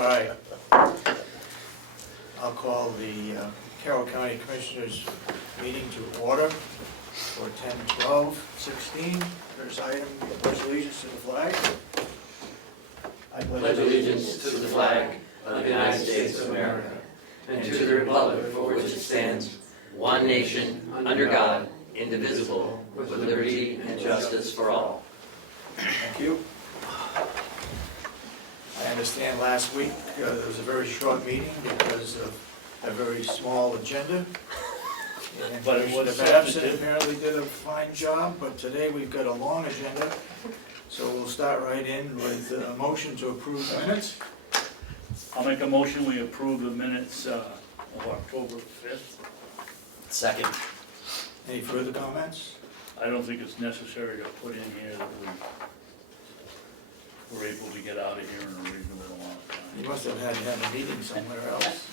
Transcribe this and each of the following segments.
right. I'll call the Carroll County Commissioners meeting to order for 10/12/16. First item, pledge allegiance to the flag. I Pledge allegiance to the flag of the United States of America and to the republic for which it stands, one nation, under God, indivisible, with liberty and justice for all. Thank you. I understand last week there was a very short meeting because of a very small agenda. And But it was Commissioner Babson substantive. apparently did a fine job, but today we've got a long agenda. So we'll start right in with a motion to approve the minutes. I'll make a motion, we approve the minutes of October 5th. Second. Any further comments? I don't think it's necessary to put in here that we were able to get out of here in a reasonable amount of You time. must have had to have a meeting somewhere else.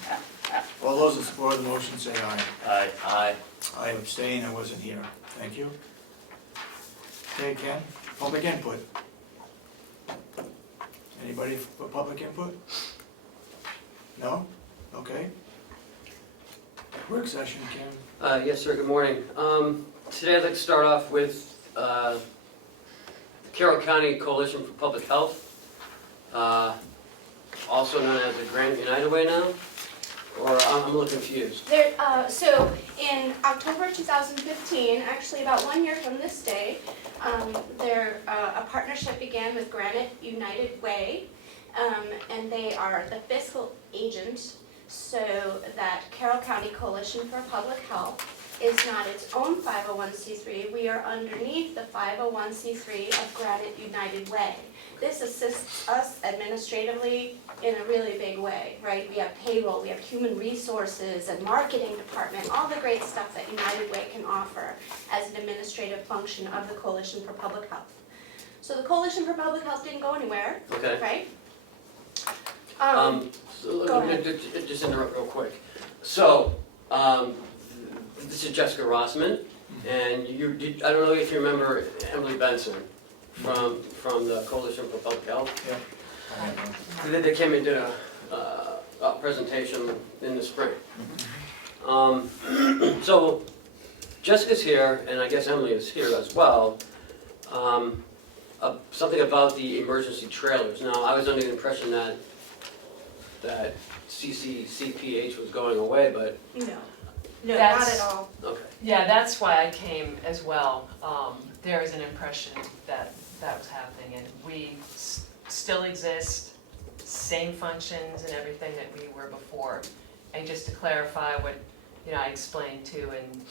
All those in support of the motion say aye. Aye. Aye. I abstain, I wasn't here. Thank you. Okay, Ken, public input. Anybody for public input? No? Okay. Work session, Ken. Yes, sir, good morning. Today I'd like to start off with the Carroll County Coalition for Public Health, also known as the Granite United Way now, or I'm a little confused. So in October 2015, actually about 1 year from this day, a partnership began with Granite United Way, and they are the fiscal agent so that Carroll County Coalition for Public Health is not its own 501c3. We are underneath the 501c3 of Granite United Way. This assists us administratively in a really big way, right? We have payroll, we have human resources and marketing department, all the great stuff that United Way can offer as an administrative function of the Coalition for Public Health. So the Coalition for Public Health didn't go anywhere, Okay. right? So Go let ahead. me just interrupt real quick. So, this is Jessica Rossman, and I don't know if you remember Emily Benson from the Coalition for Public Health. Yeah. They came and did a presentation in the spring. So Jessica's here, and I guess Emily is here as well. Something about the emergency trailers. Now, I was under the impression that CPH was going away, but No, not That's- at all. okay. Yeah, that's why I came as well. There is an impression that that was happening, and we still exist, same functions and everything that we were before. And just to clarify what, I explained too, and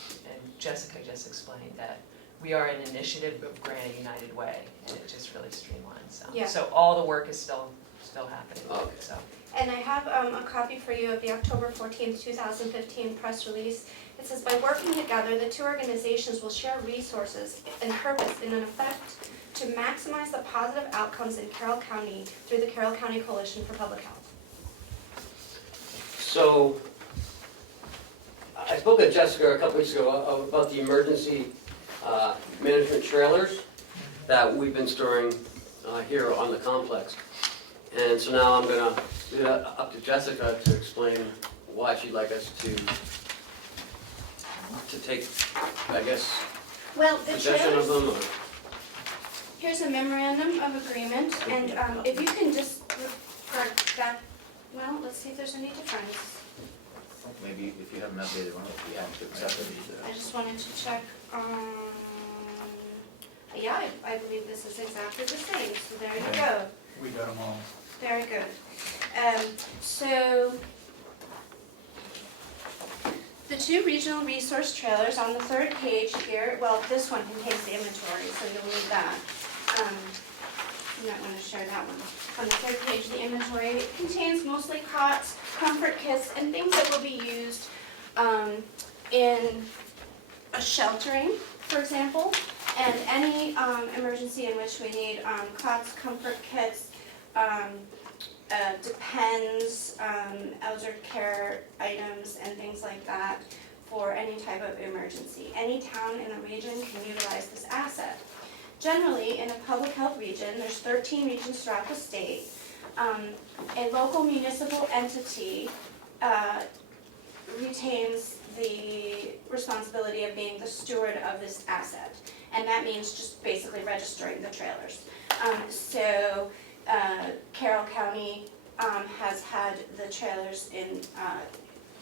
Jessica just explained, that we are an initiative of Granite United Way, and it just really streamlines. Yeah. So all the work is still happening. Okay. So. And I have a copy for you of the October 14th, 2015 press release. It says, by working together, the two organizations will share resources and purpose in an effect to maximize the positive outcomes in Carroll County through the Carroll County Coalition for Public Health. So, I spoke with Jessica a couple weeks ago about the emergency management trailers that we've been storing here on the complex. And so now I'm going to leave it up to Jessica to explain why she'd like us to take, I guess, Well, the possession of trailers, them. Or, here's a memorandum of agreement, and if you can just refer that, well, let's see if there's any difference. Maybe if you have an updated one, if you have to accept it. I just wanted to check, yeah, I believe this is exactly the same, so there you go. We got them all. Very good. So the two regional resource trailers on the third page here, well, this one contains the inventory, so you'll need that. You might want to share that one. On the third page, the inventory contains mostly cots, comfort kits, and things that will be used in a sheltering, for example, and any emergency in which we need cots, comfort kits, depends, elder care items and things like that for any type of emergency. Any town in the region can utilize this asset. Generally, in a public health region, there's 13 regions throughout the state. A local municipal entity retains the responsibility of being the steward of this asset. And that means just basically registering the trailers. So Carroll County has had the trailers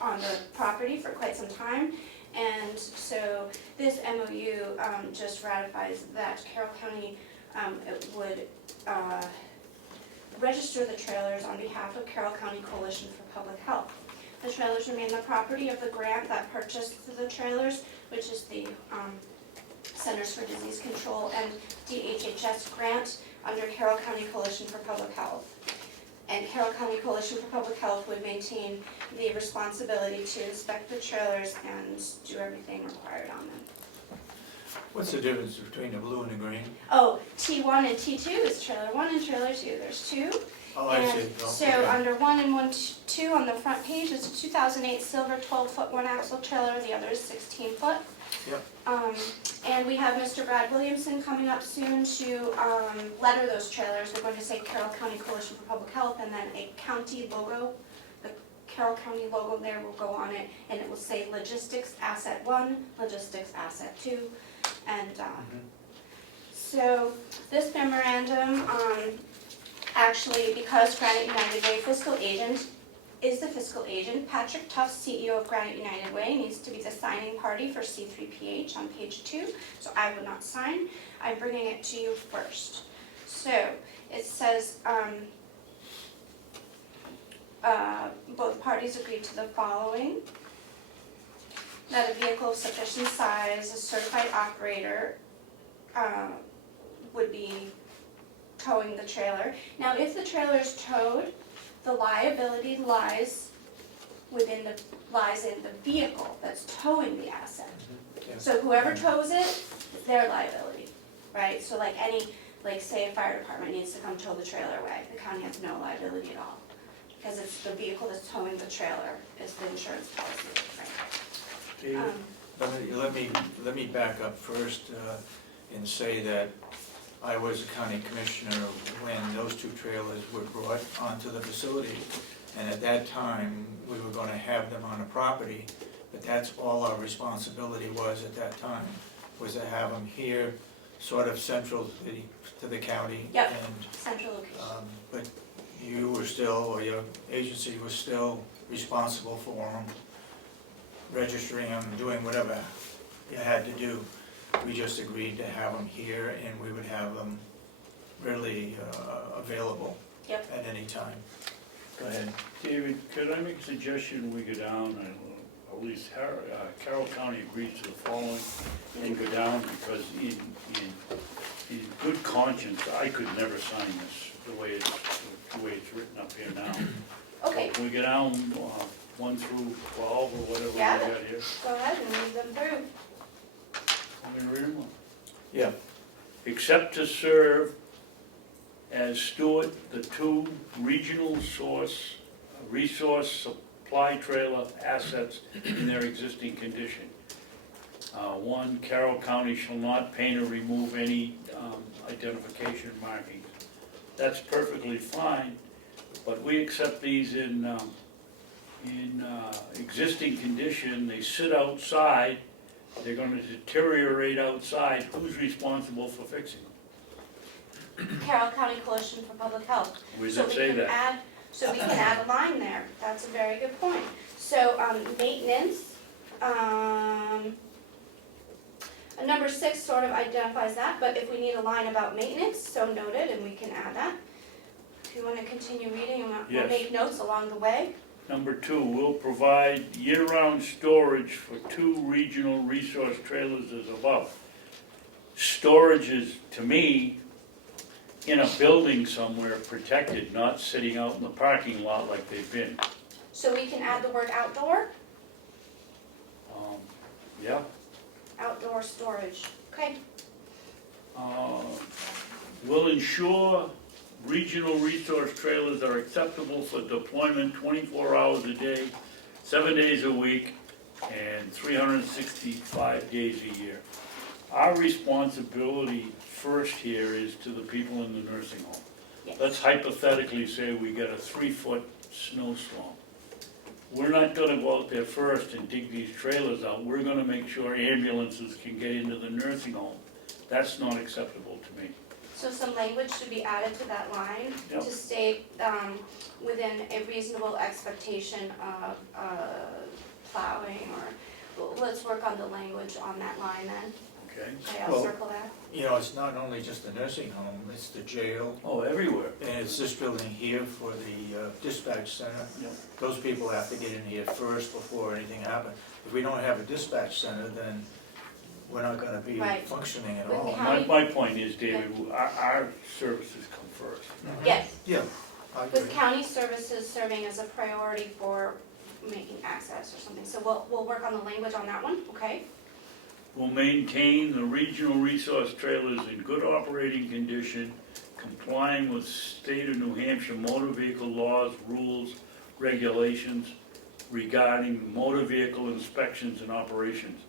on the property for quite some time. And so this MOU just ratifies that Carroll County would register the trailers on behalf of Carroll County Coalition for Public Health. The trailers remain the property of the grant that purchased the trailers, which is the Centers for Disease Control and DHHS grant under Carroll County Coalition for Public Health. And Carroll County Coalition for Public Health would maintain the responsibility to inspect the trailers and do everything required on them. What's the difference between the blue and the green? Oh, T1 and T2 is trailer 1 and trailer 2. There's two. Oh, I see. And Oh, so okay. under 1 and 2 on the front page is a 2008 silver 12-foot one-axle trailer. The other is 16-foot. Yep. And we have Mr. Brad Williamson coming up soon to letter those trailers. We're going to say Carroll County Coalition for Public Health, and then a county logo. The Carroll County logo there will go on it, and it will say Logistics Asset 1, Logistics Asset 2. And so this memorandum, actually, because Granite United Way fiscal agent is the fiscal agent, Patrick Tufts, CEO of Granite United Way, needs to be the signing party for C3PH on page 2, so I would not sign. I'm bringing it to you first. So it says, both parties agreed to the following: that a vehicle of sufficient size, a certified operator, would be towing the trailer. Now, if the trailer is towed, the liability lies in the vehicle that's towing the asset. Yeah. So whoever tows it, their liability, right? So like say a fire department needs to come tow the trailer away, the county has no liability at all. Because it's the vehicle that's towing the trailer is the insurance policy, right? David, let me back up first and say that I was a county commissioner when those two trailers were brought onto the facility. And at that time, we were going to have them on the property, but that's all our responsibility was at that time, was to have them here, sort of central to the county. Yep. And Central location. but you were still, or your agency was still responsible for them, registering them, doing whatever you had to do. We just agreed to have them here, and we would have them readily available. Yep. At any time. Go ahead. David, could I make a suggestion? We go down, and at least Carroll County agrees to the following, and go down, because in good conscience, I could never sign this the way it's written up here now. Okay, So can we go down 1 through 12 or whatever we Yeah. got here? go ahead and read them through. Let me read them. Yeah. Except to serve as steward the 2 regional resource supply trailer assets in their existing condition. 1, Carroll County shall not paint or remove any identification markings. That's perfectly fine, but we accept these in existing condition. They sit outside, they're gonna deteriorate outside. Who's responsible for fixing them? Carroll County Coalition for Public Health. We So did say that. So we can add a line there, that's a very good point. So, maintenance, number 6 sort of identifies that, but if we need a line about maintenance, so noted, and we can add that. If you wanna continue reading, we'll Yes. make notes along the way. Number 2, will provide year-round storage for 2 regional resource trailers as above. Storage is, to me, in a building somewhere protected, not sitting out in the parking lot like they've been. So we can add the word outdoor, Yeah. outdoor storage, okay? Will ensure regional resource trailers are acceptable for deployment 24 hours a day, 7 days a week, and 365 days a year. Our responsibility first here is to the people in the nursing home. let's hypothetically say we get a 3-foot snowstorm. We're not gonna go out there first and dig these trailers out, we're gonna make sure ambulances can get into the nursing home. That's not acceptable to me. So some language should be added to that line Yep. to state, within a reasonable expectation of, plowing, or, let's work on the language on that line then. Okay? Okay, I'll Well- circle that. You know, it's not only just the nursing home, it's the jail, Oh, everywhere. and it's this building here for the dispatch center. Yep. Those people have to get in here first before anything happens. If we don't have a dispatch center, then we're not gonna be Right. functioning at With all. county- My point is, David, our services come first. Yes, Yeah, I agree. with county services serving as a priority for making access or something. So we'll work on the language on that one, okay? Will maintain the regional resource trailers in good operating condition, complying with state of New Hampshire motor vehicle laws, rules, regulations regarding motor vehicle inspections and operations.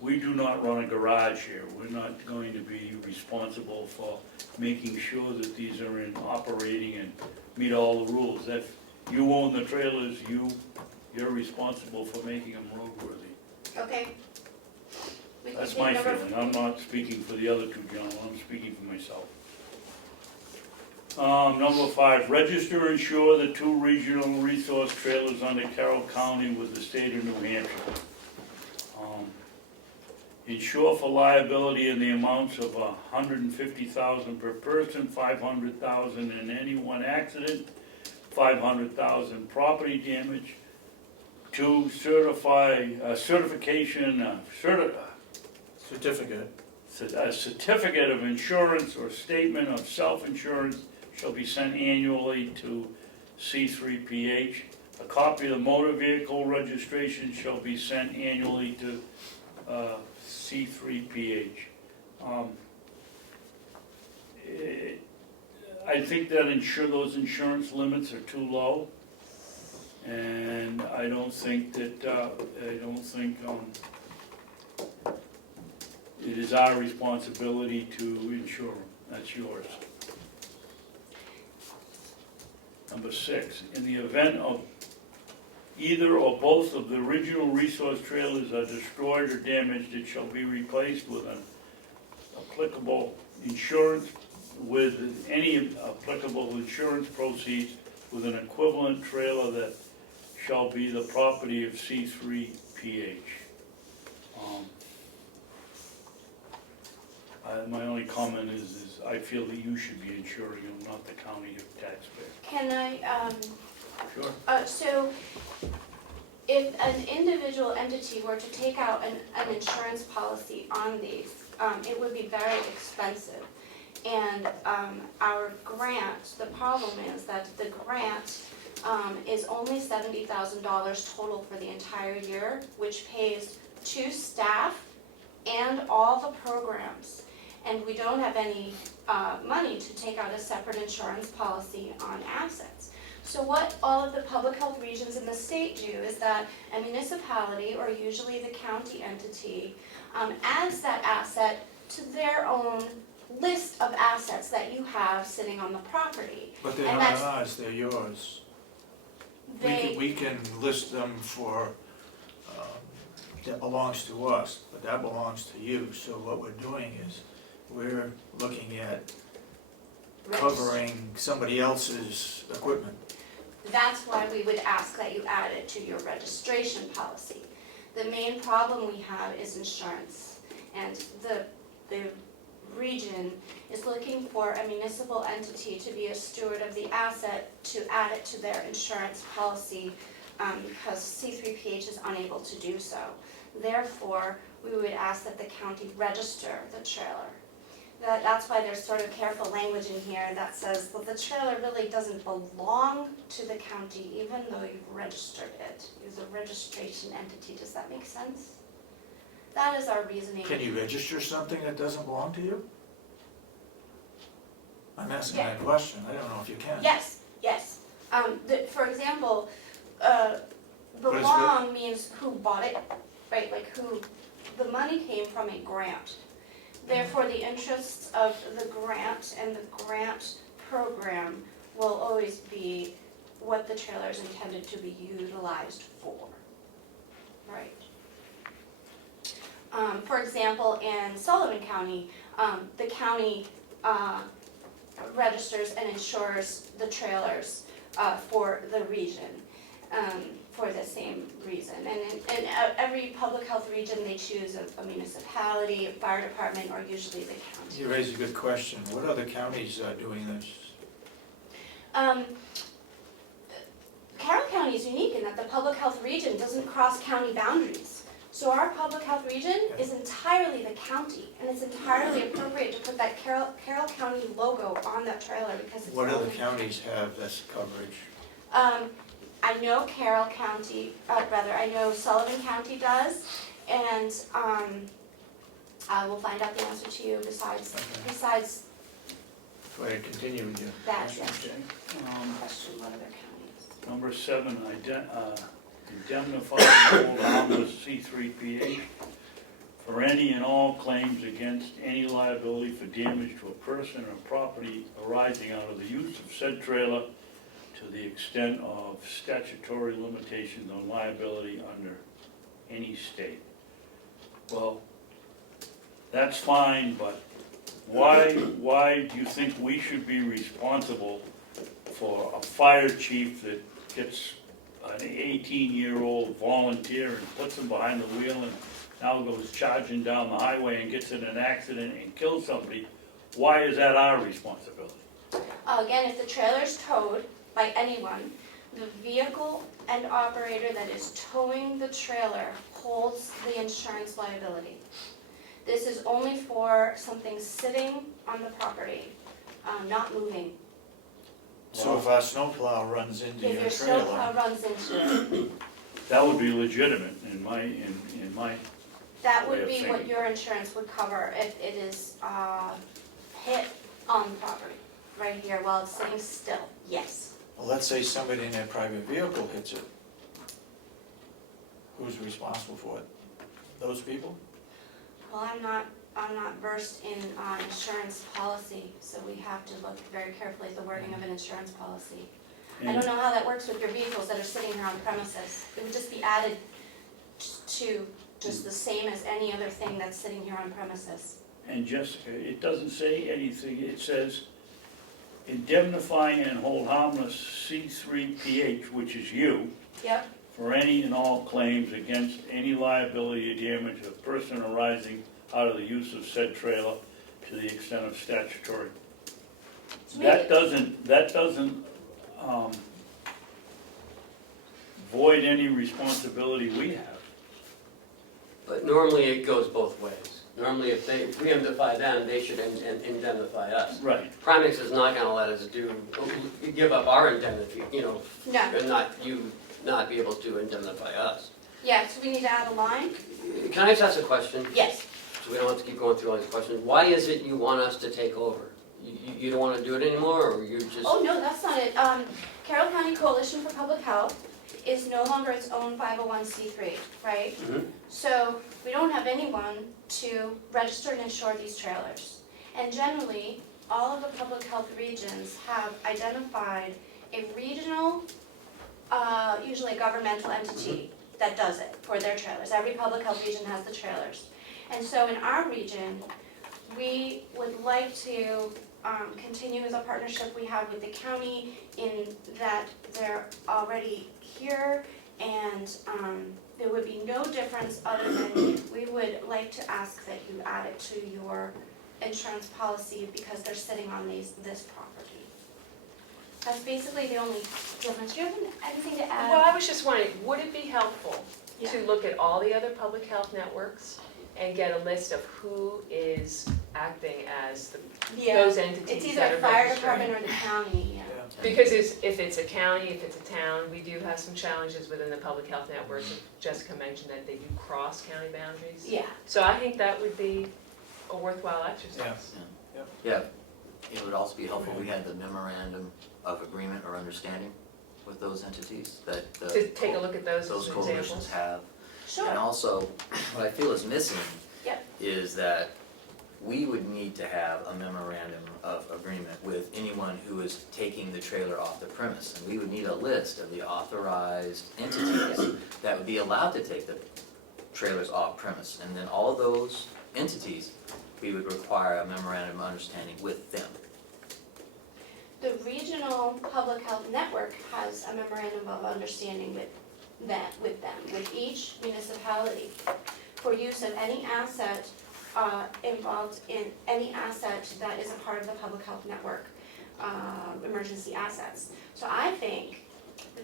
We do not run a garage here. We're not going to be responsible for making sure that these are in operating and meet all the rules. If you own the trailers, you're responsible for making them roadworthy. Okay. We can That's take my number- feeling, I'm not speaking for the other two gentlemen, I'm speaking for myself. Number 5, register and insure the 2 regional resource trailers under Carroll County with the state of New Hampshire. Insure for liability in the amounts of $150,000 per person, $500,000 in any one accident, $500,000 property damage. 2, certification, Certificate. a certificate of insurance or statement of self-insurance shall be sent annually to C3PH. A copy of the motor vehicle registration shall be sent annually to C3PH. I think that those insurance limits are too low, and I don't think it is our responsibility to insure them. That's yours. Number 6, in the event of either or both of the original resource trailers are destroyed or damaged, it shall be replaced with an applicable insurance, with any applicable insurance proceeds with an equivalent trailer that shall be the property of C3PH. My only comment is I feel that you should be insuring them, not the county taxpayer. Can I, Sure. so if an individual entity were to take out an insurance policy on these, it would be very expensive. And our grant, the problem is that the grant is only $70,000 total for the entire year, which pays 2 staff and all the programs. And we don't have any money to take out a separate insurance policy on assets. So what all of the public health regions in the state do is that a municipality, or usually the county entity, adds that asset to their own list of assets that you have sitting on the property. But they're And not that's- ours, they're yours. They, We can list them for, that belongs to us, but that belongs to you. So what we're doing is, we're looking at covering somebody else's equipment. that's why we would ask that you add it to your registration policy. The main problem we have is insurance, and the region is looking for a municipal entity to be a steward of the asset to add it to their insurance policy, because C3PH is unable to do so. Therefore, we would ask that the county register the trailer. That's why there's sort of careful language in here that says, well, the trailer really doesn't belong to the county, even though you've registered it. It's a registration entity, does that make sense? That is our reasoning. Can you register something that doesn't belong to you? I'm asking Yeah. that question, I don't know if you can. Yes, yes. For example, But it's belong means who bought it, right, like who, the money came from a grant. Therefore, the interests of the grant and the grant program will always be what the trailer is intended to be utilized for, right? For example, in Sullivan County, the county registers and insures the trailers for the region, for the same reason. And in every public health region, they choose a municipality, a fire department, or usually the county. You raise a good question. What other counties are doing this? Carroll County is unique in that the public health region doesn't cross county boundaries. So our public health region is entirely the county, and it's entirely appropriate to put that Carroll County logo on that trailer because it's What other only- counties have this coverage? I know Carroll County, I know Sullivan County does, and I will find out the answer to you besides Go ahead, continue with your that, question, yes. Jay. Question, what other counties? Number 7, indemnify and hold harmless C3PH for any and all claims against any liability for damage to a person or property arising out of the use of said trailer to the extent of statutory limitations on liability under any state. Well, that's fine, but why do you think we should be responsible for a fire chief that gets an 18-year-old volunteer and puts him behind the wheel and now goes charging down the highway and gets in an accident and kills somebody? Why is that our responsibility? Again, if the trailer's towed by anyone, the vehicle and operator that is towing the trailer holds the insurance liability. This is only for something sitting on the property, not moving. So if our snowplow runs into If your your trailer, snowplow runs into it, That would be legitimate in my that Way would of be what thinking. your insurance would cover if it is hit on the property, right here, while it's sitting still, yes. well, let's say somebody in their private vehicle hits it. Who's responsible for it? Those people? Well, I'm not versed in insurance policy, so we have to look very carefully at the wording of an insurance policy. I don't know how that works with your vehicles that are sitting here on premises. It would just be added to just the same as any other thing that's sitting here on premises. And Jessica, it doesn't say anything, it says indemnify and hold harmless C3PH, which is you, Yep, for any and all claims against any liability or damage of a person arising out of the use of said trailer to the extent of statutory. That doesn't void any responsibility we have. But normally it goes both ways. Normally if we indemnify them, they should indemnify us. Right. Primex is not gonna let us give up our indemnity, no, and not be able to indemnify us. yeah, so we need to add a line? Can I just ask a question? Yes. So we don't have to keep going through all these questions. Why is it you want us to take over? You don't wanna do it anymore, or you just? Oh, no, that's not it. Carroll County Coalition for Public Health is no longer its own 501c3, right? Mhm. So we don't have anyone to register and insure these trailers. And generally, all of the public health regions have identified a regional, usually a governmental entity that does it for their trailers. Every public health region has the trailers. And so in our region, we would like to continue as a partnership we have with the county in that they're already here, and there would be no difference other than we would like to ask that you add it to your insurance policy because they're sitting on this property. That's basically the only difference. Do you have anything to add? Well, I was just wondering, would it be helpful Yeah. to look at all the other public health networks and get a list of who is acting as Yeah, those it's entities either that a are fire registering? department or the county, yeah. Because if it's a county, if it's a town, we do have some challenges within the public health networks. Jessica mentioned that they do cross county boundaries. Yeah, So I think that would be a worthwhile exercise. Yeah, it would also be helpful, we had the memorandum of agreement or understanding with those entities that To take a look at those as those examples. coalitions have. And sure. also, what I feel is missing Yep. is that we would need to have a memorandum of agreement with anyone who is taking the trailer off the premise. And we would need a list of the authorized entities that would be allowed to take the trailers off premise. And then all those entities, we would require a memorandum of understanding with them. The regional public health network has a memorandum of understanding with each municipality for use of any asset involved in any asset that is a part of the public health network, emergency assets. So I think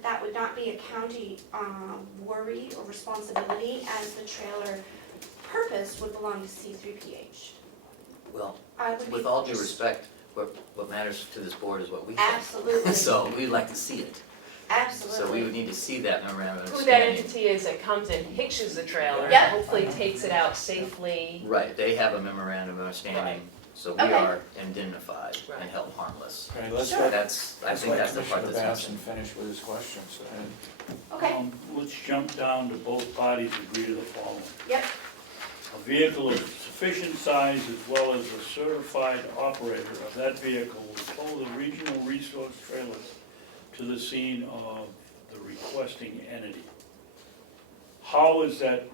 that would not be a county worry or responsibility, as the trailer purpose would belong to C3PH. Well, I would be with all due just- respect, what matters to this board is what we think. Absolutely. So we'd like to see it. Absolutely. So we would need to see that memorandum of Who that understanding. entity is that comes and hitches the trailer, Yep. hopefully takes it out safely. Right, they have a memorandum of understanding, so we Okay. are indemnified Right. and held harmless. Okay, let's Sure. let, I think that's the part Commissioner that's Babson missing. finish with his questions. Okay, Let's jump down to both parties agree to the following. yep, A vehicle of sufficient size as well as a certified operator of that vehicle will tow the regional resource trailers to the scene of the requesting entity. How is that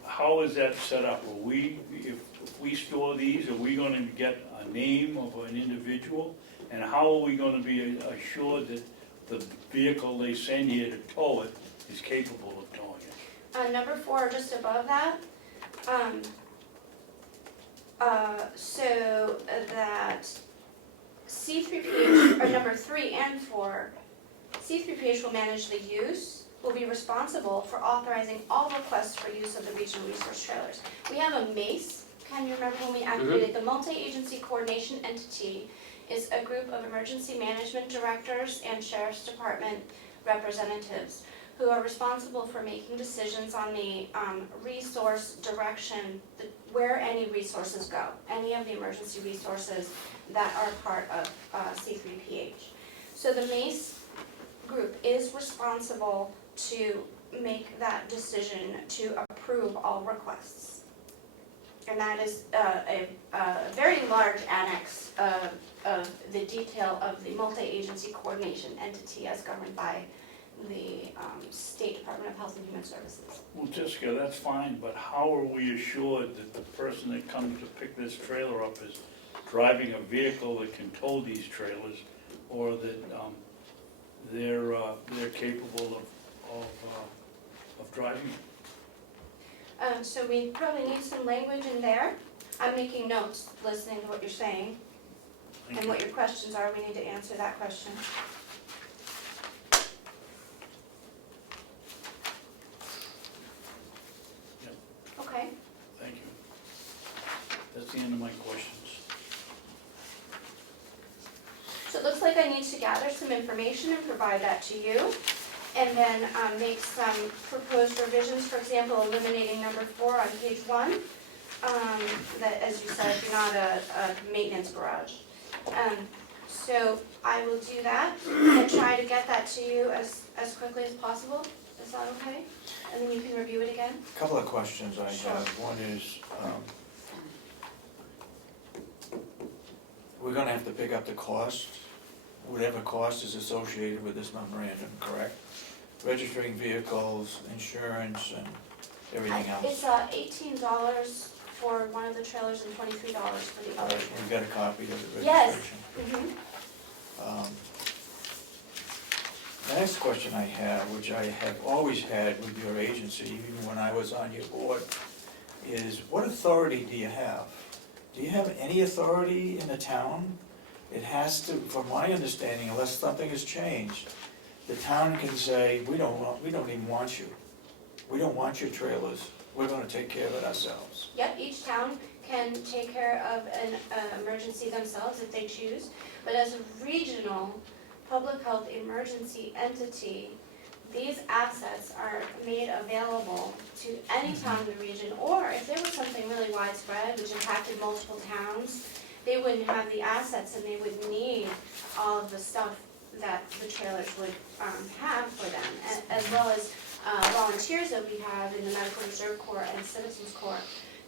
set up? Will we, if we store these, are we gonna get a name of an individual? And how are we gonna be assured that the vehicle they send here to tow it is capable of towing it? number 4, just above that, so that C3PH, or number 3 and 4, C3PH will manage the use, will be responsible for authorizing all requests for use of the regional resource trailers. We have a MACE, can you remember when we activated the multi-agency coordination entity? Is a group of emergency management directors and sheriff's department representatives who are responsible for making decisions on the resource direction, where any resources go, any of the emergency resources that are part of C3PH. So the MACE group is responsible to make that decision to approve all requests. And that is a very large annex of the detail of the multi-agency coordination entity as governed by the State Department of Health and Human Services. Well, Jessica, that's fine, but how are we assured that the person that comes to pick this trailer up is driving a vehicle that can tow these trailers, or that they're capable of driving it? So we probably need some language in there. I'm making notes, listening to what you're saying, Thank and you. what your questions are. We need to answer that question. Yep. Okay. Thank you. That's the end of my questions. So it looks like I need to gather some information and provide that to you, and then make some proposed revisions, for example, eliminating number 4 on page 1, that, as you said, you're not a maintenance garage. So I will do that and try to get that to you as quickly as possible. Is that okay? And then you can review it again? A couple of questions I Sure. have. One is, we're gonna have to pick up the cost, whatever cost is associated with this memorandum, correct? Registering vehicles, insurance, and everything else. It's $18 for one of the trailers and $23 for the other. We've got a copy of the Yes. registration. Mhm. The next question I have, which I have always had with your agency, even when I was on your board, is what authority do you have? Do you have any authority in the town? It has to, from my understanding, unless something has changed, the town can say, we don't even want you. We don't want your trailers. We're gonna take care of it ourselves. Yep, each town can take care of an emergency themselves if they choose, but as a regional public health emergency entity, these assets are made available to any town in the region, or if there was something really widespread which impacted multiple towns, they wouldn't have the assets and they would need all of the stuff that the trailers would have for them, as well as volunteers that we have in the Medical Reserve Corps and Citizens Corps.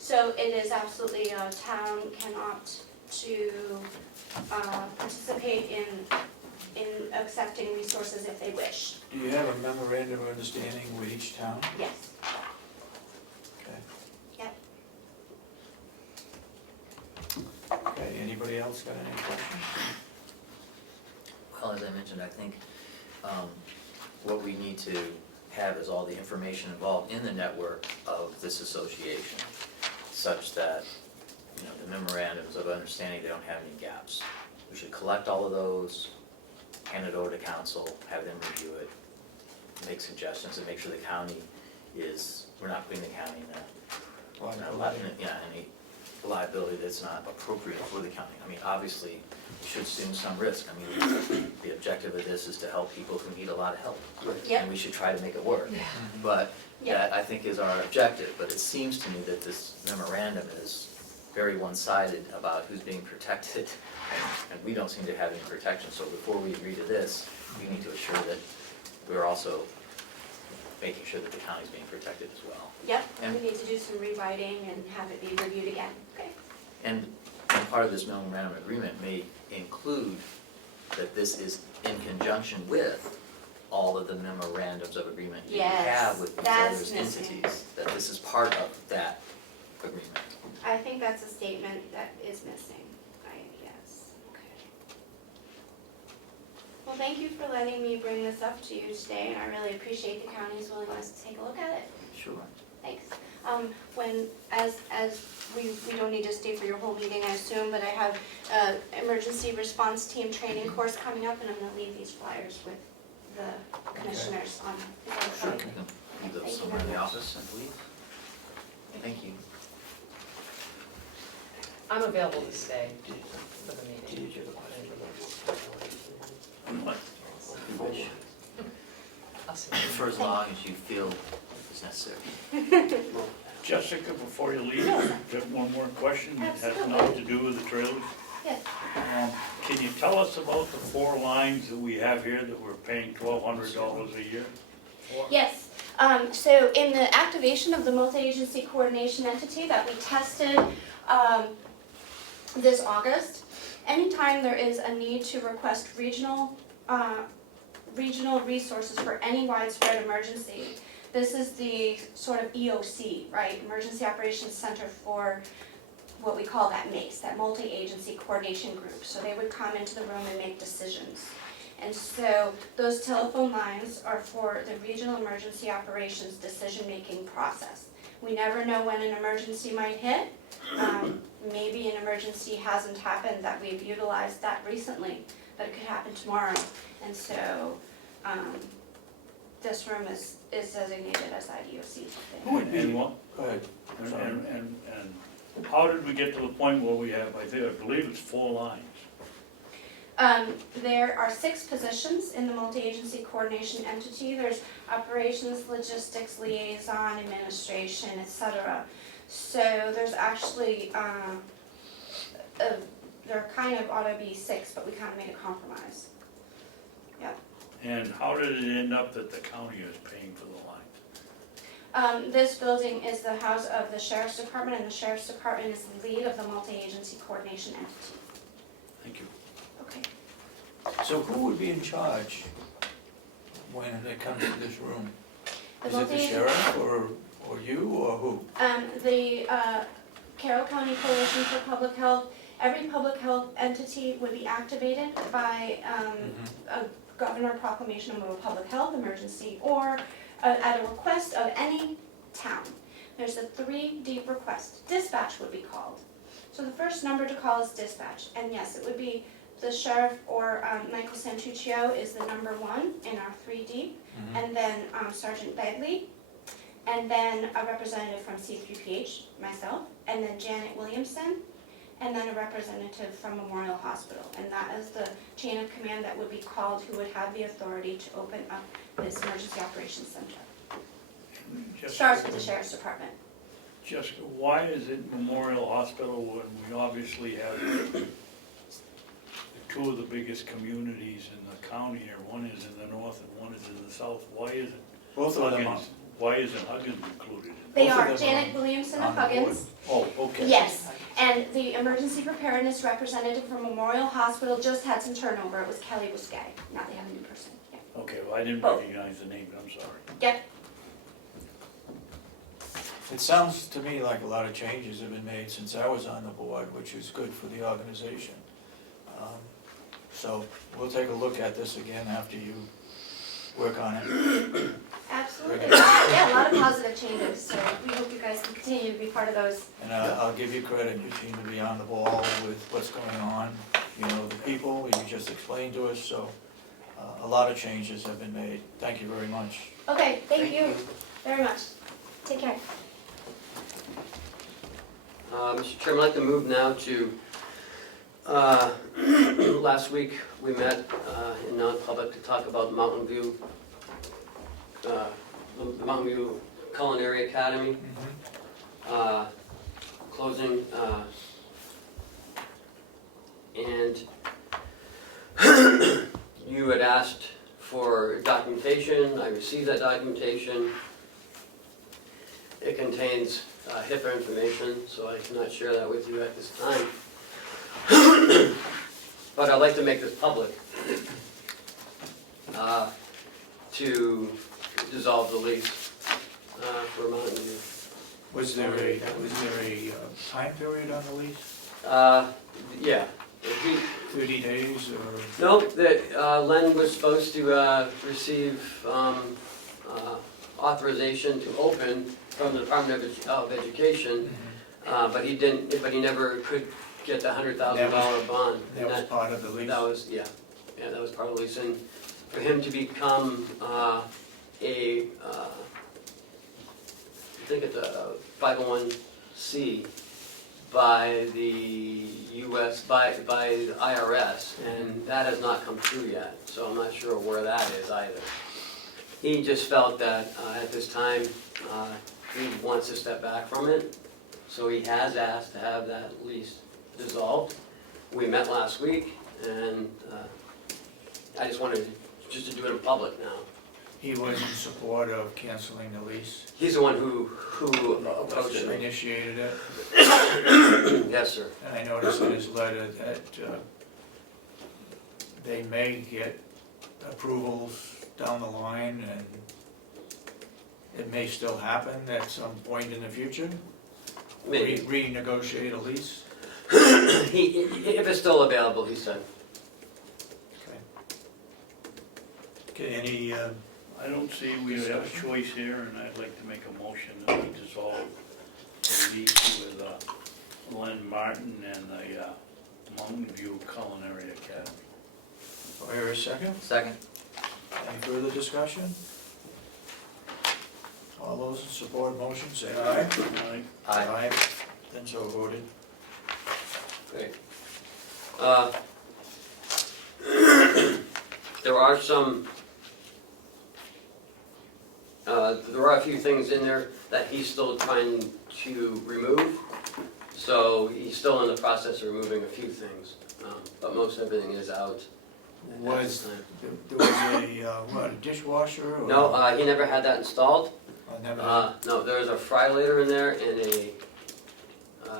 So it is absolutely, a town can opt to participate in accepting resources if they wish. Do you have a memorandum of understanding with each town? Yes. Okay. Yep. Okay, anybody else got any questions? Well, as I mentioned, I think what we need to have is all the information involved in the network of this association, such that, you know, the memorandums of understanding, they don't have any gaps. We should collect all of those, hand it over to council, have them review it, make suggestions, and make sure the county is, we're not putting the county in any liability that's not appropriate for the county. I mean, obviously, we should assume some risk. I mean, the objective of this is to help people who need a lot of help. Yep. And we should try to make it work. Yeah. But Yep. that, I think, is our objective. But it seems to me that this memorandum is very one-sided about who's being protected, and we don't seem to have any protection. So before we agree to this, we need to assure that we're also making sure that the county's being protected as well. Yep, And- we need to do some rewriting and have it be reviewed again, okay? And part of this memorandum agreement may include that this is in conjunction with all of the memorandums of agreement you Yes, have with these that's other missing. entities, that this is part of that agreement. I think that's a statement that is missing, yes, okay. Well, thank you for letting me bring this up to you today, and I really appreciate the county's willingness to take a look at it. Sure. Thanks. As we don't need to stay for your whole meeting, I assume, but I have emergency response team training course coming up, and I'm gonna leave these flyers with the commissioners on. Is that Sure. okay? Leave Thank those you somewhere in very the much. office, I believe. Thank you. I'm available to stay for the meeting. What? You wish. I'll see. For as long as you feel is necessary. Jessica, before you leave, just one more question that has nothing to do with the trailers. Yes. Can you tell us about the 4 lines that we have here that we're paying $1,200 a year for? Yes, so in the activation of the multi-agency coordination entity that we tested this August, anytime there is a need to request regional resources for any widespread emergency, this is the sort of EOC, right, Emergency Operations Center for what we call that MACE, that multi-agency coordination group. So they would come into the room and make decisions. And so those telephone lines are for the regional emergency operations decision-making process. We never know when an emergency might hit. Maybe an emergency hasn't happened that we've utilized that recently, but it could happen tomorrow. And so this room is designated as that EOC thing. Who would be, And what, go ahead. Sorry. and how did we get to the point where we have, I believe it's 4 lines? There are 6 positions in the multi-agency coordination entity. There's operations, logistics, liaison, administration, etc. So there's actually, there kind of ought to be 6, but we kind of made a compromise. Yep. And how did it end up that the county is paying for the lines? This building is the house of the Sheriff's Department, and the Sheriff's Department is the lead of the multi-agency coordination entity. Thank you. Okay. So who would be in charge when it comes to this room? The Is it the multi- sheriff or you or who? The Carroll County Coalition for Public Health, every public health entity would be activated by a governor proclamation of a public health emergency or at a request of any town. There's a 3 deep request. Dispatch would be called. So the first number to call is dispatch. And yes, it would be the sheriff or Michael Santuccio is the number 1 in our 3 deep. And then Sergeant Begley. And then a representative from C3PH, myself. And then Janet Williamson. And then a representative from Memorial Hospital. And that is the chain of command that would be called, who would have the authority to open up this emergency operations center. Starts with the Sheriff's Department. Jessica, why is it Memorial Hospital when we obviously have 2 of the biggest communities in the county here? One is in the north and one is in the south. Why is it? Both of them are, Why isn't Huggins included in They Both of are them Janet are Williamson on of the board. Huggins. Oh, okay. Yes, and the emergency preparedness representative from Memorial Hospital just had some turnover. It was Kelly Bousquet. Now they have a new person. Yeah. Okay, well, I didn't Both. recognize the name, I'm sorry. Yep. It sounds to me like a lot of changes have been made since I was on the board, which is good for the organization. So we'll take a look at this again after you work on it. Absolutely. Yeah, a lot of positive changes. So we hope you guys can continue to be part of those. And I'll give you credit, you seem to be on the ball with what's going on. You know the people, you just explained to us, so a lot of changes have been made. Thank you very much. Okay, thank you very much. Take care. Mr. Chairman, I'd like to move now to, last week, we met in non-public to talk about Mountain View, the Mountain View Culinary Academy, closing, and you had asked for documentation. I received that documentation. It contains HIPAA information, so I cannot share that with you at this time. But I'd like to make this public to dissolve the lease for Mountain View. Was there a time period on the lease? Yeah. 30 days or? No, Len was supposed to receive authorization to open from the Department of Education, but he didn't. But he never could get the $100,000 bond. That was part of the lease? That was, yeah, that was part of the lease. And for him to become I think it's a 501c by the U.S. by the IRS, and that has not come through yet. So I'm not sure where that is either. He just felt that at this time he wants to step back from it, so he has asked to have that lease dissolved. We met last week, and I just wanted to do it in public now. He was in support of canceling the lease? He's the one who approached me. Initiated it? Yes, sir. And I noticed in his letter that they may get approvals down the line, and it may still happen at some point in the future? Maybe. Renegotiate a lease? If it's still available, he said. Okay, any, I don't see we have a choice here, and I'd like to make a motion that we dissolve the lease with Len Martin and the Mountain View Culinary Academy. do I hear a second? Second. Any further discussion? All those in support of the motion, say aye. Aye. Then so voted. Great. There are some, there are a few things in there that he's still trying to remove. So he's still in the process of removing a few things, but most everything is out. at this time. There was a dishwasher? Or? No, he never had that installed. I never. No, there's a fry later in there and a,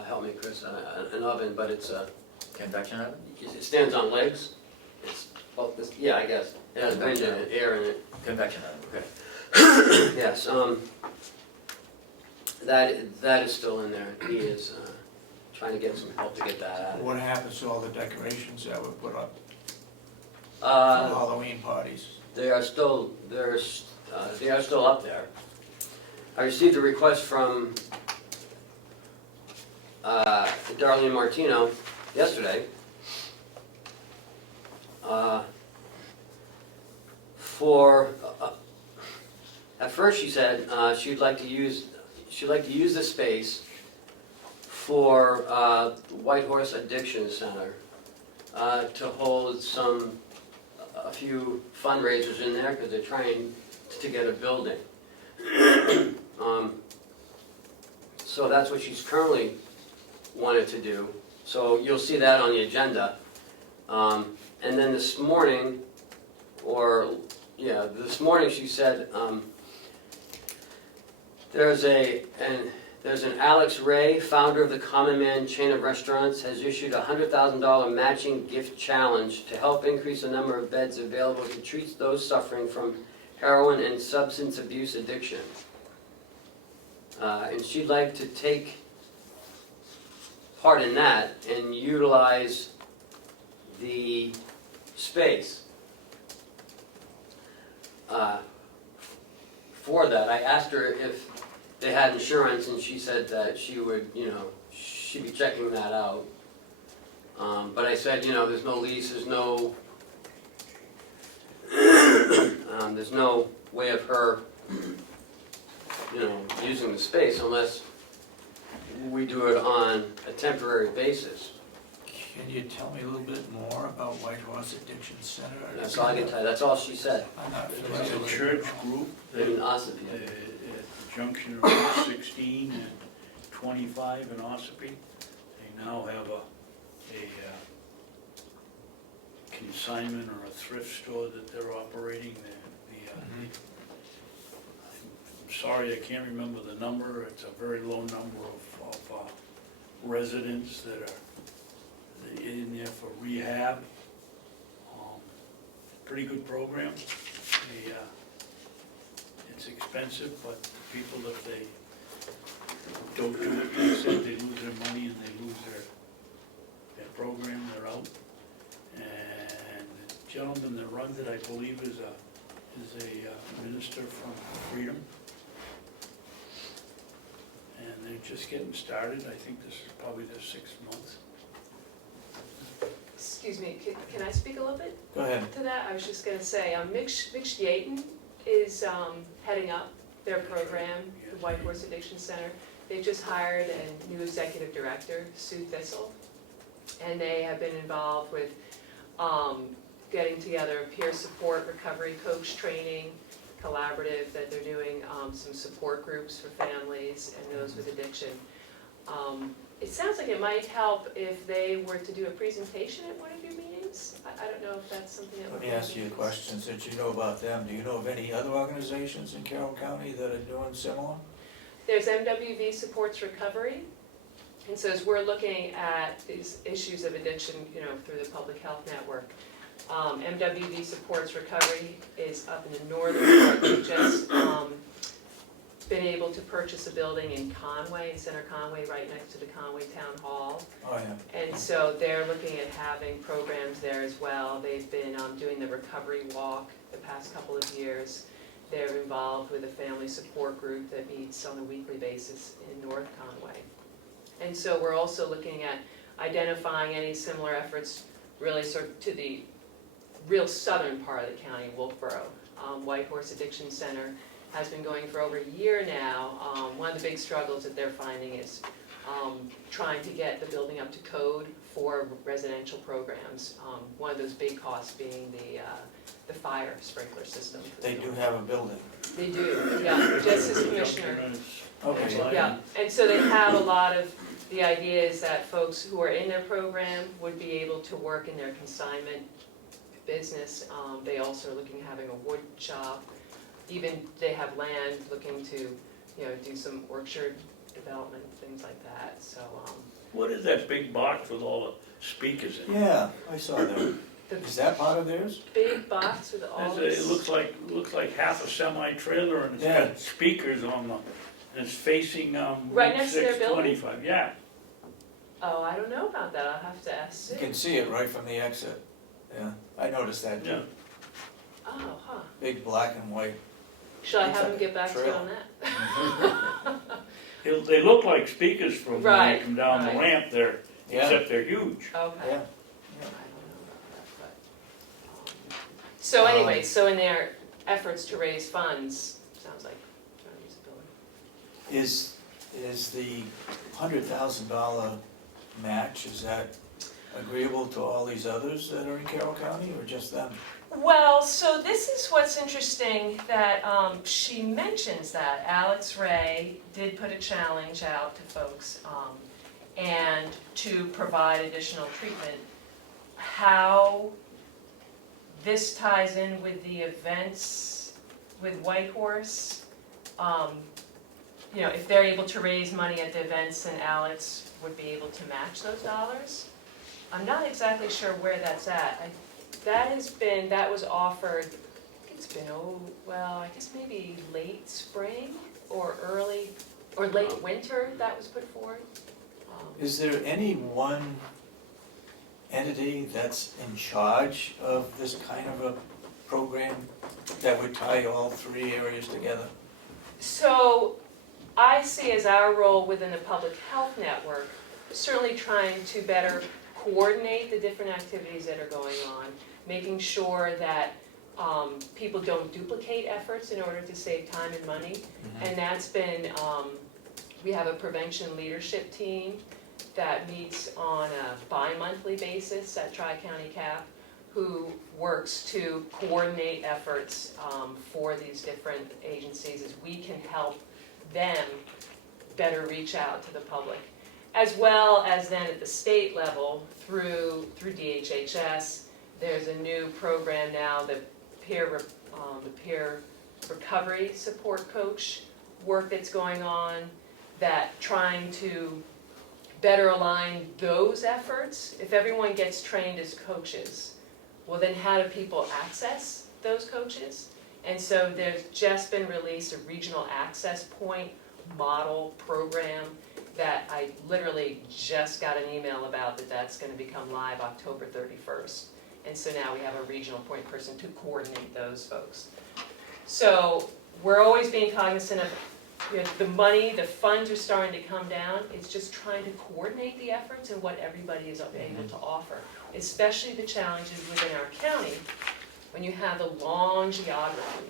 help me Chris, an oven, but it's a, Convection oven? it stands on legs. It's, well, this, yeah, I guess. It has engine and air in it. Convection oven. Yes, that is still in there. He is trying to get some help to get that out. What happens to all the decorations that were put up for Uh, Halloween parties? They are still up there. I received a request from Darlene Martino yesterday for. At first, she said she'd like to use the space for White Horse Addiction Center to hold a few fundraisers in there because they're trying to get a building. So that's what she's currently wanted to do. So you'll see that on the agenda. And then this morning she said There's an Alex Ray, founder of the Common Man chain of restaurants, has issued a $100,000 matching gift challenge to help increase the number of beds available to treat those suffering from heroin and substance abuse addiction. And she'd like to take part in that and utilize the space for that. I asked her if they had insurance, and she said that she would, she'd be checking that out. But I said, there's no lease, there's no way of her, using the space unless we do it on a temporary basis. Can you tell me a little bit more about White Horse Addiction Center? That's all I can tell you, that's all she said. I'm not It's familiar a with church group In that Ossipee. at the junction of Route 16 and 25 in Ossipee. They now have a consignment or a thrift store that they're operating. I'm sorry, I can't remember the number. It's a very low number of residents that are in there for rehab. Pretty good program. It's expensive, but people, if they don't do it, they said they lose their money and they lose their program, they're out. And the gentleman that runs it, I believe, is a minister from Freedom. And they're just getting started. I think this is probably their 6th month. Excuse me, can I speak a little bit Go ahead. to that? I was just gonna say, Mitch Yaten is heading up their program, the White Horse Addiction Center. They've just hired a new executive director, Sue Thistle, and they have been involved with getting together peer support, recovery coach training, collaborative that they're doing, some support groups for families and those with addiction. It sounds like it might help if they were to do a presentation at one of your meetings. I don't know if that's something that would Let be. me ask you a question, since you know about them. Do you know of any other organizations in Carroll County that are doing similar? There's MWV Supports Recovery, and so as we're looking at these issues of addiction, through the Public Health Network, MWV Supports Recovery is up in the northern part. They just been able to purchase a building in Conway, in Center Conway, right next to the Conway Town Hall. Oh, yeah. And so they're looking at having programs there as well. They've been doing the recovery walk the past couple of years. They're involved with a family support group that meets on a weekly basis in North Conway. And so we're also looking at identifying any similar efforts really sort of to the real southern part of the county, Wolfboro. White Horse Addiction Center has been going for over a year now. One of the big struggles that they're finding is trying to get the building up to code for residential programs. One of those big costs being the fire sprinkler system. They do have a building. They do, yeah, just as commissioner. Okay. Yeah, and so they have a lot of, the idea is that folks who are in their program would be able to work in their consignment business. They also are looking at having a wood shop. Even they have land, looking to, do some orchard development, things like that, so. What is that big box with all the speakers in it? Yeah, I saw that. The Is that part of theirs? big box with all It this. looks like half a semi-trailer and it's Yeah. got speakers on them. And it's facing Right Route next to their building? 625, yeah. Oh, I don't know about that, I'll have to ask You Sue. can see it right from the exit. Yeah, I noticed that Yeah. too. Oh, huh. Big black and white. Should I Looks have like him a get back to you trail. on that? They look like speakers from when they Right, come down the right. ramp there, Yeah, except they're huge. Okay. yeah. I don't know about that, but. So anyway, so in their efforts to raise funds, sounds like trying to use the building. Is the $100,000 match, is that agreeable to all these others that are in Carroll County or just them? Well, so this is what's interesting, that she mentions that Alex Ray did put a challenge out to folks and to provide additional treatment. How this ties in with the events with White Horse, you know, if they're able to raise money at the events, and Alex would be able to match those dollars. I'm not exactly sure where that's at. That was offered, I think it's been, I guess maybe late spring or late winter that was put forward. Is there any one entity that's in charge of this kind of a program that would tie all three areas together? So I see as our role within the public health network, certainly trying to better coordinate the different activities that are going on, making sure that people don't duplicate efforts in order to save time and money. And that's been, we have a prevention leadership team that meets on a bi-monthly basis at Tri-County CAP, who works to coordinate efforts for these different agencies as we can help them better reach out to the public. As well as then at the state level, through DHHS, there's a new program now, the peer recovery support coach work that's going on, that trying to better align those efforts. If everyone gets trained as coaches, well then how do people access those coaches? And so there's just been released a regional access point model program that I literally just got an email about that's going to become live October 31st. And so now we have a regional point person to coordinate those folks. So we're always being cognizant of, you know, the money, the funds are starting to come down. It's just trying to coordinate the efforts and what everybody is able to offer, especially the challenges within our county when you have the long geography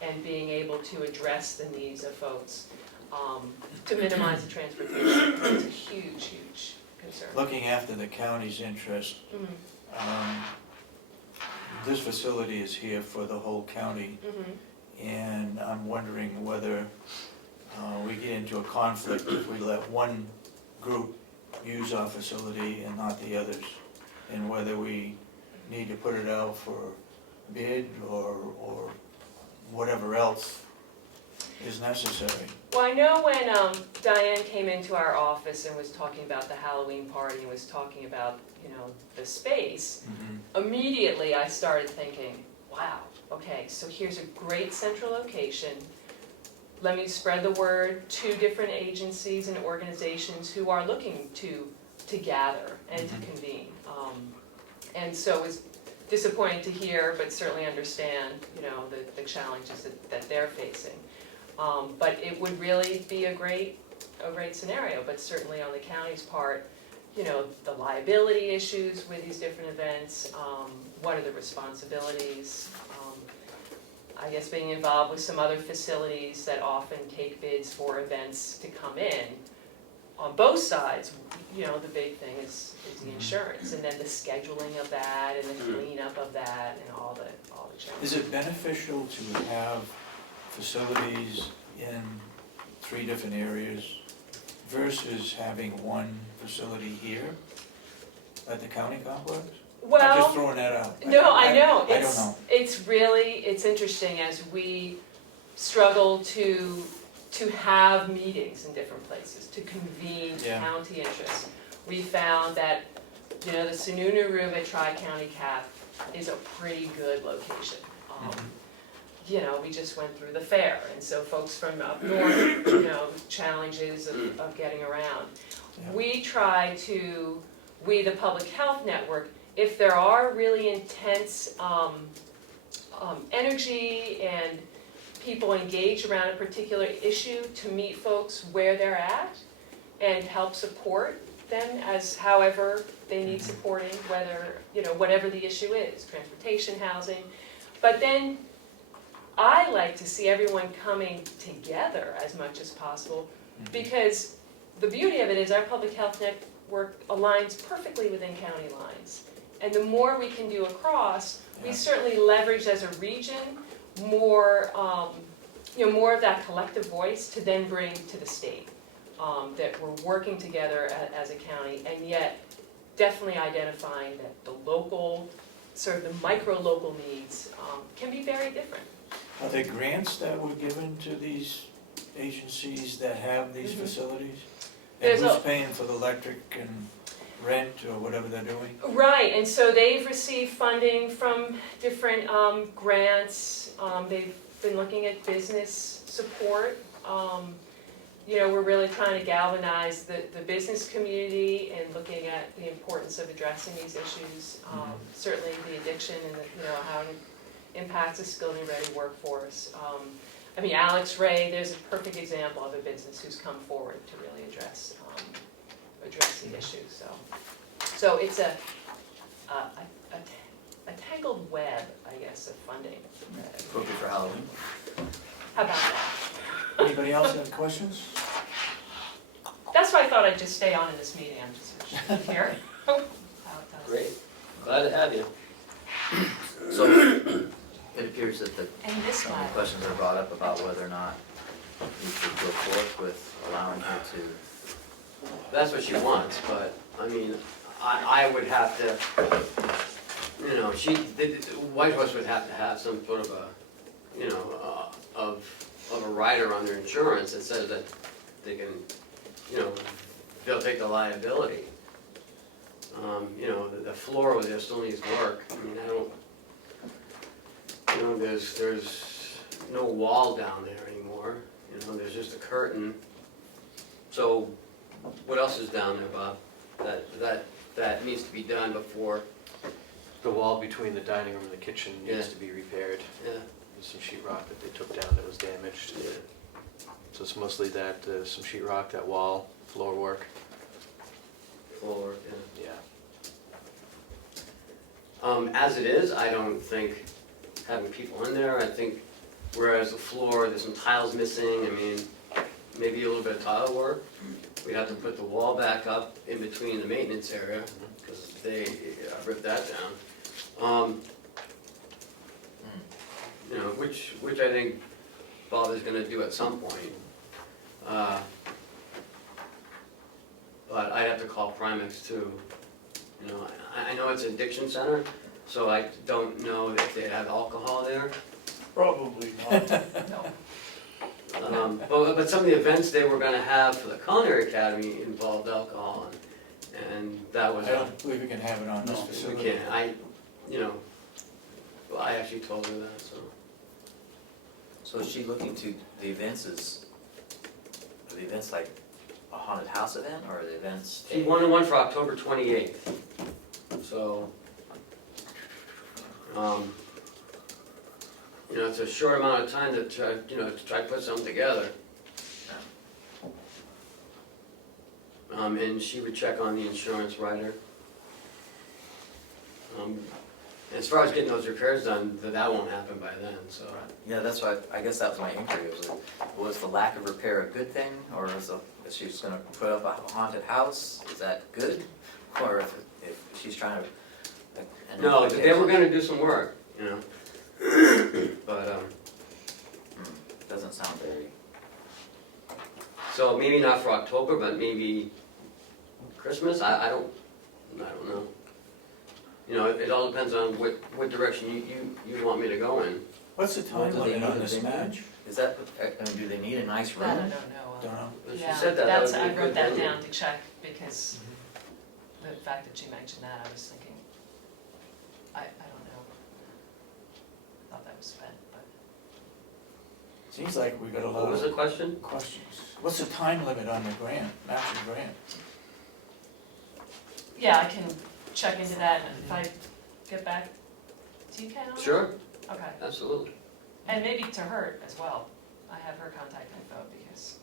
and being able to address the needs of folks to minimize the transportation. It's a huge, huge concern. Looking after the county's interest, this facility is here for the whole county, and I'm wondering whether we get into a conflict if we let one group use our facility and not the others, and whether we need to put it out for bid or whatever else is necessary. Well, I know when Diane came into our office and was talking about the Halloween party and was talking about, you know, the space, immediately I started thinking, wow, okay, so here's a great central location. Let me spread the word to different agencies and organizations who are looking to gather and to convene. And so it was disappointing to hear, but certainly understand, you know, the challenges that they're facing. But it would really be a great scenario, but certainly on the county's part, you know, the liability issues with these different events, what are the responsibilities, I guess being involved with some other facilities that often take bids for events to come in. On both sides, you know, the big thing is the insurance, and then the scheduling of that, and the cleanup of that, and all the challenges. Is it beneficial to have facilities in 3 different areas versus having one facility here at the county complex? I'm just Well, throwing that out. no, I know. I don't know. It's interesting as we struggle to have meetings in different places, to convene county interests. We found that, you know, the Sununu Room at Tri-County CAP is a pretty good location. You know, we just went through the fair, and so folks from up north, you know, challenges of getting around. Yeah. We try to, the Public Health Network, if there are really intense energy and people engage around a particular issue, to meet folks where they're at and help support them as however they need supporting, whether, you know, whatever the issue is, transportation, housing. But then I like to see everyone coming together as much as possible, because the beauty of it is our public health network aligns perfectly within county lines. And the more we can do across, we certainly leverage as a region more, you know, more of that collective voice to then bring to the state. That we're working together as a county, and yet definitely identifying that the local, sort of the micro-local needs can be very different. Are there grants that were given to these agencies that have these Mhm. facilities? There's And a- who's paying for the electric and rent or whatever they're doing? Right, and so they've received funding from different grants. They've been looking at business support. You know, we're really trying to galvanize the business community and looking at the importance of addressing these issues. Certainly the addiction and how it impacts a skilled and ready workforce. I mean, Alex Ray, there's a perfect example of a business who's come forward to really address the issue. So it's a tangled web, I guess, of funding. Appropriate for Halloween. How about that? Anybody else have questions? That's why I thought I'd just stay on in this meeting. I'm just here. Great, glad to have you. So it appears that And this some guy. questions are brought up about whether or not we should go forth with allowing her to. That's what she wants, but, I mean, I would have to, you know, White Horse would have to have some sort of a, of a rider on their insurance that says that they can, they'll take the liability. The floor over there still needs work. I mean, there's no wall down there anymore. There's just a curtain. So, what else is down there, Bob? That needs to be done before, The wall between the dining room and the kitchen needs Yeah. to be repaired. yeah, There's some sheetrock that they took down that was damaged. yeah. So it's mostly that, some sheetrock, that wall, floor work. Floor, yeah. Yeah. As it is, I don't think having people in there, I think, whereas the floor, there's some tiles missing, I mean, maybe a little bit of tile work. We'd have to put the wall back up in between the maintenance area, because they ripped that down. Which I think Bob is gonna do at some point. But I'd have to call Primex too. I know it's an addiction center, so I don't know if they have alcohol there. Probably not. No. But some of the events they were gonna have for the Culinary Academy involved alcohol, and that was, I don't believe we can have it on this No, we we facility. can't, well, I actually told her that, so. So is she looking to the events are the events like a haunted house event or are the events? She wanted one for October 28th, so, it's a short amount of time to try, to put something together. And she would check on the insurance writer. As far as getting those repairs done, that won't happen by then, so. Yeah, that's why, I guess that was my inquiry, was the lack of repair a good thing? Or is she just gonna put up a haunted house, is that good? Or if she's trying to. No, they were gonna do some work, but, Doesn't sound very, so maybe not for October, but maybe Christmas, I don't know. It all depends on what direction you want me to go in. What's the time do they limit on need this a venue? match? Is that, do they need a nice room? That I don't know. Don't know. But she Yeah, said that would be a I good wrote that venue. down to check because the fact that she mentioned that, I was thinking, I don't know. I thought that was spent, but. Seems like we got a What lot was the of question? questions. What's the time limit on the grant, matching grant? Yeah, I can check into that and if I get back to you, Ken, on that? Sure, Okay, absolutely. and maybe to her as well. I have her contact info because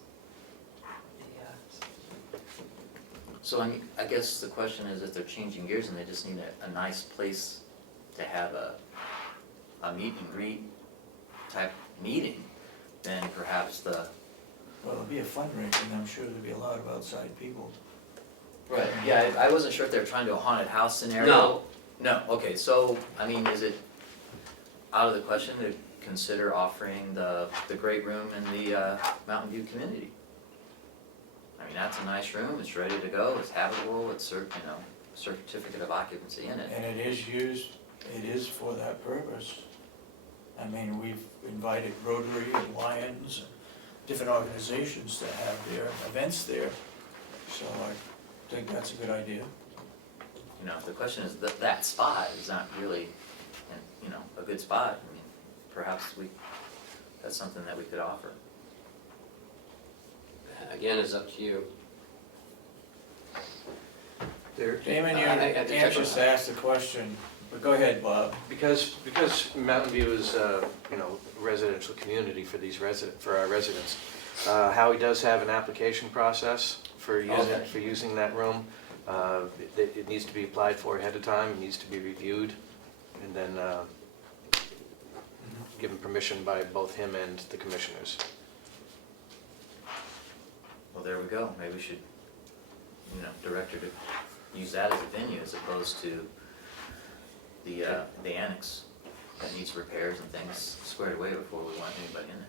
So I guess the question is if they're changing gears and they just need a nice place to have a meet and greet type meeting, then perhaps Well, it'll be a fundraiser, I'm sure there'll be a lot of outside people. Right, yeah, I wasn't sure if they were trying to do a haunted house scenario. No. No, okay, so, is it out of the question to consider offering the great room in the Mountain View community? That's a nice room, it's ready to go, it's habitable, it's certificate of occupancy in it. And it is for that purpose. We've invited Rotary and Lions, different organizations to have their events there. So I think that's a good idea. You know, if the question is that spot is not really, you know, a good spot, I mean, perhaps that's something that we could offer. Again, it's up to you. Damon, you're I have to check anxious on to ask the question, but go ahead, Bob. Because Mountain View is, you know, a residential community for for our residents, Howie does have an application process for using that room. It needs to be applied for ahead of time, it needs to be reviewed, and then given permission by both him and the commissioners. Well, there we go. Maybe we should, you know, direct her to use that as a venue as opposed to the annex that needs repairs and things squared away before we want anybody in there.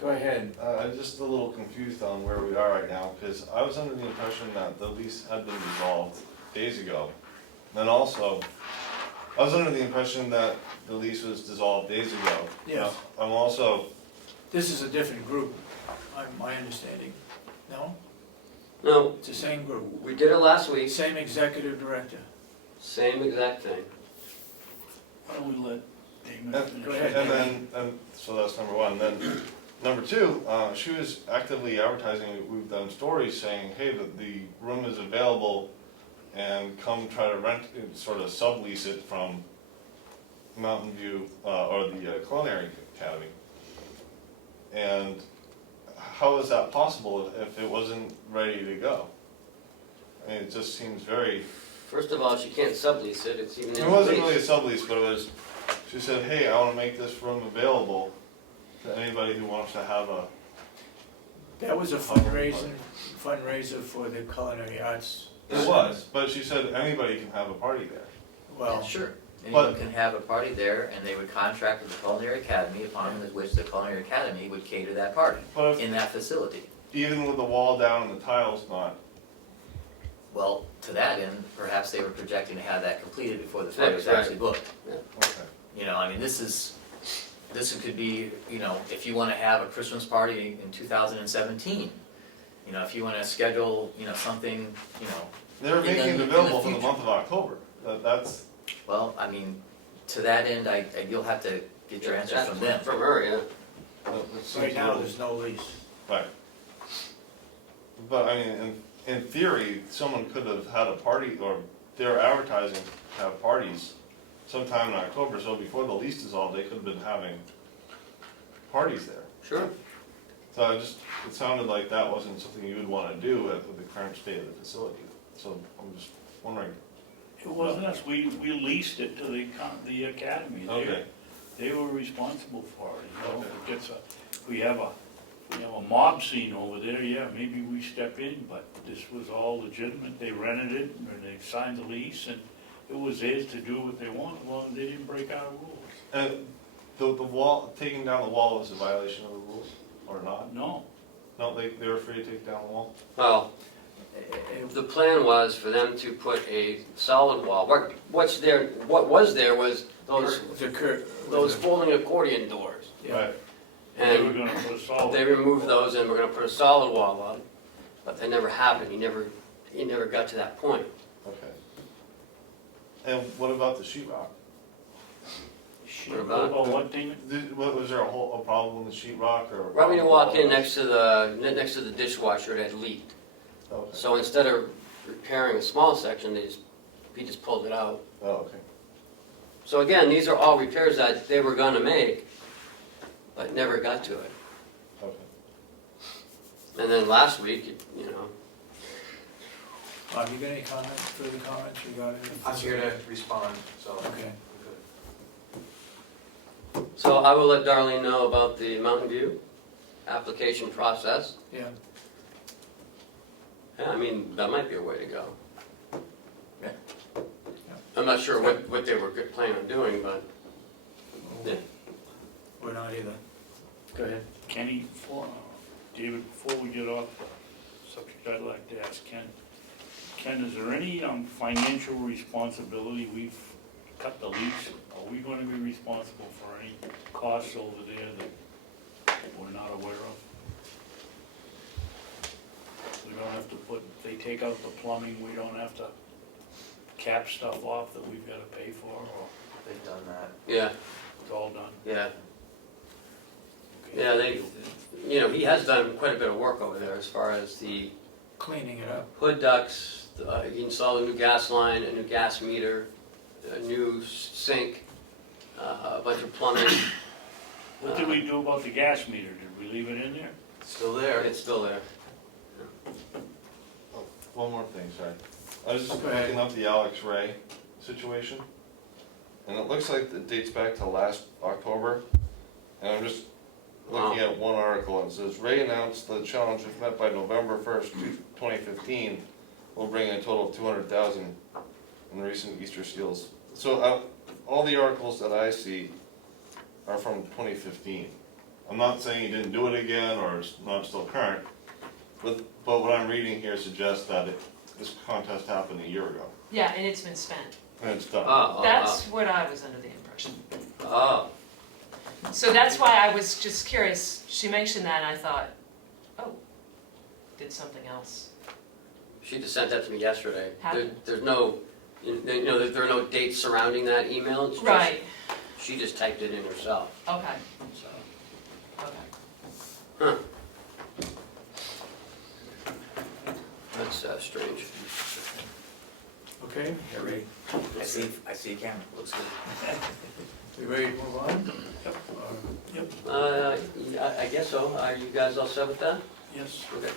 Go ahead. I'm just a little confused on where we are right now, because I was under the impression that the lease had been resolved days ago. Then also, I was under the impression that the lease was dissolved days ago. Yes. I'm also, This is a different group, my understanding. No? No, It's the same group. we did it last week, Same executive director. same exact thing. Why don't we let Damon Go finish? Go ahead. and then, so that's number one. Then, number two, she was actively advertising with them stories saying, hey, the room is available and come try to rent, sort of sublease it from Mountain View, or the Culinary Academy. And how is that possible if it wasn't ready to go? I mean, it just seems very, First of all, she can't sublease it, it's even in it the wasn't really a lease. sublease, but it was, she said, hey, I wanna make this room available to anybody who wants to have a, That was a fundraiser for the culinary arts. it was, but she said anybody can have a party there. Well, Sure. But- Anyone can have a party there, and they would contract with the Culinary Academy, upon which the Culinary Academy would cater that party But if, in that facility. even with the wall down and the tiles not, Well, to that end, perhaps they were projecting to have that completed before the party was That's right. actually booked. okay. You know, I mean, this could be, you know, if you wanna have a Christmas party in 2017, you know, if you wanna schedule, you know, something, you know, They were In the- making in it the available for the future. month of October, that's, well, I mean, to that end, you'll have to get your answers from them. From her, yeah. that seems right a now, little- there's no lease. Right. But I mean, in theory, someone could have had a party, or they're advertising to have parties sometime in October, so before the lease dissolved, they could have been having parties there. Sure. So it sounded like that wasn't something you would wanna do with the current state of the facility. So I'm just wondering, It wasn't us, we leased it to the academy. okay, They were responsible for it, you know, Okay. if it gets we have a mob scene over there, yeah, maybe we step in, but this was all legitimate, they rented it, and they signed the lease, and it was theirs to do what they want, as long as they didn't break our rules. and the wall, taking down the wall was a violation of the rules, or not? No, No, they were free to take down the wall? Well, the plan was for them to put a solid wall. What was there was those folding accordion doors. Yeah. Right, they were And gonna put a solid. they removed those and we're gonna put a solid wall up, but that never happened. He never got to that point. okay. And what about the sheetrock? What about what, Damon? Was there a problem with the sheetrock or? Right when you walk in next to the dishwasher, it had leaked. Okay, So instead of repairing a small section, he just pulled it out. oh, okay, So again, these are all repairs that they were gonna make, but never got to it. okay. And then last week, you know, Bob, you got any comments, further comments regarding? the I'm here to respond, so. Okay. so I will let Darlene know about the Mountain View application process. Yeah, Yeah, I mean, that might be a way to go. Yeah. I'm not sure what they were planning on doing, but, yeah. we're not either. Go ahead. Kenny, David, before we get off the subject, I'd like to ask Ken. Ken, is there any financial responsibility? We've cut the lease. Are we gonna be responsible for any costs over there that that we're not aware of? We don't have to put, if they take out the plumbing, we don't have to cap stuff off that we've gotta pay for, or They've done that. Yeah, it's all done? yeah. Okay. Yeah, he has done quite a bit of work over there as far as the Cleaning it up. hood ducts, he installed a new gas line, a new gas meter, a new sink, a bunch of plumbing. What did we do about the gas meter? Did we leave it in there? Still there. It's still there. One more thing, sorry. I was just Go ahead. looking up the Alex Ray situation, and it looks like it dates back to last October. And I'm just looking at one article, and it says, Ray announced the challenge, if met by November 1st, 2015, will bring in a total of 200,000 in the recent Easter seals. So all the articles that I see are from 2015. I'm not saying he didn't do it again or it's not still current, but what I'm reading here suggests that this contest happened a year ago, Yeah, and it's been spent. and it's done. That's what I was under the impression. Oh, So that's why I was just curious. She mentioned that and I thought, oh, did something else. she just sent that to me yesterday. Happened. There's no, there are no dates surrounding that email. It's just- Right, She just typed it in herself, okay, so. okay. Huh. That's strange. Okay, Yeah, ready? I see a camera, looks good. we ready to move on? Yep. I guess so. Are you guys all set with that? Yes. Okay.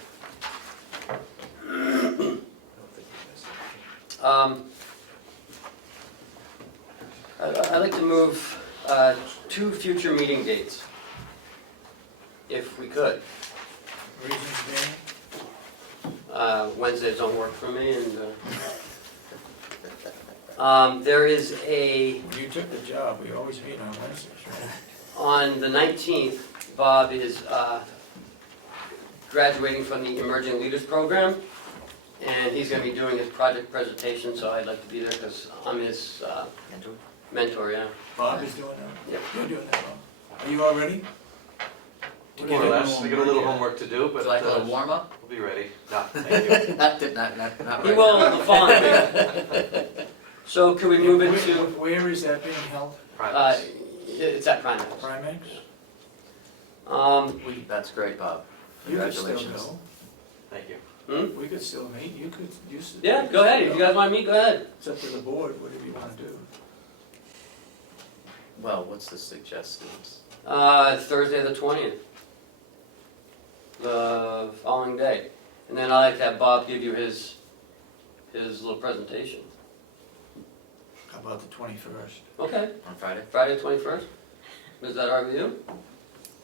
I don't think you I'd like to move 2 future meeting dates, if we could. Reasons being? Wednesdays don't work for me, and there is a, When you took the job, we always meet on Wednesdays, right? on the 19th, Bob is graduating from the Emerging Leaders Program, and he's going to be doing his project presentation, so I'd like to be there because I'm his Mentor? mentor, yeah. Bob is doing that? Yep. You're doing that, Bob. Are you all ready? More or less, they got a little homework to do, Would but you like a little warm up? we'll be ready. No, thank you. Not He right will now. the following week. So can we move it to, Where is that being held? Privates. it's at Primex. Primex? That's great, Bob. You could still Congratulations. go. Thank you. Hmm? We could still meet. You could, Yeah, go ahead. If you guys want to meet, go ahead. It's up to the board, whatever you want to do. Well, what's the suggested? Thursday the 20th. The following day. And then I'd like to have Bob give you his little presentation. How about the 21st? Okay, On Friday? Friday the 21st? Is that all right with you?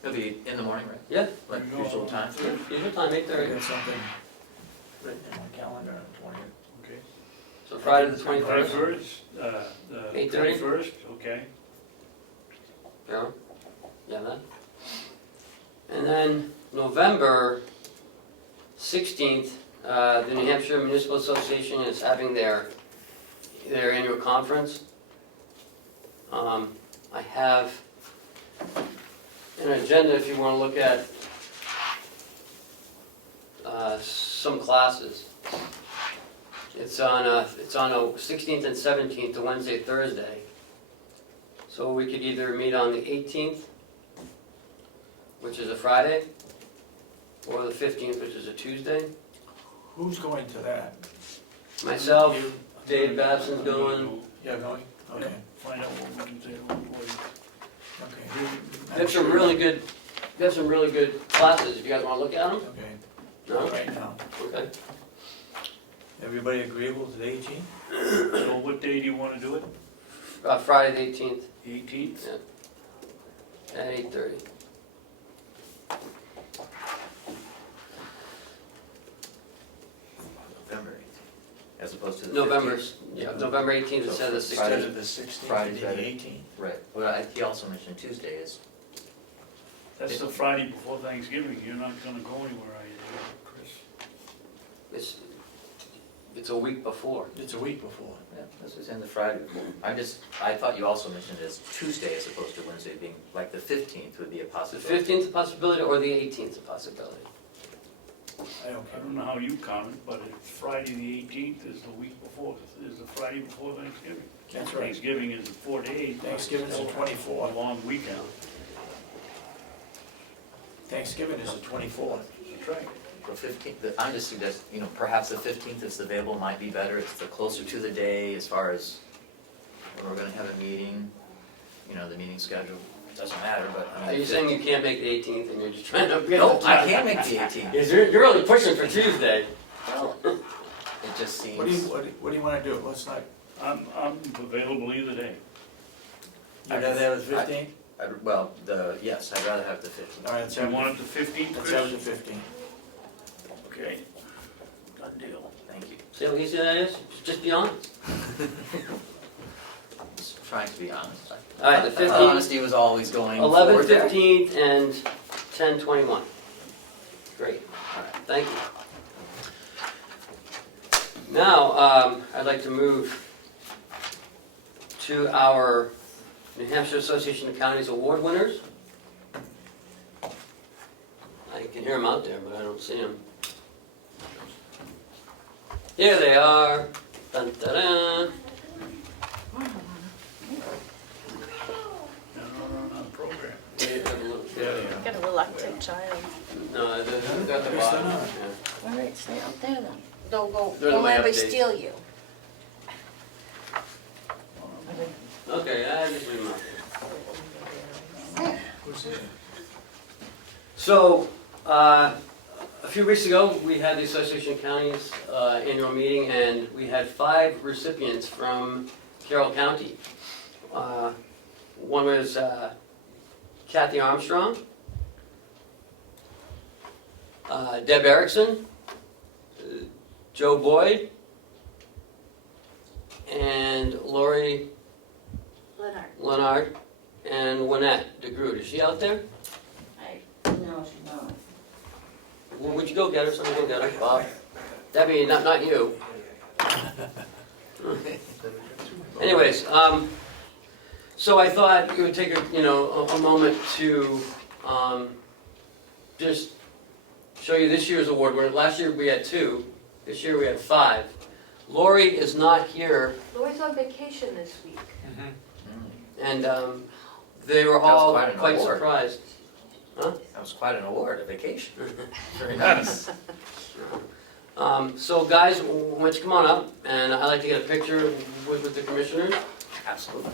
It'll be in the morning, right? Yeah. Like usual time? Usual time, I 8:30. got something written in my calendar on the 20th. Okay. So Friday the 21st. 21st, the 8:30? 21st, okay. Carol? Yeah, that? And then November 16th, the New Hampshire Municipal Association is having their annual conference. I have an agenda if you want to look at some classes. It's on a 16th and 17th, the Wednesday, Thursday. So we could either meet on the 18th, which is a Friday, or the 15th, which is a Tuesday. Who's going to that? Myself, You? Dave Babson's going. Yeah, going? Okay, Find out what Wednesday will be. okay. We have some really good classes, if you guys want to look at them. Okay, No? right now. Okay. Everybody agreeable to the 18th? So what day do you want to do it? Friday the 18th 18th? at 8:30. November 18th, as opposed to the 15th. November 18th instead of the So Friday. 16th. Instead of the 16th, Friday's it'd be better. the 18th. Right, well, he also mentioned Tuesday is, That's the Friday before Thanksgiving. You're not gonna go anywhere, are you, Chris? It's- It's a week before. It's a week before. Yeah, this is in the Friday. I thought you also mentioned it as Tuesday as opposed to Wednesday, being like the 15th would be a The possibility. 15th a possibility, or the 18th a possibility? I don't I care. don't know how you count it, but it's Friday the 18th is the week before, is the Friday before Thanksgiving. That's right. Thanksgiving is 4 days. but Thanksgiving is the it's 24th. a long weekend. Thanksgiving is the 24th. That's right. The 15th, I'm just suggesting, perhaps the 15th is available, might be better. It's the closer to the day as far as when we're gonna have a meeting, the meeting schedule. Doesn't matter, but I Are mean. you saying you can't make the 18th and you're just trying to get No, the I time? can make the 18th. Yes, you're really pushing for Tuesday. Well, it just seems. What do you wanna do? Let's not, I'm available either day. you'd rather have the 15th? Yes, I'd rather have the 15th. All right, let's You have, want it the 15th, let's have the Chris? 15th. Okay, done deal. Thank you. See how easy that is? Just be honest. Just trying to be honest. All right, the I thought 15th, Honesty was always going 11th, forward there. 15th, and 10/21. Great, all right, thank you. Now, I'd like to move to our New Hampshire Association of Counties Award winners. I can hear them out there, but I don't see them. Here they are. Dun, dun, dun. Program. Got a reluctant child. No, they're at the bottom. Yeah. All right, stay out there then. Don't They're the don't way let up anybody days. steal you. Okay, I just leave them out there. Who's it? So, a few weeks ago, we had the Association of Counties annual meeting, and we had 5 recipients from Carroll County. One was Kathy Armstrong, Deb Erickson, Joe Boyd, and Lori Leonard, and Wynette DeGroot. Is she out there? No, she's not. Well, would you go get her? Someone go get her, Bob. Debbie, not you. Anyways, so I thought it would take a moment to just show you this year's award winner. Last year we had 2. This year we had 5. Lori is not here, Lori's on vacation this week. and they were That was all quite an quite award. surprised. That was quite an award, a vacation. Very nice. So guys, why don't you come on up, and I'd like to get a picture with the commissioners. Absolutely.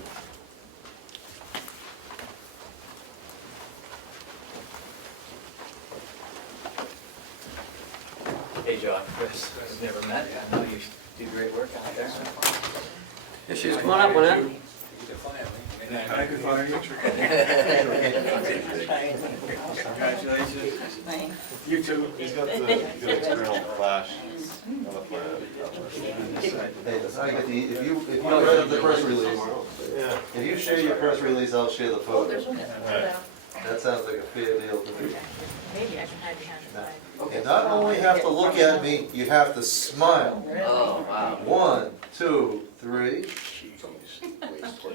Hey, Joe, Chris. We've never met. I know you do great work out there. Here she is, come on up, Wynette. I could fire you. Congratulations. You too. He's got the external flash on the plan. Hey, I get if you read the press release, if you share your press release, I'll share the photo. That sounds like a fair deal to me. Maybe I can hide behind the flag. Okay, not only have to look at me, you have to smile. Oh, wow. 1, 2, 3.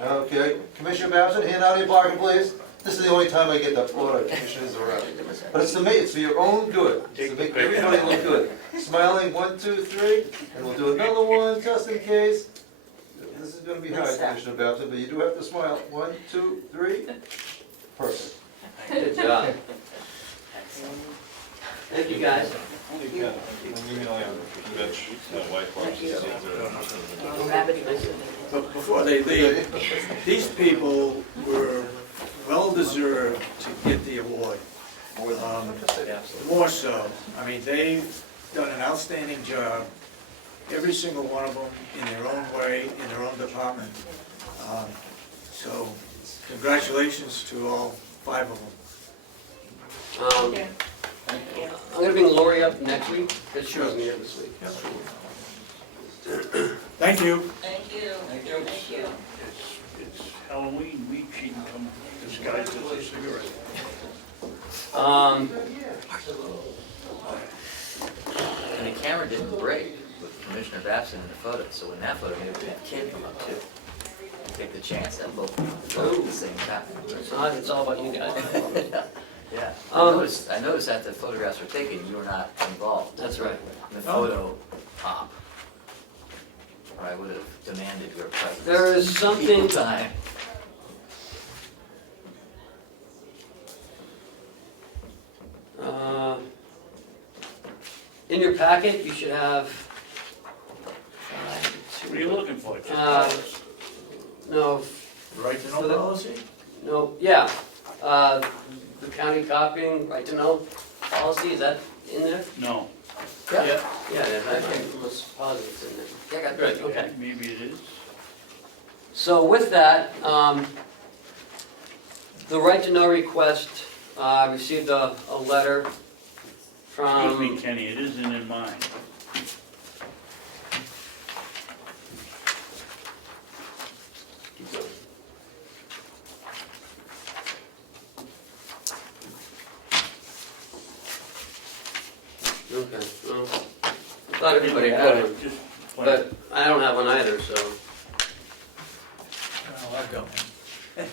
Okay, Commissioner Babson, hand out your parking, please. This is the only time I get the photo, commissioners around. But it's to me, it's for your own good. It's to make everybody look good. Smiling, 1, 2, 3, and we'll do another one just in case. This is gonna be hard, Commissioner Babson, but you do have to smile. 1, 2, 3. Perfect. Good job. Thank you, guys. You can, I'm emailing Mitch, that white cloth, she sees it. But before they leave, these people were well-deserved to get the award. More so. I mean, they've done an outstanding job, every single one of them in their own way, in their own department. So congratulations to all 5 of them. I'm gonna bring Lori up next week, because she wasn't here this week. Thank you. Thank you. Thank you. It's Halloween week, she can come disguised as a cigarette. And the camera didn't break. Commissioner Babson in the photo, so in that photo, maybe that kid come up too. Take the chance that both at the same time. It's all about you guys. Yeah, Um, I noticed that the photographs were taken, you were not involved That's right. in the photo op. Or I would have demanded your presence. There is something, Time. in your packet, you should have, What are you looking for? Just Uh, tell us. no, Right to For know the- policy? no, the county copying, right to know policy, is that in there? No. Yeah. Yeah, I think it was positive it's in there. Yeah, I got Good, okay. Maybe it is. So with that, the right to know request, I received a letter Excuse me, from, Kenny, it isn't in mine. okay, well, I thought everybody had one, Just plain. but I don't have one either, so. Well, I've got one.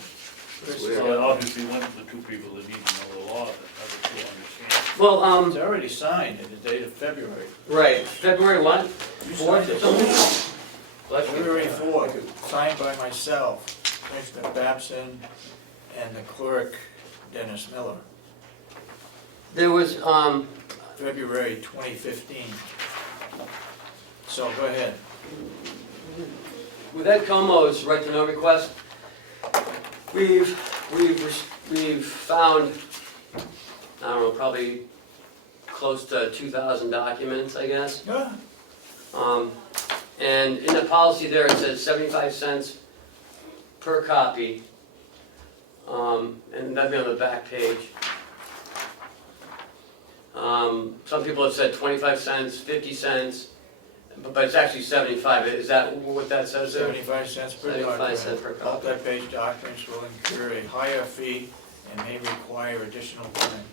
Well, obviously, one of the two people that need to know the law, that other two understand. Well, It's already signed in the date of February. right, February what? You Fourth signed or it. something? Bless you. February 4th, signed by myself, Commissioner Babson, and the clerk, Dennis Miller, There was, February 2015. So go ahead. with Ed Comeau's right to know request, we've found, I don't know, probably close to 2,000 documents, I guess. Yeah. And in the policy there, it says 75 cents per copy. And that'd be on the back page. Some people have said 25 cents, 50 cents, but it's actually 75. Is that what that says there? 75 cents per 75 cents per document. copy. Multi-page documents will incur a higher fee and may require additional time.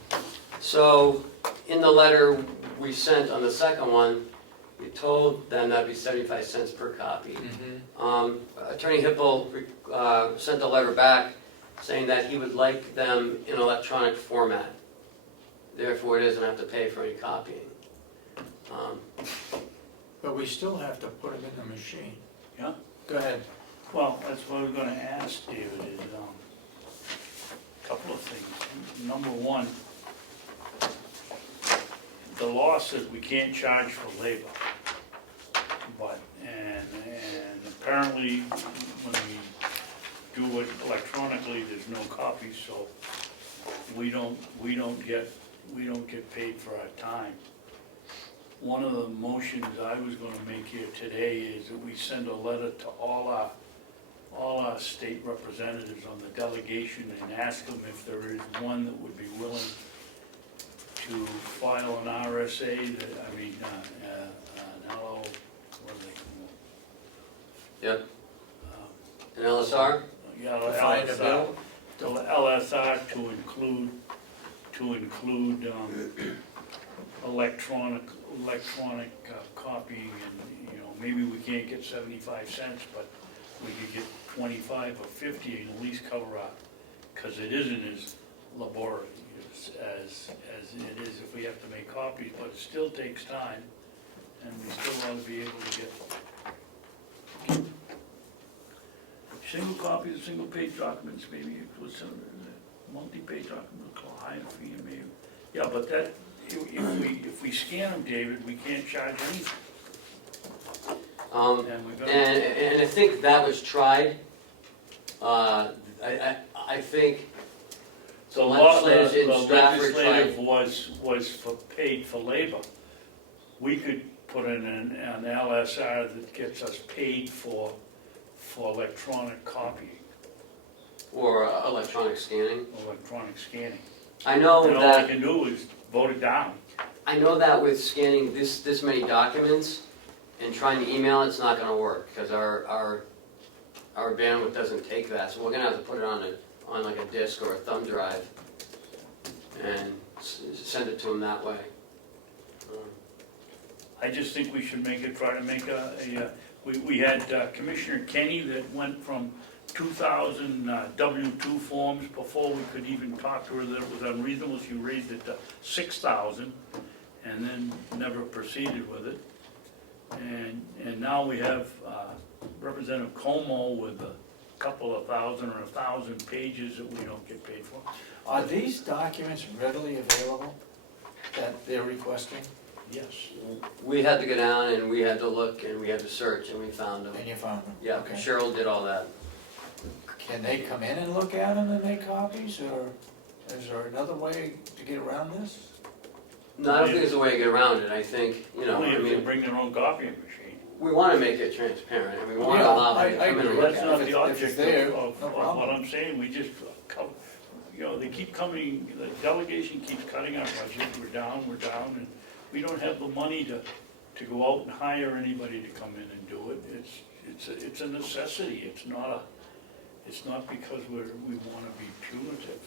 So, in the letter we sent on the second one, we told them that'd be 75 cents per copy. Attorney Hippel sent a letter back saying that he would like them in electronic format. Therefore, he doesn't have to pay for any copying. But we still have to put them in the machine. Yeah. Go ahead. Well, that's what I was gonna ask, David, is, a couple of things. Number one, the law says we can't charge for labor. But, and apparently, when we do it electronically, there's no copy, so we don't get paid for our time. One of the motions I was gonna make here today is that we send a letter to all our state representatives on the delegation and ask them if there is one that would be willing to file an RSA, an LO, what do they call Yep. it? An LSR? Yeah, Find a bill. The LSR to include electronic copying, and, maybe we can't get 75 cents, but we could get 25 or 50 and at least cover our, because it isn't as laborious as it is if we have to make copies, but it still takes time, and we still ought to be able to get single copies of single-page documents, maybe it was some multi-page documents, higher fee, maybe. Yeah, but that, if we scan them, David, we can't charge anything. And we've got. And I think that was tried. I think The legislators in the Stratford legislative was for paid for labor. We could put in an LSR that gets us paid for electronic copying, or electronic scanning. electronic scanning. I know And all I that, can do is vote it down. I know that with scanning this many documents and trying to email it's not gonna work, because our bandwidth doesn't take that, so we're gonna have to put it on like a disk or a thumb drive and send it to them that way. I just think we should try to make we had Commissioner Kenny that went from 2,000 W-2 forms before we could even talk to her that it was unreasonable. She raised it to 6,000 and then never proceeded with it. And now we have Representative Comeau with a couple of thousand or 1,000 pages that we don't get paid for. Are these documents readily available that they're requesting? Yes. We had to go down and we had to look and we had to search and we found them. And you found them? Yeah, Okay. Cheryl did all that. Can they come in and look at them and make copies, or is there another way to get around this? No, I don't think there's a way to get around it, I think, you know, Only I if they mean, bring their own copying machine. we wanna make it transparent, and we wanna Yeah, allow them to I come in and agree. look That's at not it. the If it's object there, of no what problem. I'm saying, we just, you know, they keep coming, the delegation keeps cutting our budget, we're down, and we don't have the money to go out and hire anybody to come in and do it. It's a necessity, it's not because we wanna be punitive.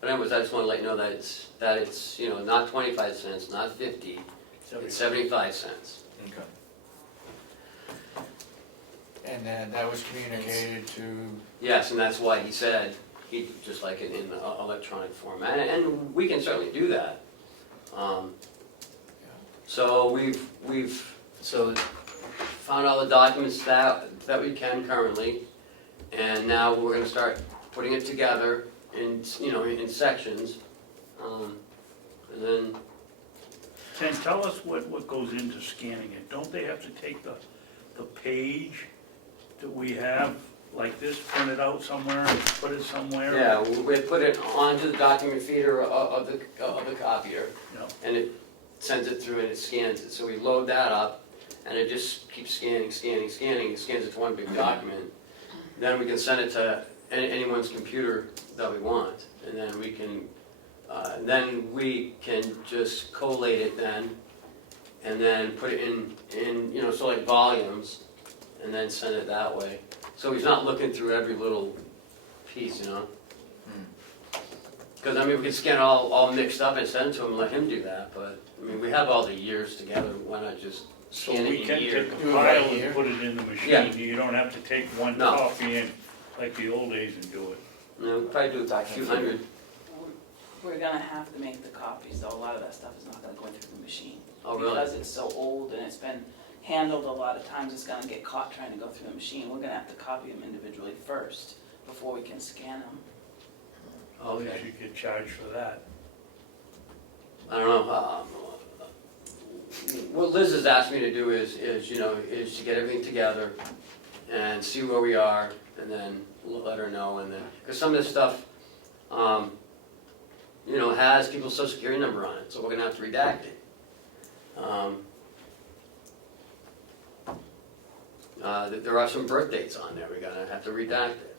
But anyways, I just wanna let you know that it's, you know, not 25 cents, not 50, it's 75 cents. Okay. And then that was communicated to, Yes, and that's why he said he'd just like it in electronic format, and we can certainly do that. So we've found all the documents that we can currently, and now we're gonna start putting it together in, you know, in sections. And then, Ken, tell us what goes into scanning it. Don't they have to take the page that we have like this, print it out somewhere, and put it somewhere? yeah, we put it onto the document feeder of the copier, Yeah. and it sends it through and it scans it. So we load that up, and it just keeps scanning, it scans it to one big document. Then we can send it to anyone's computer that we want, and then we can just collate it then, and then put it in you know, so like volumes, and then send it that way. So he's not looking through every little piece, you know? Because, I mean, we could scan it all mixed up and send it to him and let him do that, but, I mean, we have all the years together, why not just So scan we it can in here? take a Do it right file here. and put it in the machine. Yeah. You don't have to take one No. copy in like the old days and do it. You know, probably do a few hundred. We're gonna have to make the copies, though a lot of that stuff is not gonna go through the machine. Oh, really? Because it's so old and it's been handled a lot of times, it's gonna get caught trying to go through the machine. We're gonna have to copy them individually first, before we can scan them. At least Okay. you get charged for that. I don't know, what Liz has asked me to do is to get everything together and see where we are, and then let her know, and then, because some of this stuff, you know, has people's social security number on it, so we're gonna have to redact it. There are some birth dates on there, we're gonna have to redact it.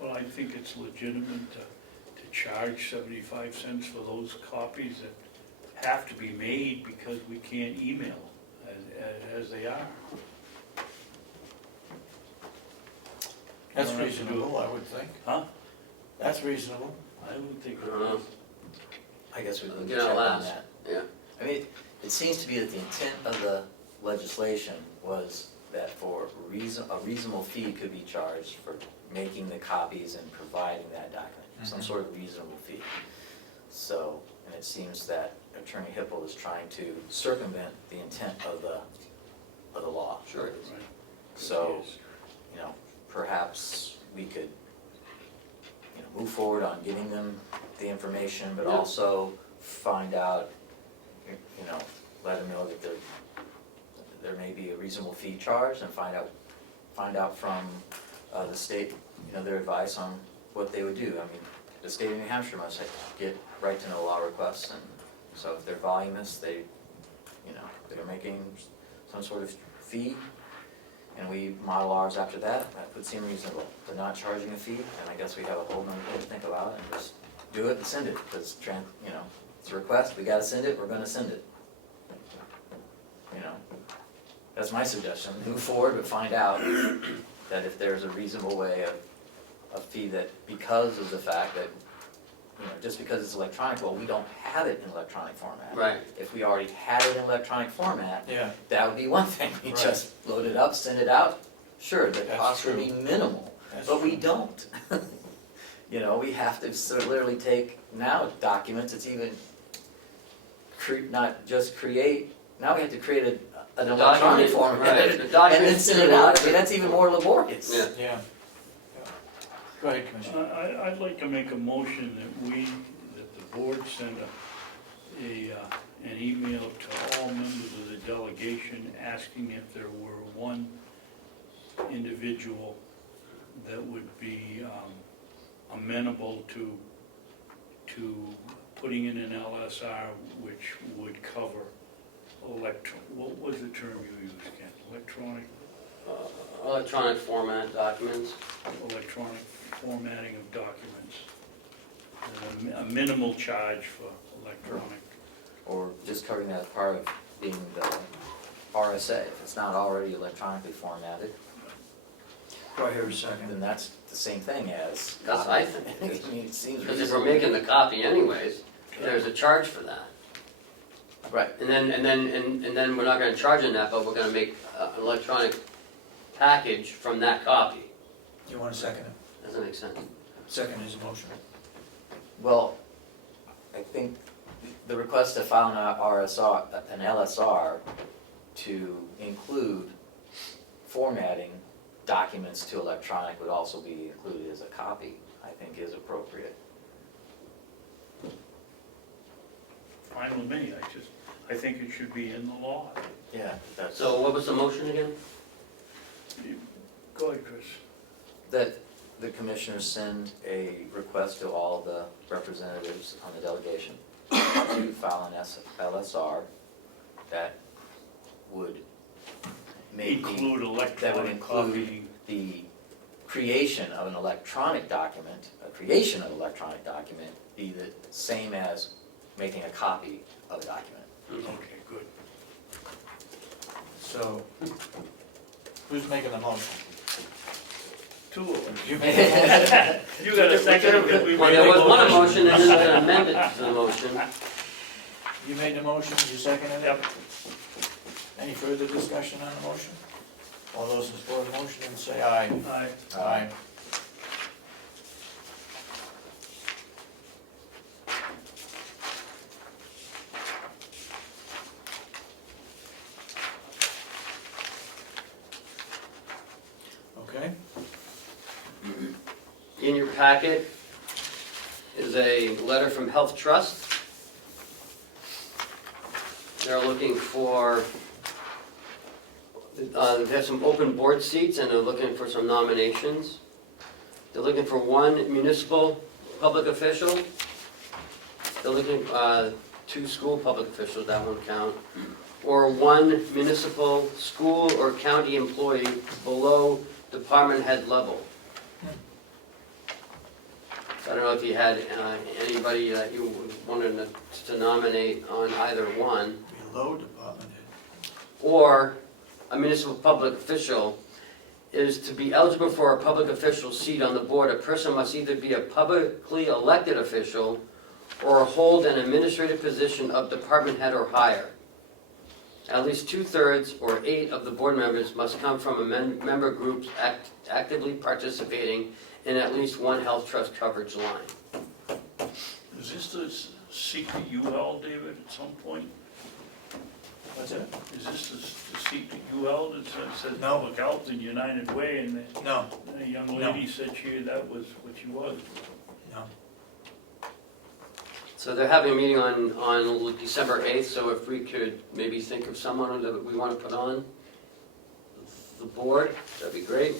Well, I think it's legitimate to charge 75 cents for those copies that have to be made because we can't email as they are. that's You don't have to do it. reasonable, I would think. Huh? That's reasonable. I would think I it don't know. was. I guess we can Get check out on last. that. Yeah. I mean, it seems to be that the intent of the legislation was that for a reasonable fee could be charged for making the copies and providing that document, some sort of reasonable fee. So, and it seems that Attorney Hipple is trying to circumvent the intent of the law. Sure it is. Right. So, Yes. you know, perhaps we could, move forward on getting them the information, but Yeah. also find out, let them know that there may be a reasonable fee charged, and find out from the state, their advice on what they would do. I mean, the state of New Hampshire must get right-to-know law requests, and so if they're voluminous, they're making some sort of fee, and we model ours after that, that would seem reasonable. But not charging a fee, and I guess we have a whole nother thing to think about, and just do it and send it, because, it's a request, we gotta send it, we're gonna send it. That's my suggestion, move forward, but find out that if there's a reasonable way of fee that, because of the fact that you know, just because it's electronic, well, we don't have it in electronic format. Right. If we already had it in electronic format, Yeah, that would be one thing, we Right. just load it up, send it out, sure, the That's cost would true. be minimal, that's but we true. don't. You know, we have to literally take now documents, it's even not just create, now we have to create an electronic Document, format, right, the and then document- send it out, I mean, that's even more laborious. Yeah. Yeah. Yeah. Go ahead, Commissioner. I'd like to make a motion that the board send an email to all members of the delegation asking if there were one individual that would be amenable to putting in an LSR which would cover what was the term you used, Ken? Electronic format documents. Electronic formatting of documents. And a minimal charge for electronic. Or just covering that as part of being the RSA, if it's not already electronically formatted, Do I hear a second? then that's the same thing as That's what I think. I mean, it seems Because if we're reasonable. making the copy anyways, there's a charge for that. Right, And then we're not gonna charge on that, but we're gonna make an electronic package from that copy. You want to second it? Doesn't make sense. Second is a motion. well, I think the request to file an LSR to include formatting documents to electronic would also be included as a copy, I think is appropriate. Fine with me, I think it should be in the law. Yeah, that's. So what was the motion again? Go ahead, Chris. That the commissioners send a request to all the representatives on the delegation to file an LSR that would make Include that would electronic include copying. the creation of an electronic document, be the same as making a copy of a document. Okay, good. So, who's making the motion? Two of them. You made the motion. You got a second, because we Well, made there a was one motion. motion and then an amendment to the motion. You made the motion, you seconded it? Yep. Any further discussion on the motion? All those in support of the motion, then say aye. Aye. Aye. Okay, In your packet is a letter from Health Trust. They're looking for, they have some open board seats and they're looking for some nominations. They're looking for one municipal public official. They're looking, 2 school public officials, that won't count. Or 1 municipal, school, or county employee below department head level. So I don't know if you had anybody that you wanted to nominate on either one. below department head. Or a municipal public official is to be eligible for a public official seat on the board. A person must either be a publicly elected official or hold an administrative position of department head or higher. At least 2/3 or 8 of the board members must come from a member groups actively participating in at least one health trust coverage line. Is this the seat that you held, David, at some point? What's it? Is this the seat that you held? It says No. Public Health in United Way, and No, the young No. lady said that was what she was. no. So they're having a meeting on December 8th, so if we could maybe think of someone that we want to put on the board, that'd be great.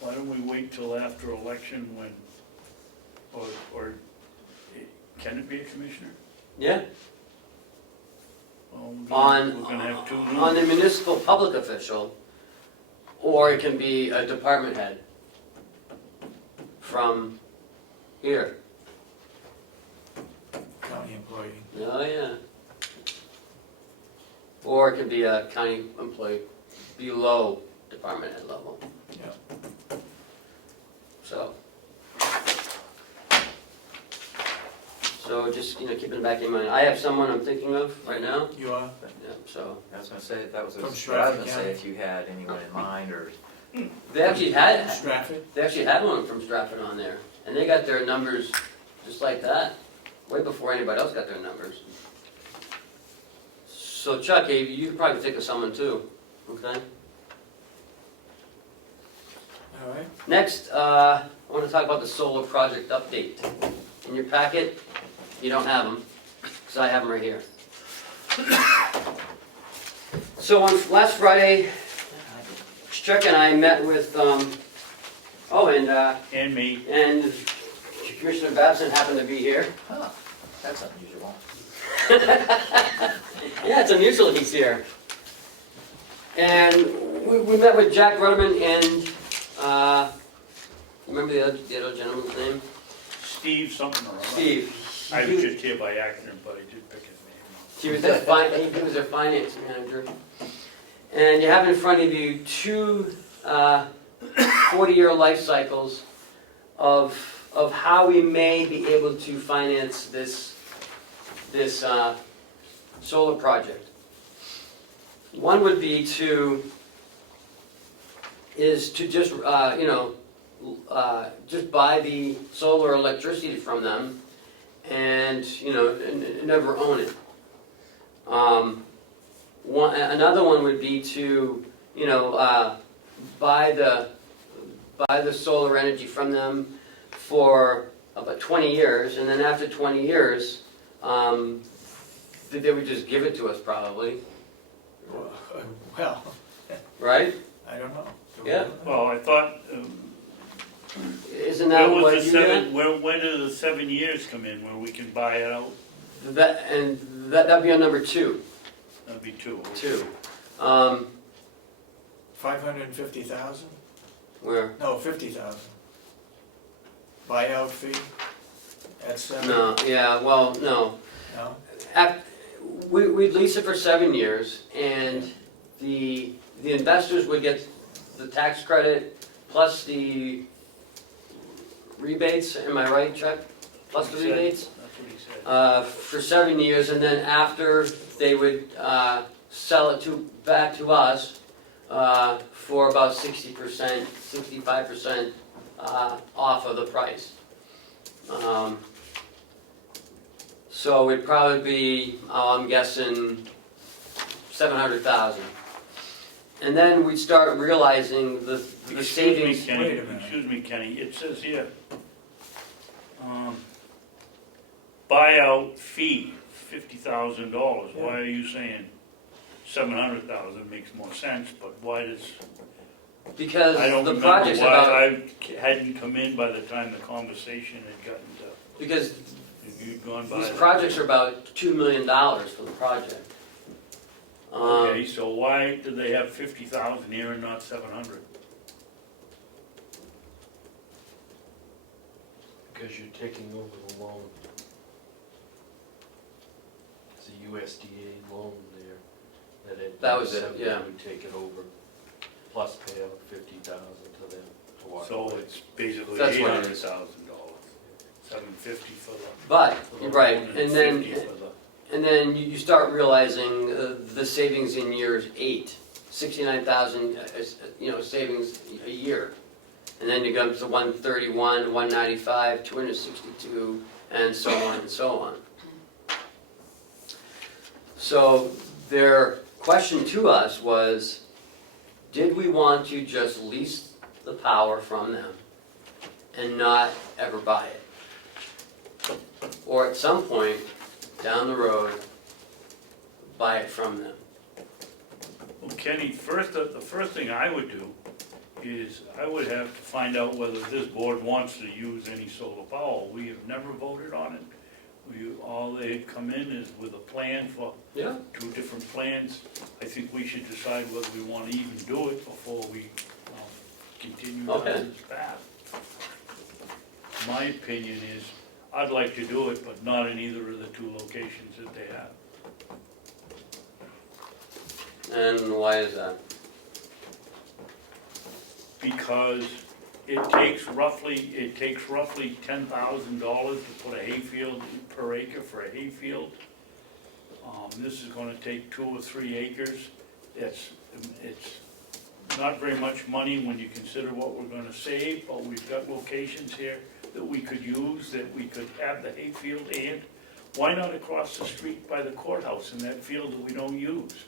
Why don't we wait till after election when, or can it be a commissioner? Yeah. Well, On, we're gonna have 2 on the new. municipal public official, or it can be a department head from here. County employee. Oh, yeah. Or it could be a county employee below department head level. Yeah. So, So just, keep it in the back of your mind. I have someone I'm thinking of right now, You are? yeah, so. I was gonna say, that was From what I was Stratford gonna County? say, if you had anyone in mind, or They actually had, Stratford? one from Stratford on there, and they got their numbers just like that, way before anybody else got their numbers. So Chuck, you could probably think of someone too, okay? All right. Next, I want to talk about the solar project update. In your packet, you don't have them, because I have them right here. So on last Friday, Chuck and I met with, And me, and Commissioner Babson happened to be here. huh, that's unusual. Yeah, it's unusual he's here. And we met with Jack Rudderman and, remember the other gentleman's name? Steve something or other. Steve. I was just here by accident, but I did pick his name. He was their finance manager. And you have in front of you two 40-year life cycles of how we may be able to finance this solar project. One would be to just just buy the solar electricity from them and never own it. Another one would be to buy the solar energy from them for about 20 years, and then after 20 years, they would just give it to us probably, Well, right? I don't know. Do we Yeah. know that? Well, I thought, Isn't that where what was you the did? seven, when do the 7 years come in, where we can buy it out? That'd be on number two. That'd be two. Two. 550,000? Where? No, 50,000. Buyout fee at 7? No. Yeah. Well, no. No? We'd lease it for 7 years, and the investors would get the tax credit plus the rebates. Am I right, Chuck? Plus the rebates. That's what he said. For 7 years, and then after they would sell it back to us for about 60%, 65% off of the price. So it'd probably be, I'm guessing, 700,000. And then we'd start realizing the savings. Wait a minute. Excuse me, Kenny, it says here, buyout fee, $50,000. Why are you saying 700,000? Makes more sense, but why does, Because I don't the remember project's why about, I hadn't come in by the time the conversation had gotten to, because if you'd gone by. these that. projects are about $2 million for the project. Okay, so why do they have 50,000 here and not 700? Because you're taking over the loan. It's a USDA loan there, That was it, somebody yeah. would take it over, plus pay out 50,000 to them to walk So away. it's basically That's what it is. $800,000, 750 for the. But, for the right, loan and then, 50 for the- and then you start realizing the savings in years 8, 69,000, savings a year. And then you go up to 131, 195, 262, and so on and so on. So their question to us was, did we want to just lease the power from them and not ever buy it? Or at some point down the road, buy it from them? Well, Kenny, the first thing I would do is I would have to find out whether this board wants to use any solar power. We have never voted on it. All they had come in is with a plan for Yeah. 2 different plans. I think we should decide whether we want to even do it before we continue down Okay. this path. My opinion is, I'd like to do it, but not in either of the 2 locations that they have. And why is that? Because It takes roughly $10,000 to put a hayfield per acre for a hayfield. This is gonna take 2 or 3 acres. It's not very much money when you consider what we're gonna save, but we've got locations here that we could use, that we could have the hayfield, and why not across the street by the courthouse in that field that we don't use?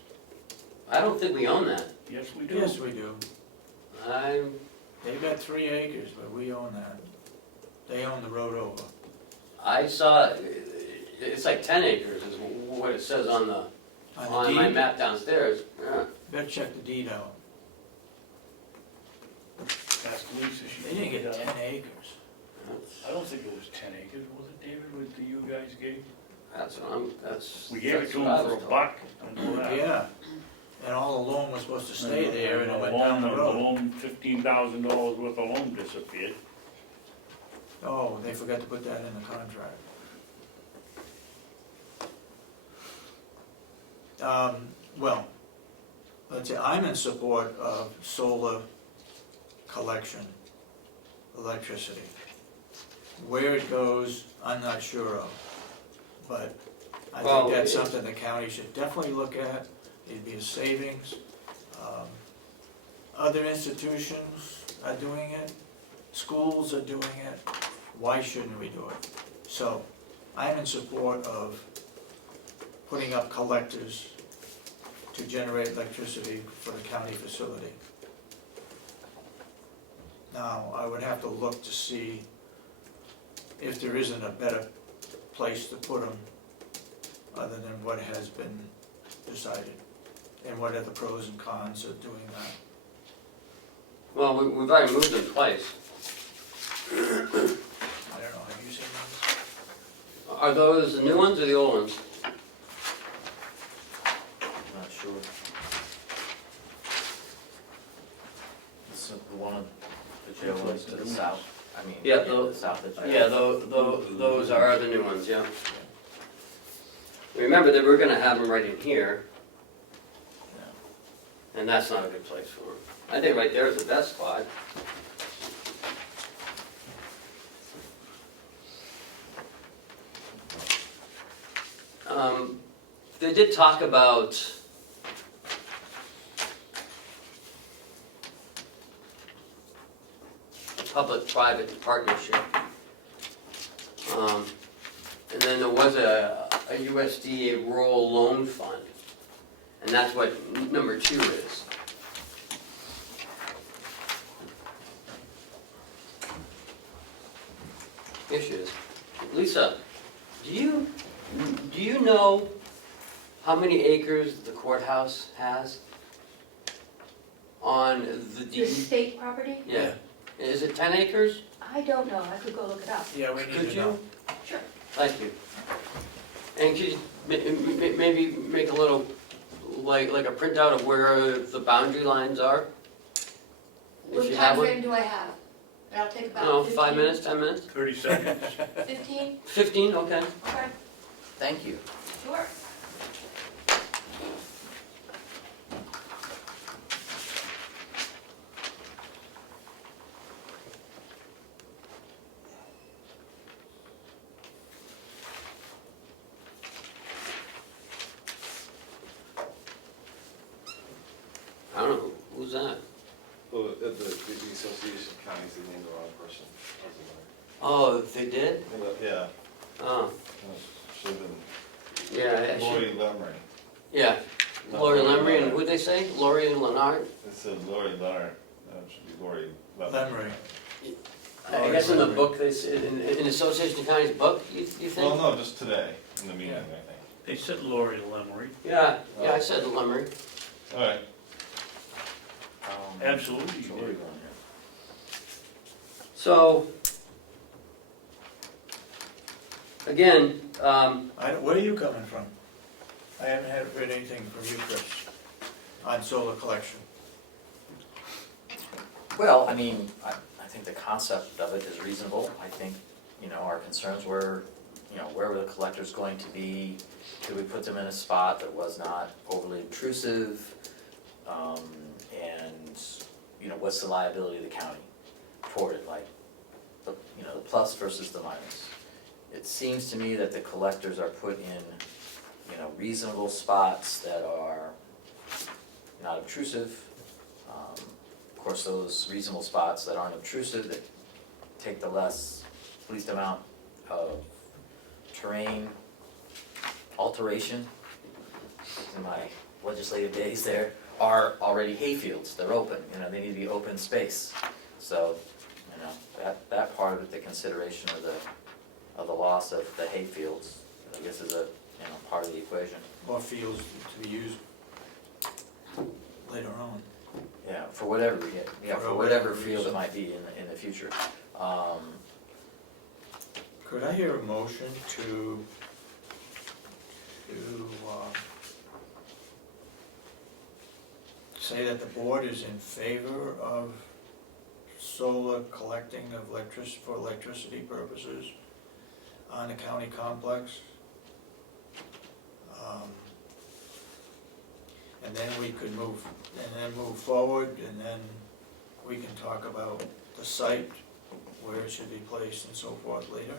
I don't think we own that. Yes, we do. Yes, we do. I'm, They've got 3 acres, but we own that. They own the road over. I saw, it's like 10 acres is what it says on On my the deed, map downstairs. Yeah. better check the deed out. Ask Lisa, she. They didn't get 10 acres. I don't think it was 10 acres, was it, David, what you guys gave? That's, We gave it that's to what I them for was a told. buck, I know that. Yeah, and all the loan was supposed to stay there, and it went down the The road. loan, $15,000 worth of loan disappeared. Oh, they forgot to put that in the contract. Well, let's see, I'm in support of solar collection, electricity. Where it goes, I'm not sure of, but I Well, think that's something the county should definitely look at. It'd be a savings. Other institutions are doing it, schools are doing it, why shouldn't we do it? So, I'm in support of putting up collectors to generate electricity for the county facility. Now, I would have to look to see if there isn't a better place to put them other than what has been decided, and what are the pros and cons of doing that. Well, we've already moved them twice. I don't know, have you seen those? Are those the new ones or the old ones? Not sure. It's the one of the jail ones to the south, I mean, Yeah, the south of jail. Yeah, those are the new ones, yeah. Remember that we're gonna have them right in here, and that's not a good place for them. I think right there is the best spot. They did talk about public-private partnership. And then there was a USDA rural loan fund, and that's what number 2 is. Here she is. Lisa, do you know how many acres the courthouse has on the The deed? state property? Yeah. Is it 10 acres? I don't know, I could go look it up. Yeah, we need Could to you? know. Sure. Thank you. And could you maybe make a little, like a printout of where the boundary lines are? If What you time have one? frame do I have? That'll take about No, 15. 5 minutes, 10 minutes? 30 seconds. 15? 15, okay. Okay, Thank you. sure. I don't know, who's that? Well, the association counties, they named the wrong person. Oh, they did? Yeah, Oh, should have been yeah, Lori Lemry. yeah. Not Lori Lori Lemry, and Leonard. who'd they say? Lori and Leonard? It said Lori Leonard, it should be Lori Lemry. Lemery. I guess in the book, they said, in Association of Counties book, you Well, think? no, just today, in the meeting, I think. They said Lori Lemery. Yeah, I said Lemery. All right, Absolutely you Sure, did. you're on here. So, again, Where are you coming from? I haven't heard anything from you, Chris, on solar collection. Well, I mean, I think the concept of it is reasonable. I think, our concerns were, where were the collectors going to be? Could we put them in a spot that was not overly intrusive? And, what's the liability of the county? toward it, like, the, you know, the plus versus the minus. It seems to me that the collectors are put in, you know, reasonable spots that are not obtrusive. Of course, those reasonable spots that aren't obtrusive, that take the least amount of terrain alteration, in my legislative days there, are already hayfields, they're open, you know, they need to be open space. So, you know, that part of it, the consideration of the loss of the hayfields, I guess is a, you know, part of the equation. Or fields to be used later on. Yeah, for whatever, for whatever field it might be in the future. Could I hear a motion to say that the board is in favor of solar collecting of for electricity purposes on a county complex? And then we could move forward, and then we can talk about the site, where it should be placed and so forth later.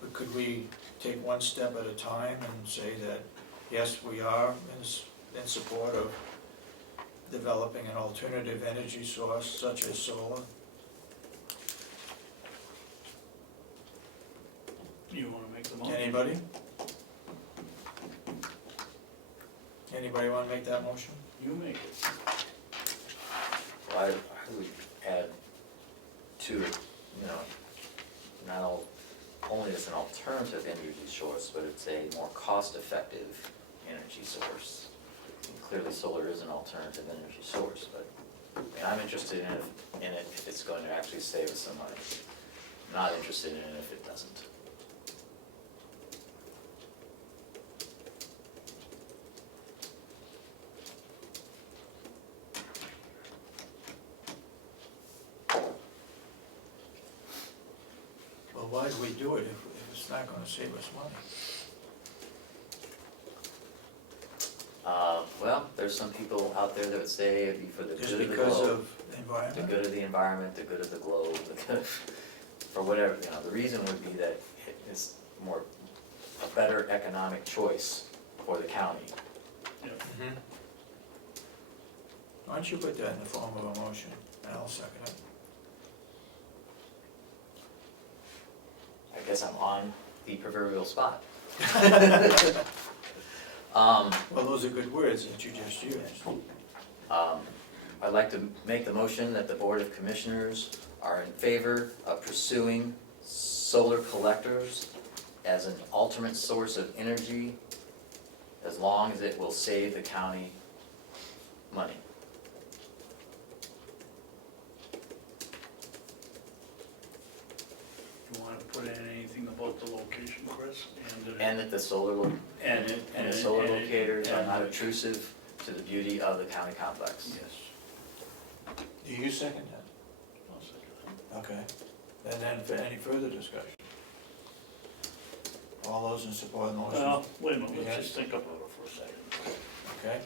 But could we take one step at a time and say that, yes, we are in support of developing an alternative energy source such as solar? You wanna make the motion? Anybody? Anybody want to make that motion? You make it. Well, I would add to it, you know, not only as an alternative energy source, but it's a more cost-effective energy source. And clearly, solar is an alternative energy source, but I mean, I'm interested in it if it's going to actually save us some money. I'm not interested in it if it doesn't. Well, why do we do it if it's not going to save us money? Well, there's some people out there that would say it'd be for the Just good of the because globe. of the The environment? good of the environment, the good of the globe, the good, for whatever, you know, the reason would be that it is a better economic choice for the county. Mhm. Why don't you put that in the form of a motion, and I'll second it. I guess I'm on the proverbial spot. Well, those are good words that you just used. I'd like to make the motion that the Board of Commissioners are in favor of pursuing solar collectors as an alternate source of energy, as long as it will save the county money. You wanna put in anything about the location, Chris? And that the solar, and the solar locators are not obtrusive to the beauty of the county complex. Yes. Do you second that? I'll second that. Okay. And then for any further discussion? All those in support of the motion? Well, wait a minute, let's Yes. just think about it for a second. Okay.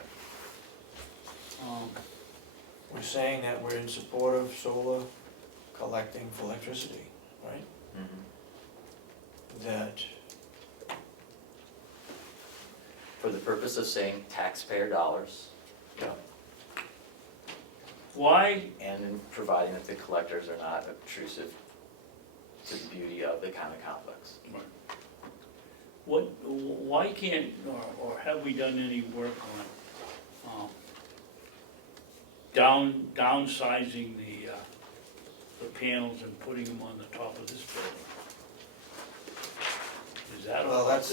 We're saying that we're in support of solar collecting for electricity, right? Mhm. That, For the purpose of saving taxpayer dollars yeah, Why, and in providing that the collectors are not obtrusive to the beauty of the county complex. why can't, or have we done any work on, downsizing the panels and putting them on the top of this building? Is that Well, that's-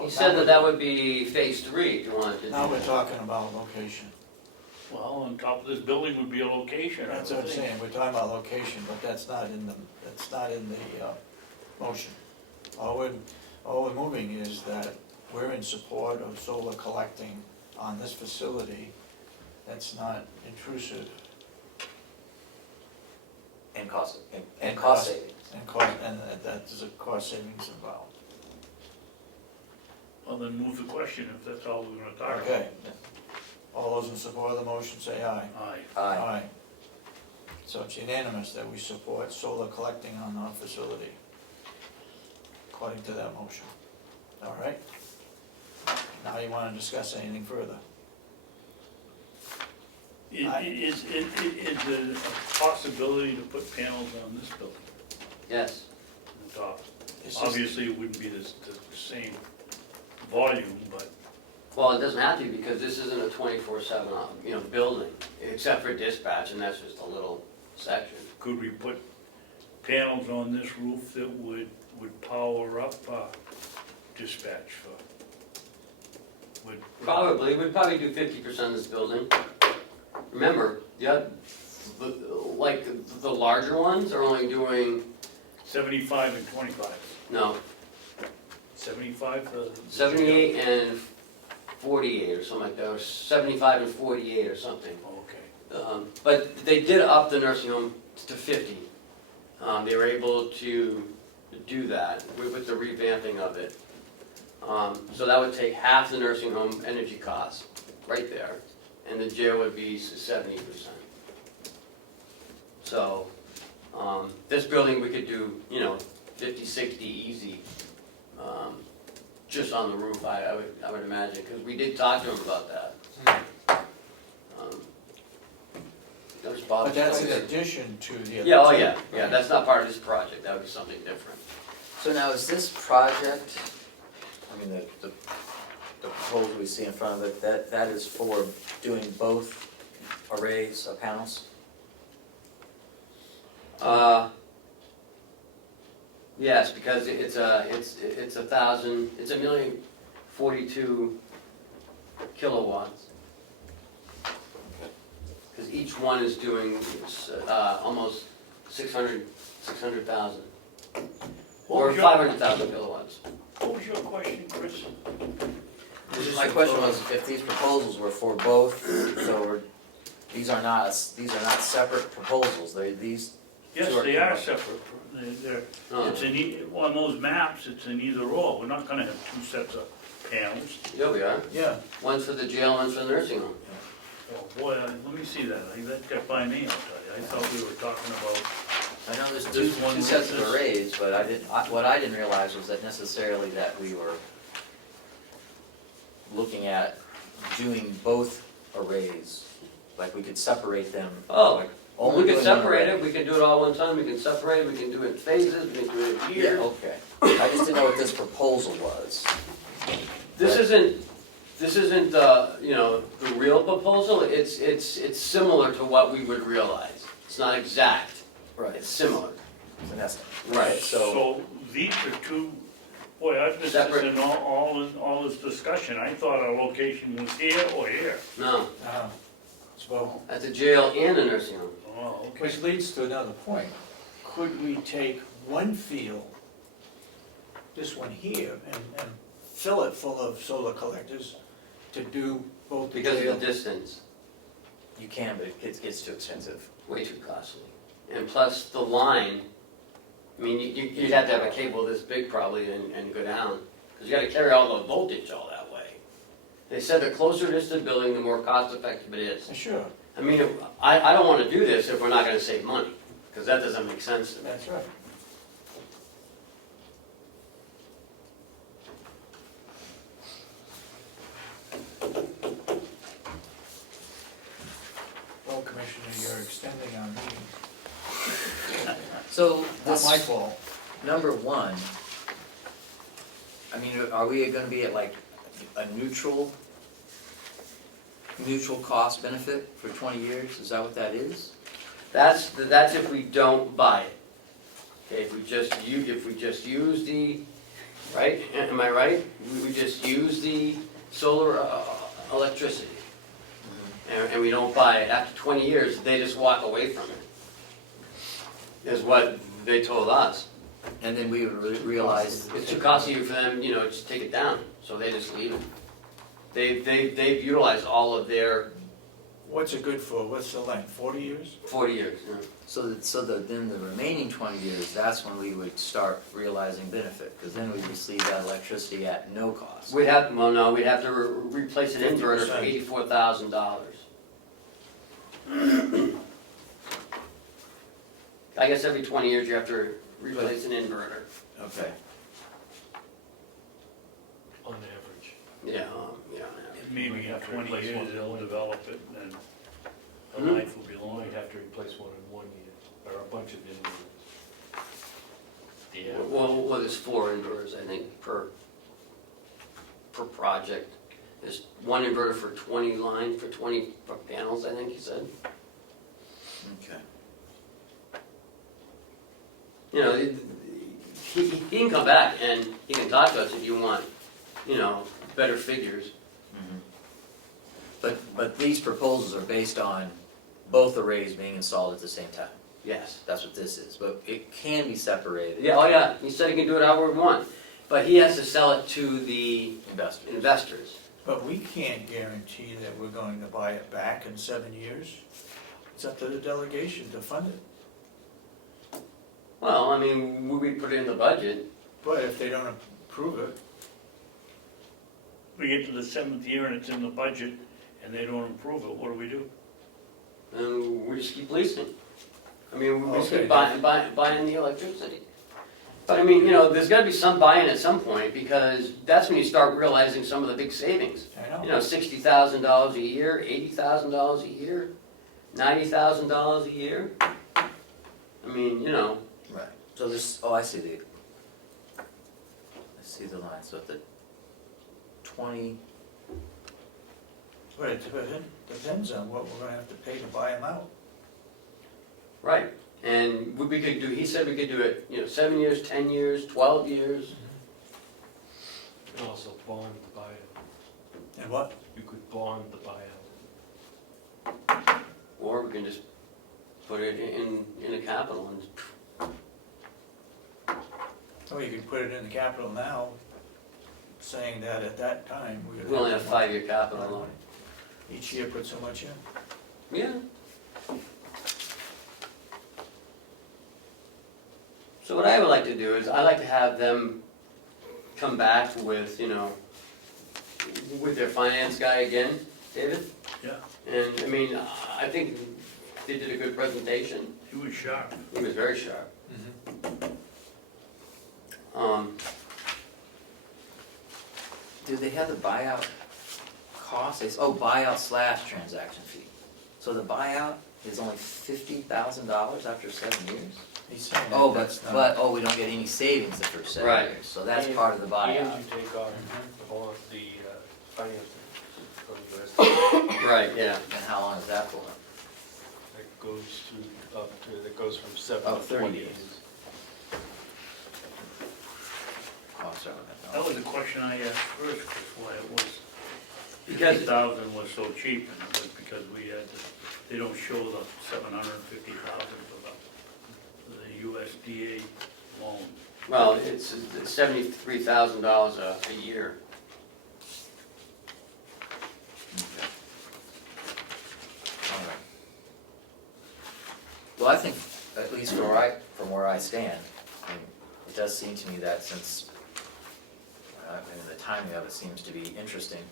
He said that would be phase 3 if you wanted to do now we're that. talking about location. Well, on top of this building would be a location, I That's what I'm would think. saying, we're talking about location, but that's not in the motion. All we're moving is that we're in support of solar collecting on this facility that's not intrusive And cost, And and cost cost. savings. and that there's a cost savings involved. Well, then move the question if that's all we're gonna talk about. Okay. All those in support of the motion say aye. Aye. Aye. So it's unanimous that we support solar collecting on our facility, according to that motion. All right? Now you wanna discuss anything further? Is it a possibility to put panels on this building, Yes. on the top? It's just- Obviously, it wouldn't be the same volume, but Well, it doesn't have to because this isn't a 24/7, building, except for dispatch, and that's just a little section. could we put panels on this roof that would power up dispatch for? Probably, we'd probably do 50% of this building. Remember, the larger ones are only doing, 75 and 25. no, 75 for? 78 and 48 or something like that, or 75 and 48 or something. Okay. But they did up the nursing home to 50. They were able to do that with the revamping of it. So that would take half the nursing home energy costs, right there, and the jail would be 70%. So, this building we could do, 50, 60 easy, just on the roof, I would imagine, because we did talk to him about that. That was Bob's But that's in place. addition to the other. Yeah, oh two. yeah, that's not part of this project, that would be something different. So now, is this project, I mean, the proposal we see in front of it, that is for doing both arrays of panels? Yes, because it's a 1,042 kilowatts. Because each one is doing almost 600,000. What Or was your- 500,000 kilowatts. What was your question, Chris? My question was, if these proposals were for both, these are not separate proposals, these. Yes, two they are combined. separate. They're, Oh. it's on those maps, it's in either or. We're not gonna have two sets of panels. Yeah, we are. Yeah, One's for the jail, one's for the nursing home. Oh, boy, let me see that. That got by me, I'll tell you. I thought we were talking about, I know there's This one two sets of versus- arrays, but what I didn't realize was that necessarily that we were looking at doing both arrays, like we could separate them. Oh, like well, only we can doing one separate array. it, we can do it all one time, we can separate it, we can do it in phases, we can do it Yeah, here. okay. I just didn't know what this proposal was. This isn't the real proposal, it's similar to what we would realize. It's not exact, Right. it's similar. It's an estimate. Right, so these are two, boy, I've been Separate. listening to all this discussion. I thought our location was here or here. No, it's both. at the jail and the nursing home. Oh, okay. Which leads to another point. Could we take one field, this one here, and fill it full of solar collectors to do both the Because jail? of the distance, You can, but it gets too expensive. way too costly. And plus the line, I mean, you'd have to have a cable this big probably and go down. Because you gotta carry all the voltage all that way. They said the closer it is to the building, the more cost effective it is. Sure, I mean, I don't wanna do this if we're not gonna save money, because that doesn't make sense to me. that's right. Well, Commissioner, you're extending our meeting. So Not this, my fault. number one, I mean, are we gonna be at like a neutral cost benefit for 20 years? Is that what that is? That's if we don't buy it. Okay, if we just use the, right, am I right? We just use the solar electricity. And we don't buy it. After 20 years, they just walk away from it. Is what they told us. And then we would realize. It's too costly for them, just take it down, so they just leave it. They've utilized all of their What's it good for? What's the length, 40 years? 40 years. Then the remaining 20 years, that's when we would start realizing benefit, because then we receive that electricity at no cost. We'd have to replace an inverter for 50%. $84,000. I guess every 20 years you have to replace an inverter. Okay. On average. Yeah, Maybe in have to 20 replace years, one. they'll develop it, and Hmm? the life will be You longer. might have to replace one in 1 year, or a bunch of inverters. Yeah. well, there's 4 inverters, I think, per project. There's one inverter for 20 lines, for 20 panels, I think he said. Okay. You know, he can come back and he can talk to us if you want, better figures. Mhm. But these proposals are based on both arrays being installed at the same time. Yes. That's what this is, but it can be separated. Yeah, oh yeah, he said he can do it however we want, but he has to sell it to the Investors. investors. But we can't guarantee that we're going to buy it back in 7 years. It's up to the delegation to fund it. Well, I mean, we put it in the budget. But if they don't approve it, We get to the 7th year and it's in the budget, and they don't approve it, what do we do? And we just keep leasing. I mean, we just Okay. keep buying the electricity. But I mean, there's gotta be some buy-in at some point, because that's when you start realizing some of the big savings. I know. $60,000 a year, $80,000 a year, $90,000 a year. I mean, Right. So this, oh, I see the line, so at the 20, But it depends on what we're gonna have to pay to buy them out. right. And we could do, he said we could do it, 7 years, 10 years, 12 years. You can also bond the buyout. And what? You could bond the buyout. Or we can just put it in a capital and, Oh, you could put it in the capital now, saying that at that time, we would. we only have 5-year capital. Each year put so much in. Yeah. So what I would like to do is, I like to have them come back with, with their finance guy again, David? Yeah. And, I mean, I think they did a good presentation. He was sharp. He was very sharp. do they have the buyout cost? Buyout / transaction fee. So the buyout is only $50,000 after 7 years? He's saying that Oh, that's not. we don't get any savings the first 7 Right. years, so that's And- part of the buyout. And you take off the bond, the financing from the US. Right, yeah. And how long is that for? That goes that goes from 7 Oh, to 30 20 years. years. Oh, sorry. That was the question I asked first, Chris, why it was, Because, 50,000 was so cheap, and it was because they don't show the 750,000 for the USDA loan. well, it's $73,000 a year. Okay. All right. Well, I think, at least from where I stand, I mean, it does seem to me that since, the timing of it seems to be interesting,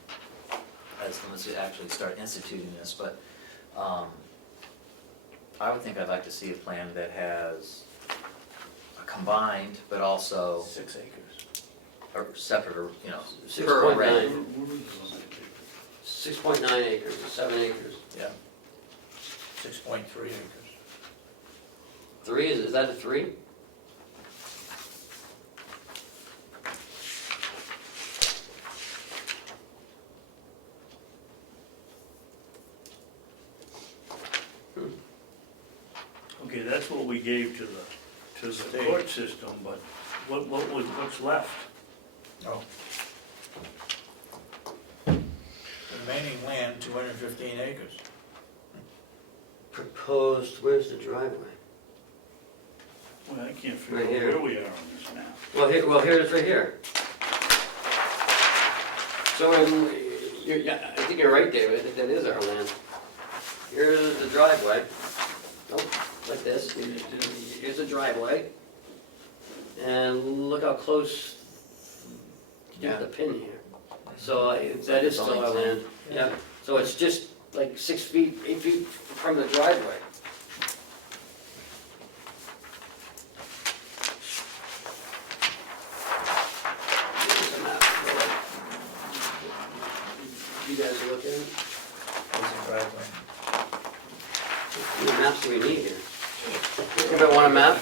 as let's actually start instituting this, but I would think I'd like to see a plan that has a combined, but also 6 acres. a separate, per 6.9. array. 6.9 acres, 7 acres. Yeah. 6.3 acres. 3, is that a 3? Okay, that's what we gave to the State. court system, but what's left? Oh. Remaining land, 215 acres. Proposed, where's the driveway? Well, I can't figure Right out here. where we are on this now. Well, here it is, right here. So, I think you're right, David, I think that is our land. Here's the driveway. Oh, like this, here's the driveway. And look how close, the pin here. So that is still our land, yeah. So it's just like 6 feet, 8 feet from the driveway. maps do we need here? Anybody want a map?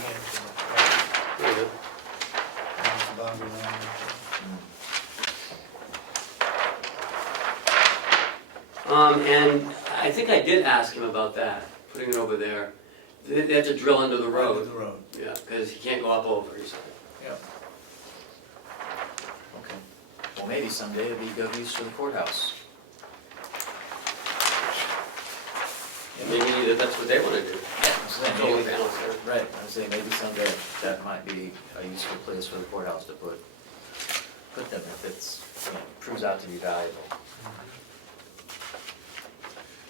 There you go. And I think I did ask him about that, putting it over there. They have to drill under the Under road. the road, Yeah, because he can't go up over, he said. yeah. Okay. Well, maybe someday it'll be GovEast for the courthouse. Maybe that's what they want to do. Yeah, I'm saying, Solar maybe- panels there. right, I'm saying maybe someday that might be a useful place for the courthouse to put them if it's, proves out to be valuable.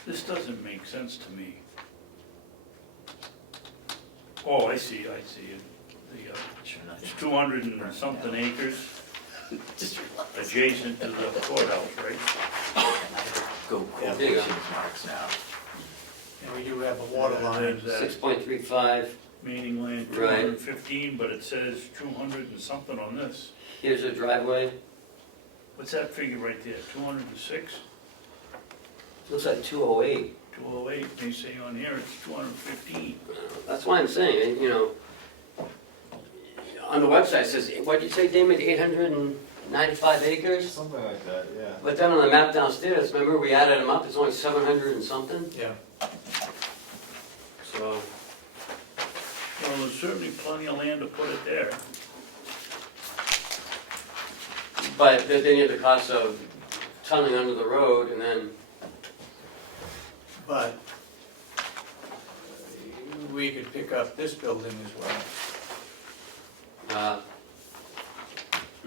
This doesn't make sense to me. Oh, I see it. Sure, nothing. It's 200 and something acres Just adjacent to the courthouse, right? go Yeah, there you go. quotations marks now. And we do have a water line. There's that 6.35, meaning land Right. 215, but it says 200 and something on this. here's a driveway. What's that figure right there, 206? Looks like 208. 208, they say on here it's 215. That's why I'm saying, on the website it says, what'd you say, Damon, 895 acres? Something like that, yeah. But then on the map downstairs, remember we added them up, it's only 700 and something? Yeah, So, Well, there's certainly plenty of land to put it there. but then you have the cost of tunneling under the road and then, but we could pick up this building as well. Well,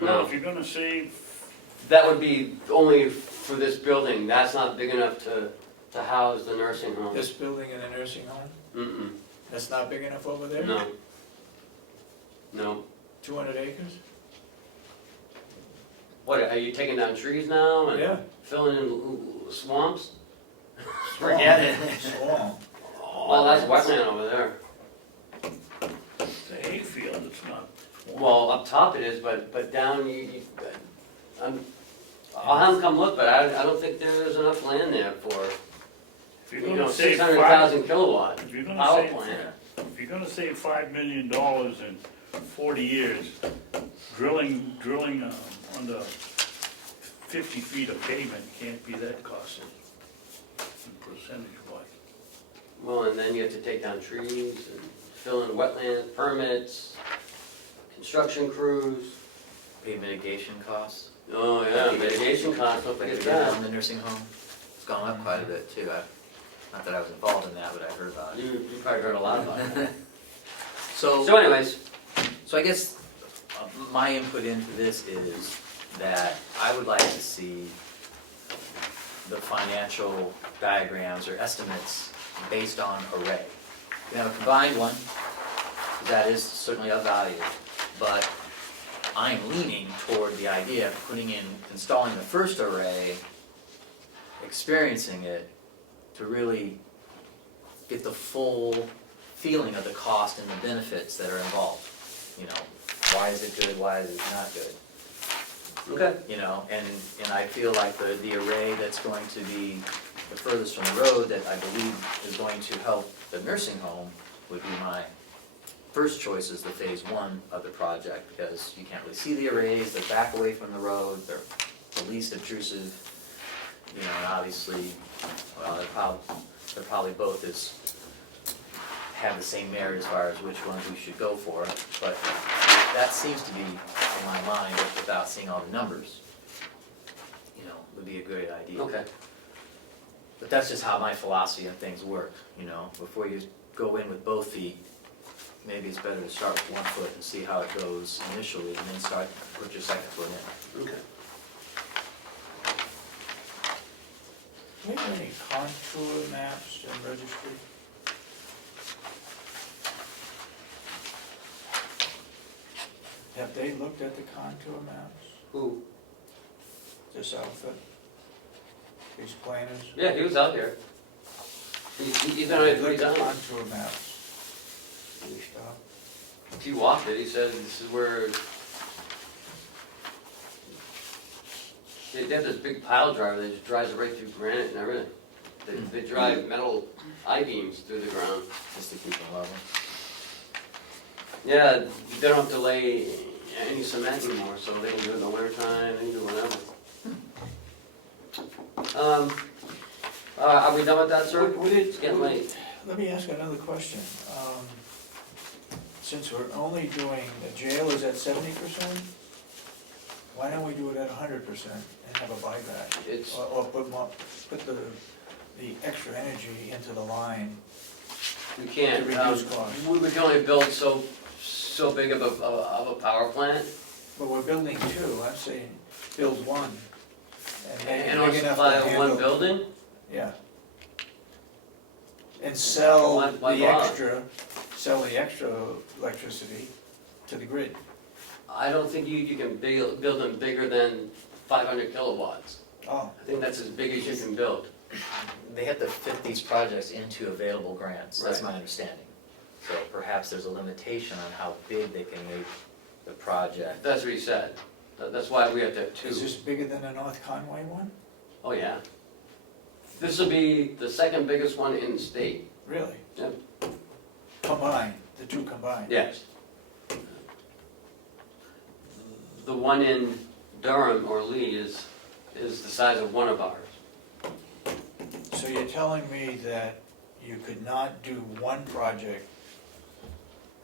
no. if you're gonna save, That would be only for this building, that's not big enough to house the nursing home. This building in the nursing home, Mm-mm, that's not big enough over there? no. No. 200 acres? What, are you taking down trees now and Yeah. filling in swamps? Forget it. Swamp. Oh, that's wetland over there. it's a hayfield, it's not. Well, up top it is, but down I'll have them come look, but I don't think there's enough land there for, If you're gonna save 600,000 kilowatt If you're gonna power save, plant. if you're gonna save $5 million in 40 years, drilling under 50 feet of pavement can't be that costly, percentage wise. Well, and then you have to take down trees and fill in wetlands, permits, construction crews. Pay mitigation costs. Oh, yeah, mitigation costs, don't Like forget to get that. on the nursing home. It's gone up quite a bit too. Not that I was involved in that, but I heard about it. You probably heard a lot about it. So anyways, I guess my input into this is that I would like to see the financial diagrams or estimates based on array. We have a combined one, that is certainly of value, but I'm leaning toward the idea of installing the first array, experiencing it, to really get the full feeling of the cost and the benefits that are involved. Why is it good, why is it not good? okay. And I feel like the array that's going to be the furthest from the road, that I believe is going to help the nursing home, would be my first choice as the phase one of the project, because you can't really see the arrays, they're back away from the road, they're the least obtrusive, and obviously, well, they're probably both have the same merit as far as which ones we should go for, but that seems to be, in my mind, without seeing all the numbers, would be a great idea. Okay. But that's just how my philosophy on things work, before you go in with both feet, maybe it's better to start with 1 foot and see how it goes initially, and then put your second foot in. Okay. Do we have any contour maps in registry? Have they looked at the contour maps, Who? this outfit? These planners? Yeah, he was out there. He's been on his way down. Contour maps. Any stuff? He walked it, he said this is where they have this big pile driver that just drives it right through granite and everything. They drive metal I-beams through the ground. Just to keep them level. Yeah, they don't have to lay any cement anymore, so they can do it in the wintertime, they can do whatever. Are we done with that, sir? It's getting late. Let me ask another question. Since we're only doing, the jail is at 70%, why don't we do it at 100% and have a buyback? It's, Or put the extra energy into the line we to can't, reduce costs? we can only build so big of a power plant, But we're building two, I'm saying build one. make it and big only enough supply to one handle- building? Yeah. And sell Why the bother? extra electricity to the grid. I don't think you can build them bigger than 500 kilowatts. Oh, I think that's as big as you can build. They have to fit these projects into available grants, that's Right. my understanding. So perhaps there's a limitation on how big they can make the project. That's what he said. That's why we have to have two. is this bigger than the North Conway one? Oh, yeah. This will be the second biggest one in the state. Really? Yep. Combined, the two combined? Yes. The one in Durham or Lee is the size of one of ours. So you're telling me that you could not do one project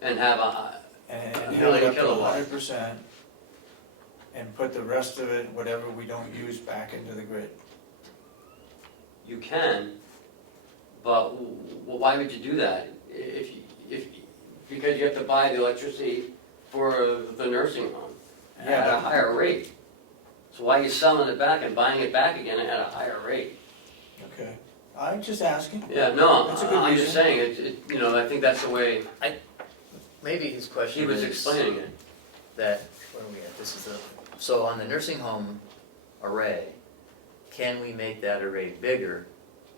And have a, and A have it million up to kilowatts. 100% and put the rest of it, whatever we don't use, back into the grid? you can, but why would you do that? Because you have to buy the electricity for the nursing home at a Yeah, higher rate. So why are you selling it back and buying it back again at a higher rate? okay. I'm just asking. Yeah, no, That's a good I'm just reason. saying, I think that's the way Maybe his question he was is explaining it. that, where are we at, this is the, so on the nursing home array, can we make that array bigger?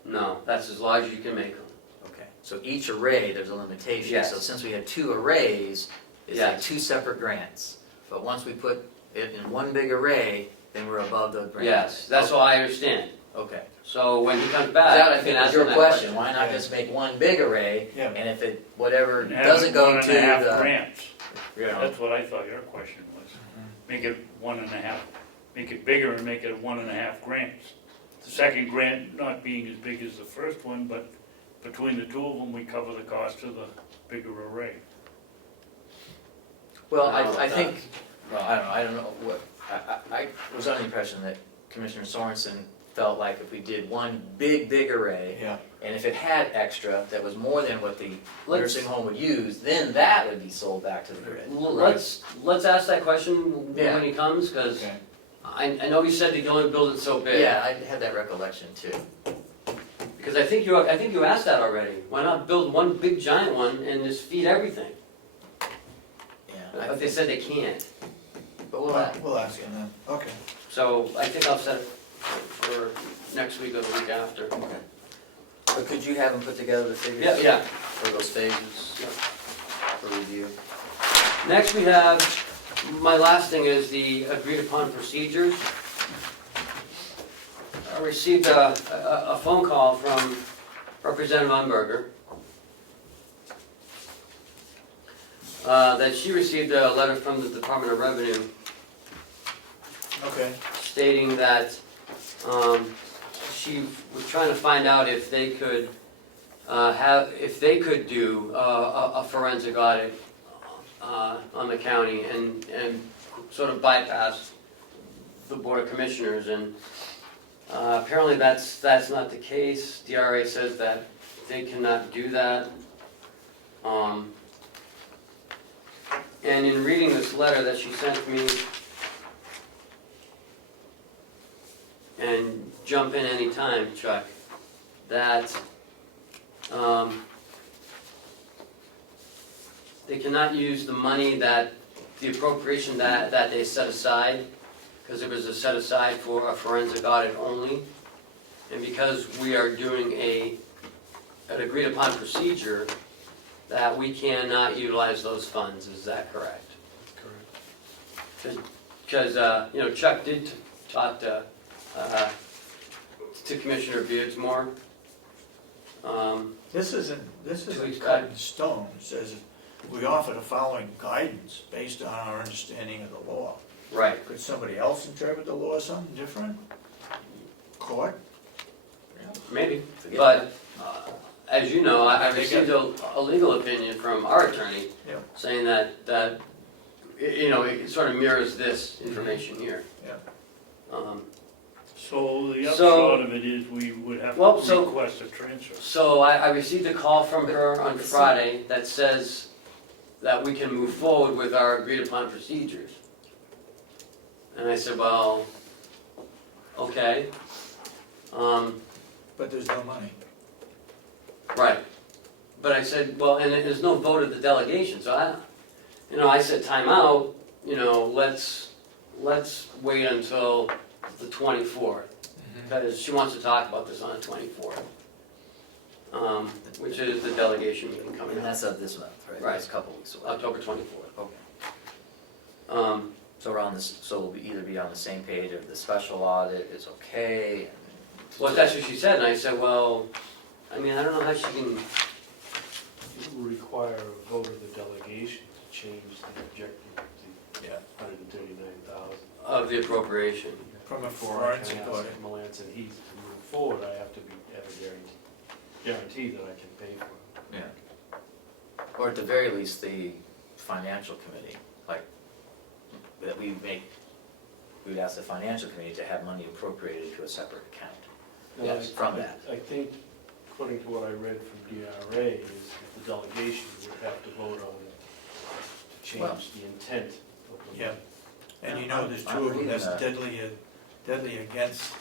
No, that's as large as you can make them. Okay, so each array, there's a limitation. Yes. So since we have two arrays, it's like Yes. two separate grants. But once we put it in one big array, then we're above the grant. Yes, that's all I understand. Okay. So when he comes back, That I you think can was ask your him that question, why not Yeah. just make one big array? Yeah. And if it, whatever And have doesn't go one to and a half the, grants. you know, That's what I thought your question was. Make it 1.5, make it bigger and make it 1.5 grants. The second grant not being as big as the first one, but between the two of them, we cover the cost of the bigger array. well, No, I think, well, I don't know what, I was under the impression that Commissioner Sorensen felt like if we did one big array, Yeah, and if it had extra that was more than what the Let's- nursing home would use, then that would be sold back to the grid. Let's ask that question Yeah. when he comes, because okay. I know he said he can only build it so big. Yeah, I had that recollection too. Because I think you asked that already. Why not build one big giant one and just feed everything? Yeah, But they said they can't. but we'll, We'll ask him then, okay. So I think I'll set it for next week or the week after. but could you have them put together the figures? Yeah, yeah. For those phases, Yeah. for review? Next we have, my last thing is the agreed upon procedures. I received a phone call from Representative Umberger that she received a letter from the Department of Revenue Okay, stating that she was trying to find out if they could do a forensic audit on the county and sort of bypass the Board of Commissioners, and apparently that's not the case. DRA says that they cannot do that. And in reading this letter that she sent me, and jump in anytime, Chuck, that they cannot use the money the appropriation that they set aside, because it was a set aside for a forensic audit only. And because we are doing an agreed upon procedure, that we cannot utilize those funds, is that correct? Correct. Because, Chuck did talk to Commissioner Beardsmore, This isn't weeks cut back. in stone. It says we offer the following guidance based on our understanding of the law. Right. Could somebody else interpret the law something different? Court? Maybe, Forget but, as you know, I They received a legal opinion from our attorney Yeah. saying that, it sort of mirrors this information here. Yeah. So the So- upshot of it is we would have Well, to so- request a transfer. So I received a call from her on Friday that says that we can move forward with our agreed upon procedures. And I said, well, okay. But there's no money. Right. But I said, well, and there's no vote of the delegation, so I said, time out, let's wait until the 24th. Because she wants to talk about this on the 24th. Which is the delegation meeting coming And up, that's of this month, right? Right. That's a couple weeks away. October 24th. Okay. So we're on this, so we'll either be on the same page of the special audit is okay. Well, that's what she said, and I said, well, I don't know how she can, It will require a vote of the delegation to change the objective to Yeah. 139,000. of the appropriation. From a Before I forensic can audit. ask Melanson and Heath to move forward, I have to have a guarantee that I can pay for it. Yeah. Or at the very least, the financial committee, like, that we'd ask the financial committee to have money appropriated to a separate account. Yes, from that. I think, according to what I read from DRA, is that the delegation would have to vote on it to Well- change the intent of the. Yeah. And there's I'm two of them reading that's that. deadly against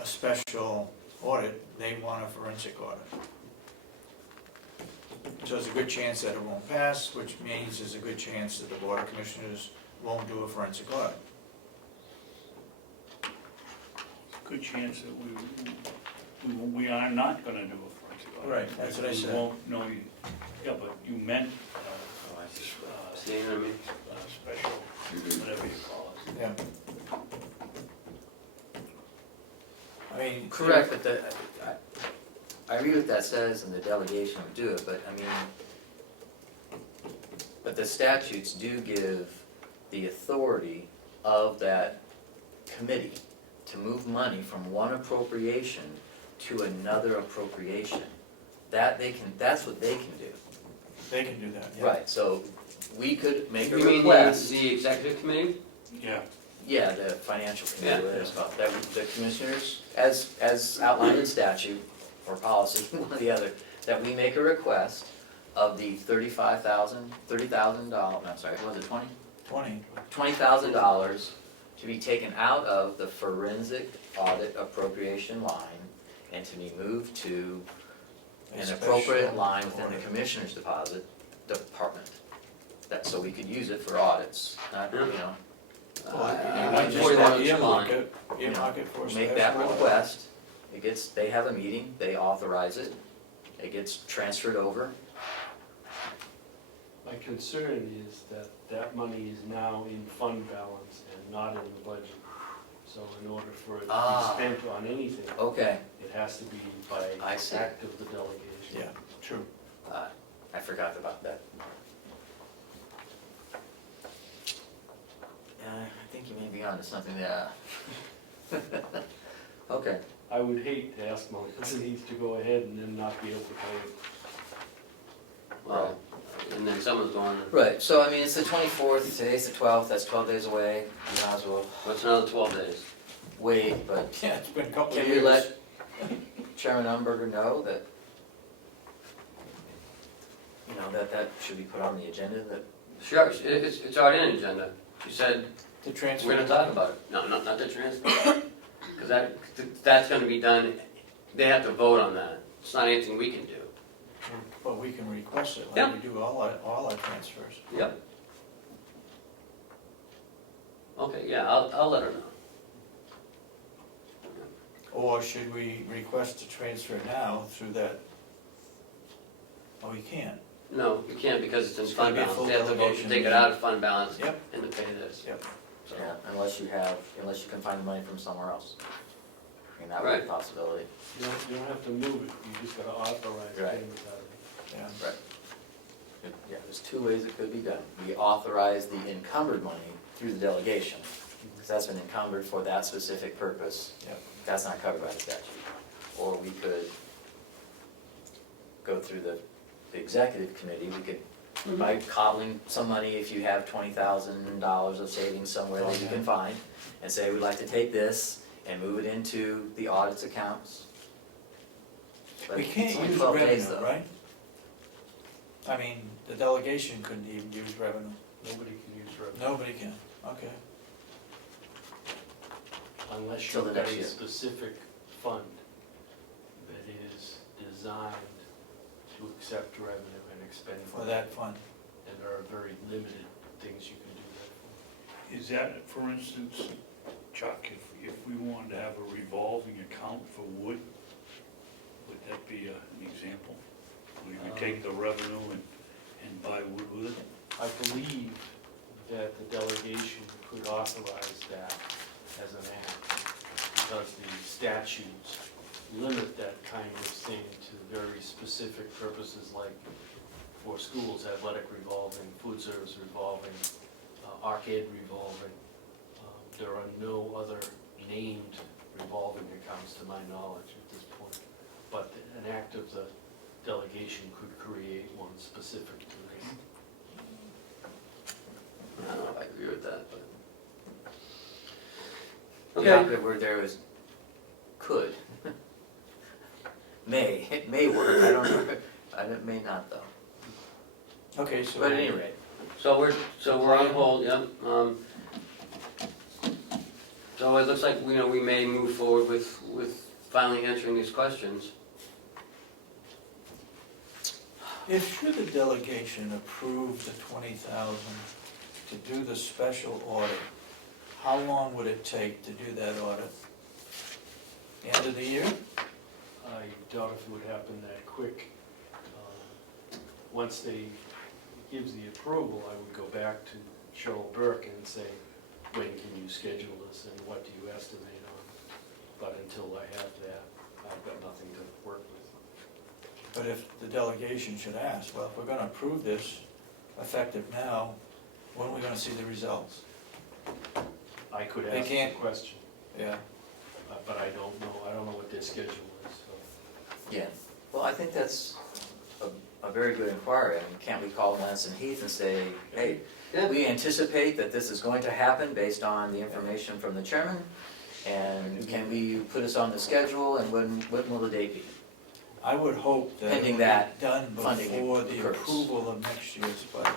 a special audit. They want a forensic audit. So there's a good chance that it won't pass, which means there's a good chance that the Board of Commissioners won't do a forensic audit. Good chance that we are not gonna do a forensic audit. Right, that's what I said. We won't know you, yeah, but you meant, See what I mean? special, whatever you call it. Yeah. I mean. Correct, but I agree with that says, and the delegation would do it, but but the statutes do give the authority of that committee to move money from one appropriation to another appropriation. That's what they can do. They can do that, yeah. Right, so we could make a You mean request. the executive committee? Yeah. Yeah, the financial committee, Yeah. whatever it's called, that the commissioners, as outlined in statute or policy, one or the other, that we make a request of the $30,000, I'm sorry, what was it, 20? 20. $20,000 to be taken out of the forensic audit appropriation line and to be moved to an appropriate special line within the audit. commissioner's department. So we could use it for audits, not, Well, I you just just want to earmark it for a make that special audit. request, they have a meeting, they authorize it, it gets transferred over. My concern is that that money is now in fund balance and not in the budget. So in order for it to Ah. be spent on anything, Okay, it has to be by I see. act of the delegation. Yeah, true. I forgot about that. I think you may be onto something there. Okay, I would hate to ask Melanson Heath to go ahead and then not be able to pay it. Well, and then someone's going, right, so I mean, it's the 24th, today's the 12th, that's 12 days away, you might as well what's another 12 days? wait, but Yeah, it's been a couple of can years. we let Chairman Umberger know that, that should be put on the agenda, that, Sure, it's already on the agenda. She said, The transfer. we're gonna talk about it. No, not the transfer. Because that's gonna be done, they have to vote on that. It's not anything we can do. But we can request it, Yeah. like we do all our transfers. Yep. Okay, yeah, I'll let her know. Or should we request a transfer now through that? Oh, we can't. No, you can't because it's in It's gotta fund be a balance. full They have to vote to delegation take it meeting. out of fund balance Yep. and to pay this. Yep. So, unless you can find the money from somewhere else. I mean, that would be a possibility. You don't have to move it, you just gotta authorize Right. payments out of it. Yeah. Right. Yeah, there's two ways it could be done. We authorize the encumbered money through the delegation, because that's been encumbered for that specific purpose. Yep. That's not covered by the statute. Or we could go through the executive committee, we could, by cobbling some money, if you have $20,000 of savings somewhere that you can find, and say, we'd like to take this and move it into the audit's accounts. But We it's can't only use 12 days, revenue, though. right? I mean, the delegation couldn't even use revenue. Nobody can use revenue, Nobody can, okay. unless Till the you've got next a year. specific fund that is designed to accept revenue and expend For money. that fund. And there are very limited things you can do that for. Is that, for instance, Chuck, if we wanted to have a revolving account for wood, would that be an example? We would take the revenue and buy wood with it? I believe that the delegation could authorize that as an act, because the statutes limit that kind of thing to very specific purposes, like for schools, athletic revolving, food service revolving, arcade revolving. There are no other named revolving accounts to my knowledge at this point, but an act of the delegation could create one specific to this. I don't know if I agree with that, but. The Okay, operative word there is could. May, it may work, I don't know, it may not though. Okay, so. But at any rate, so we're on hold, yep. So it looks like, we may move forward with finally answering these questions. If should the delegation approve the 20,000 to do the special audit, how long would it take to do that audit? The end of the year? I doubt if it would happen that quick. Once they gives the approval, I would go back to Cheryl Burke and say, when can you schedule this and what do you estimate on? But until I have that, I've got nothing to work with. But if the delegation should ask, well, if we're gonna approve this effective now, when are we gonna see the results? I could They ask the can't- question, Yeah. but I don't know what their schedule is, so. yeah, well, I think that's a very good inquiry. I mean, can't we call Lance and Heath and say, hey, Yeah. we anticipate that this is going to happen based on the information from the chairman, and can we put us on the schedule, and when will the date be? I would hope that Pending it'll be that done funding before the occurs. approval of next year's budget.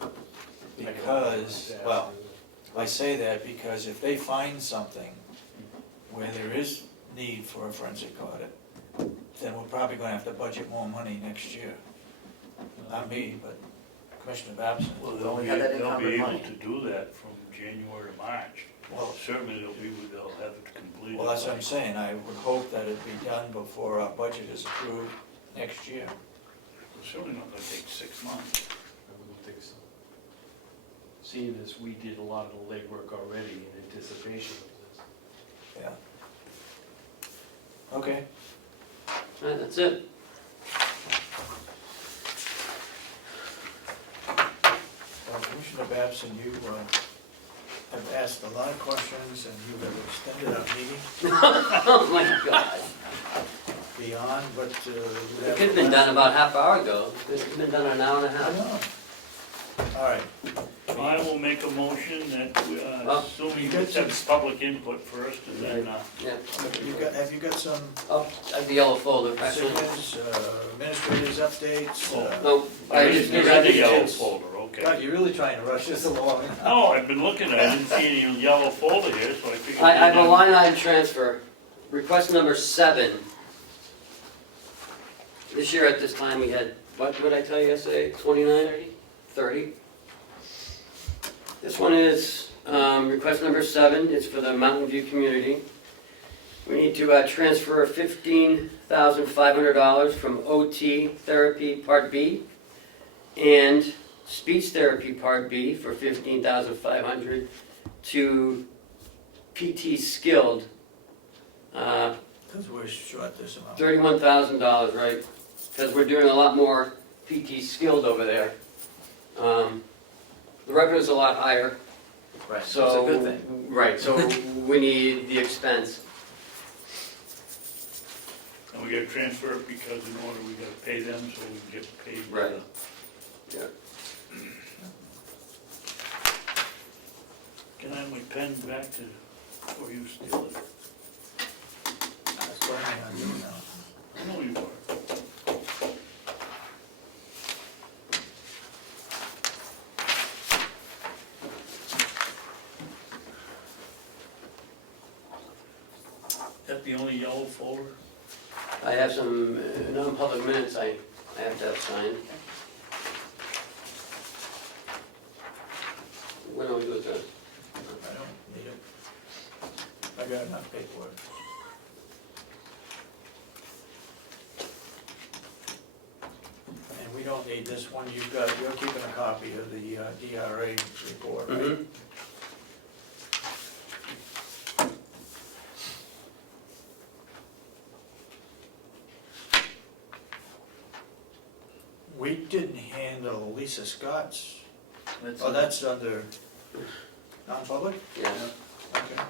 I don't know Because, that. well, I say that because if they find something where there is need for a forensic audit, then we're probably gonna have to budget more money next year. Not me, but Commissioner Babson. Well, Well, we have that they'll be encumbered able money. to do that from January to March. Well, Certainly they'll have it completed. well, that's what I'm saying, I would hope that it'd be done before our budget is approved next year. It's certainly not gonna take 6 months. I wouldn't think so. Seeing as we did a lot of the legwork already in anticipation of this. Yeah. Okay, All right, that's it. well, Commissioner Babson, you have asked a lot of questions and you have extended our meeting Oh my God. beyond what you It have. could have been done about a half hour ago. It could have been done an hour and a I half. know. All right, I will make a motion that, Oh. assuming you get some public input first, and then, Yeah. have you got some Oh, that's the yellow folder, actually. signatures, administrators updates? No, I there just is gave there you is a yellow the folder, okay. God, you're really trying to rush this along. No, I've been looking, I didn't see any yellow folder here, so I figured. I have a line item transfer, request number 7. This year at this time, we had, what did I tell you yesterday, 29? 30. This one is request number 7, it's for the Mountain View community. We need to transfer $15,500 from OT therapy Part B and speech therapy Part B for $15,500 to PT Skilled Because we're short this amount. $31,000, right? Because we're doing a lot more PT skilled over there. The revenue's a lot higher, Right, it's a so. good thing. Right, so we need the expense. And we gotta transfer it because in order, we gotta pay them, so we can get paid. Right. Yeah. Can I have my pen back to, or you steal it? That's planning on doing now. I know you are. That the only yellow folder? I have some non-public minutes I have to have signed. What do we do with this? I don't need it. I got enough paperwork. And we don't need this one, you're keeping a copy of the DRA report, right? Mhm. We didn't handle Lisa Scott's, That's oh, that's under non-public? Yeah. Okay.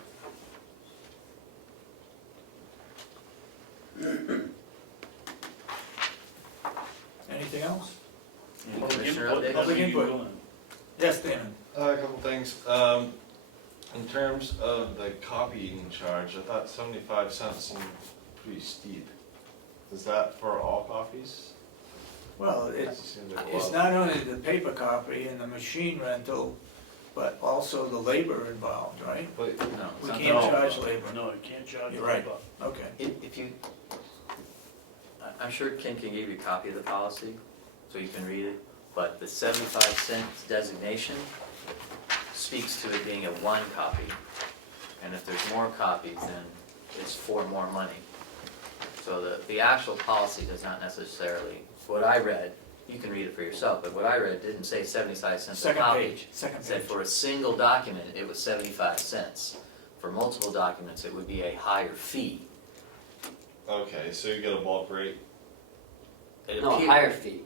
Anything else? Any Public commissioner input, updates? Public what are you input. doing? Yes, Dan? A couple things. In terms of the copying charge, I thought 75 cents seemed pretty steep. Is that for all copies? Well, It seems like a it's lot. not only the paper copy and the machine rental, but also the labor involved, right? But No, it's We not can't the- charge labor. No, you can't charge You're right. labor. Okay. If you, I'm sure Ken can give you a copy of the policy, so you can read it, but the 75-cent designation speaks to it being a one copy. And if there's more copies, then it's for more money. So the actual policy does not necessarily, what I read, you can read it for yourself, but what I read didn't say 75 cents a Second copy. page, second It said page. for a single document, it was 75 cents. For multiple documents, it would be a higher fee. okay, so you get a bulk rate. It No, a appear- higher fee.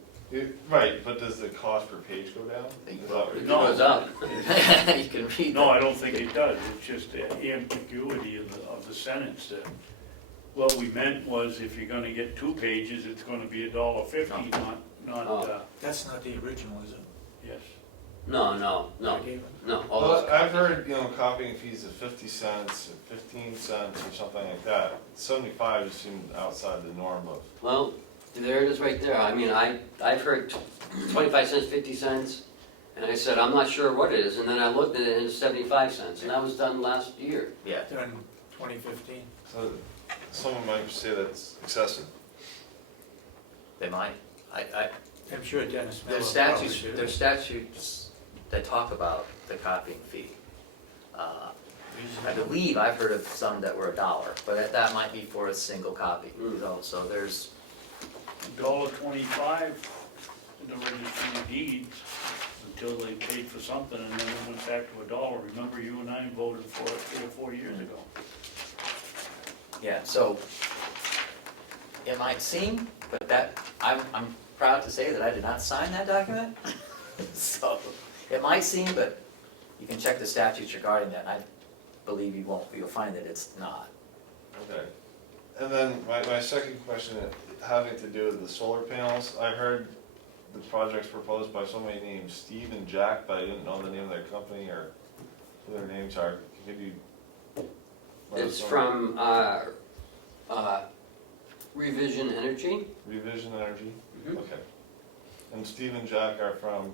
Right, but does the cost per page go down? Is that what It you're- No. goes up. You can read No, that. I don't think it does, it's just the ambiguity of the sentence that, what we meant was if you're gonna get 2 pages, it's gonna be $1.50, not, Oh. That's not the original, is it? yes. No, I gave it. all those Well, I've heard, copying fees of 50 cents, or 15 cents, or something like that. 75 just seemed outside the norm of, Well, there it is right there. I mean, I've heard 25 cents, 50 cents, and I said, I'm not sure what it is, and then I looked at it and it's 75 cents, and that was done last year. Yeah, During 2015. so someone might say that's excessive. they might. I'm sure Dennis Miller There's probably statutes, did. there's statutes that talk about the copying fee. I believe I've heard of some that were $1, but that might be for a single copy. So there's, $1.25 in the registry of deeds until they paid for something and then it went back to $1. Remember, you and I voted for it 3 or 4 years ago. yeah, so it might seem, but that, I'm proud to say that I did not sign that document. So it might seem, but you can check the statutes regarding that, and I believe you won't, you'll find that it's not. Okay. And then my second question having to do with the solar panels. I heard the project's proposed by somebody named Steve and Jack, but I didn't know the name of their company or who their names are. Could you let us It's know? from Revision Energy. Revision Energy? Mhm. Okay. And Steve and Jack are from?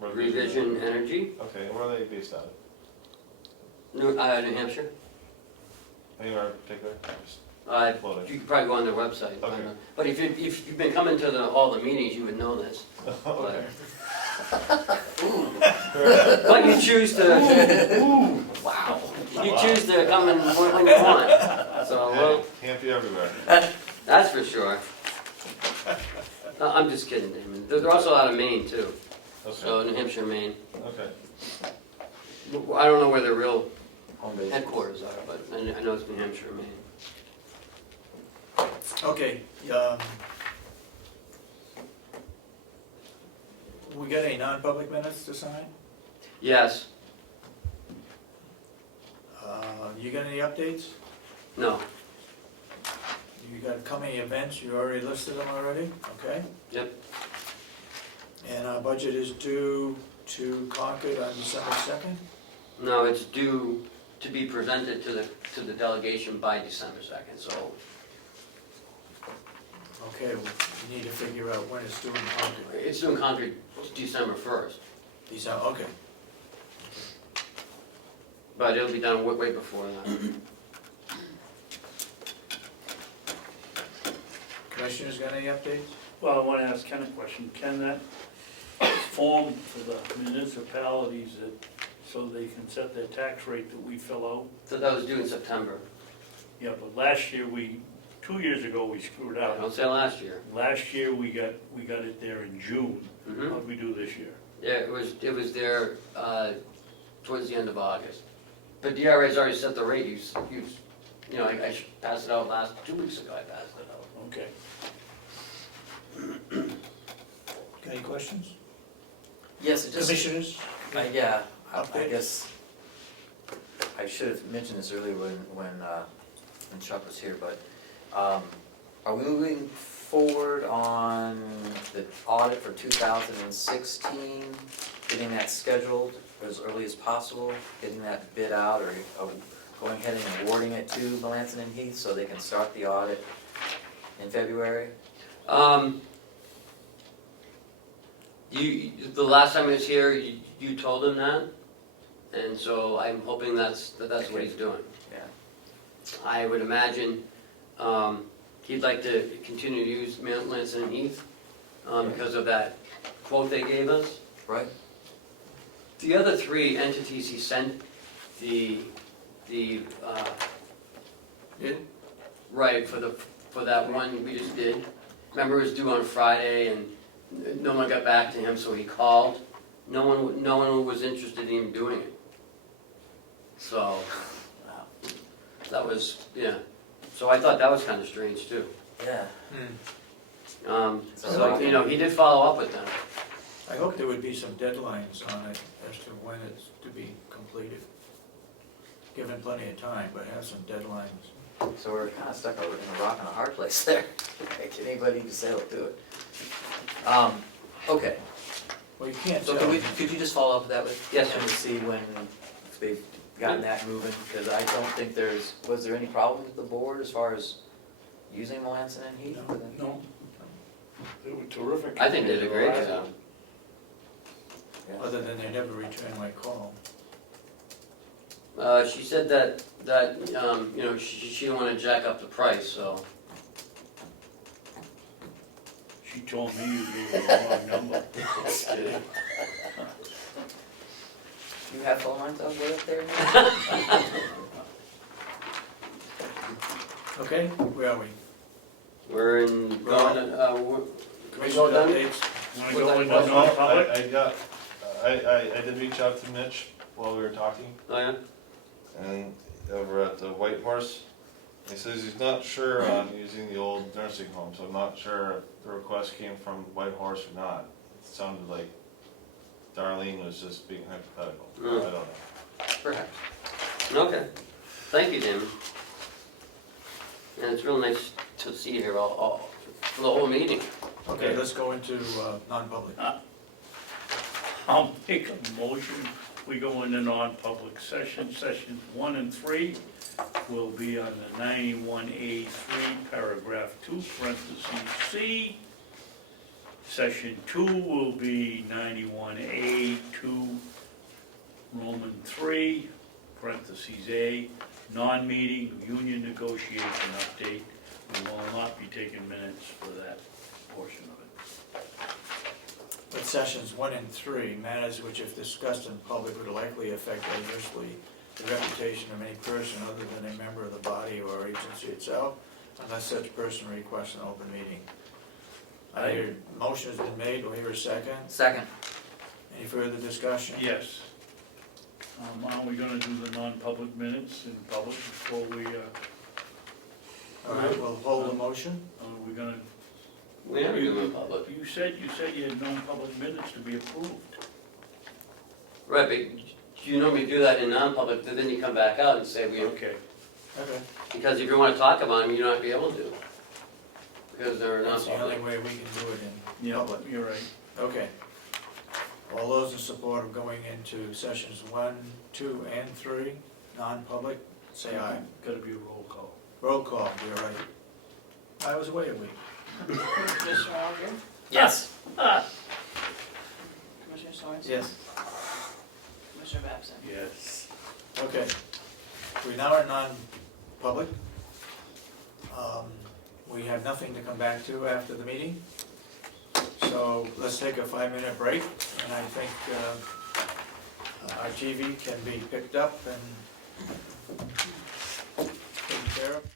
Revision Energy, Okay, where are they based out of? New Hampshire. Anywhere in particular? Just floating. You could probably go on their website. Okay. But if you've been coming to all the meetings, you would know this. Okay. But you choose to, Wow. you choose to come in when you want. So, well, Can't be everywhere. that's for sure. No, I'm just kidding, Damon. They're also out of Maine too. So Okay, New Hampshire, Maine. okay. I don't know where their real Home base. headquarters are, but I know it's New Hampshire, Maine. Okay, we got any non-public minutes to sign? Yes, You got any updates? no, You got coming events, you already listed them already, okay? Yep. And our budget is due to Concord on December 2nd? no, it's due to be presented to the delegation by December 2nd, so Okay, well, you need to figure out when it's due in Concord. it's due in Concord December 1st, December, okay. but it'll be done way before that. Commissioners got any updates? Well, I want to ask Ken a question. Can that form for the municipalities that, so they can set their tax rate that we fill out? So that was due in September. Yeah, but last year, 2 years ago, we screwed I up. don't say last year. Last year, we got it there in June. Mhm. How'd we do this year? Yeah, it was there towards the end of August. But DRA's already set the rate, you know, I passed it out 2 weeks ago, I passed it out. Okay. Got any questions? Yes, it just, Commissioners? yeah, I Update? guess, I should have mentioned this earlier when Chuck was here, but, are we moving forward on the audit for 2016? Getting that scheduled as early as possible, getting that bid out, or are we going ahead and awarding it to Melanson and Heath so they can start the audit in February? The last time I was here, you told him that, and so I'm hoping that's what he's doing. Yeah. I would imagine he'd like to continue to use Melanson and Heath because of that quote they gave us. Right? The other three entities he sent, the Did? right, for that one we just did. Remember, it was due on Friday and no one got back to him, so he called. No one was interested in doing it. So, that was, yeah. So I thought that was kind of strange too. Yeah. So, you know, he did follow up with them. I hope there would be some deadlines on it as to when it's to be completed. Given plenty of time, but have some deadlines. So we're kind of stuck over in a rock and a hard place there. Like anybody can say they'll do it. Okay, Well, you can't so tell. could you just follow up with that with Yes, him to see when they've gotten that moving? Because I don't think was there any problem with the board as far as using Melanson and Heath? No. They were terrific. I think they did a great job. Yeah. Other than they never return my call. She said that you know, she didn't want to jack up the price, so. She told me you gave her the wrong number. You have phone lines up way up there now? Okay, where are we? We're in, Commissioners done? updates? Want to go into Well, non-public? I did reach out to Mitch while we were talking, Oh, yeah? and over at the White Horse, he says he's not sure on using the old nursing home, so I'm not sure if the request came from White Horse or not. It sounded like Darlene was just being hypothetical, I don't know. Perhaps. Okay. Thank you, Damon. And it's real nice to see you here for the whole meeting. Okay, let's go into non-public. I'll make a motion, we go into non-public session. Sessions 1 and 3 will be on the 91A3, paragraph 2, parentheses C. Session 2 will be 91A2, Roman 3, parentheses A, non-meeting union negotiation update. We will not be taking minutes for that portion of it. But sessions 1 and 3, matters which if discussed in public would likely affect adversely the reputation of any person other than a member of the body or agency itself, unless such person requests an open meeting. I hear motion has been made, do I hear a second? Second. Any further discussion? Yes. Are we gonna do the non-public minutes in public before we, All right, we'll hold the motion. We're gonna, We never do them in public. you said you had non-public minutes to be approved. Right, but you normally do that in non-public, but then you come back out and say, Okay. Okay. because if you wanna talk about them, you're not be able to. Because they're That's the only non-public. way we can do it in Yeah, public. you're right. Okay. All those in support of going into sessions 1, 2, and 3, non-public, say aye. Gotta be a roll call. Roll call, you're right. I was away a week. Commissioner Ahlgren, Yes. Commissioner Sorensen. Yes. Commissioner Babson. Yes. Okay. We now are non-public. We have nothing to come back to after the meeting. So let's take a 5-minute break, and I think our TV can be picked up and taken care of.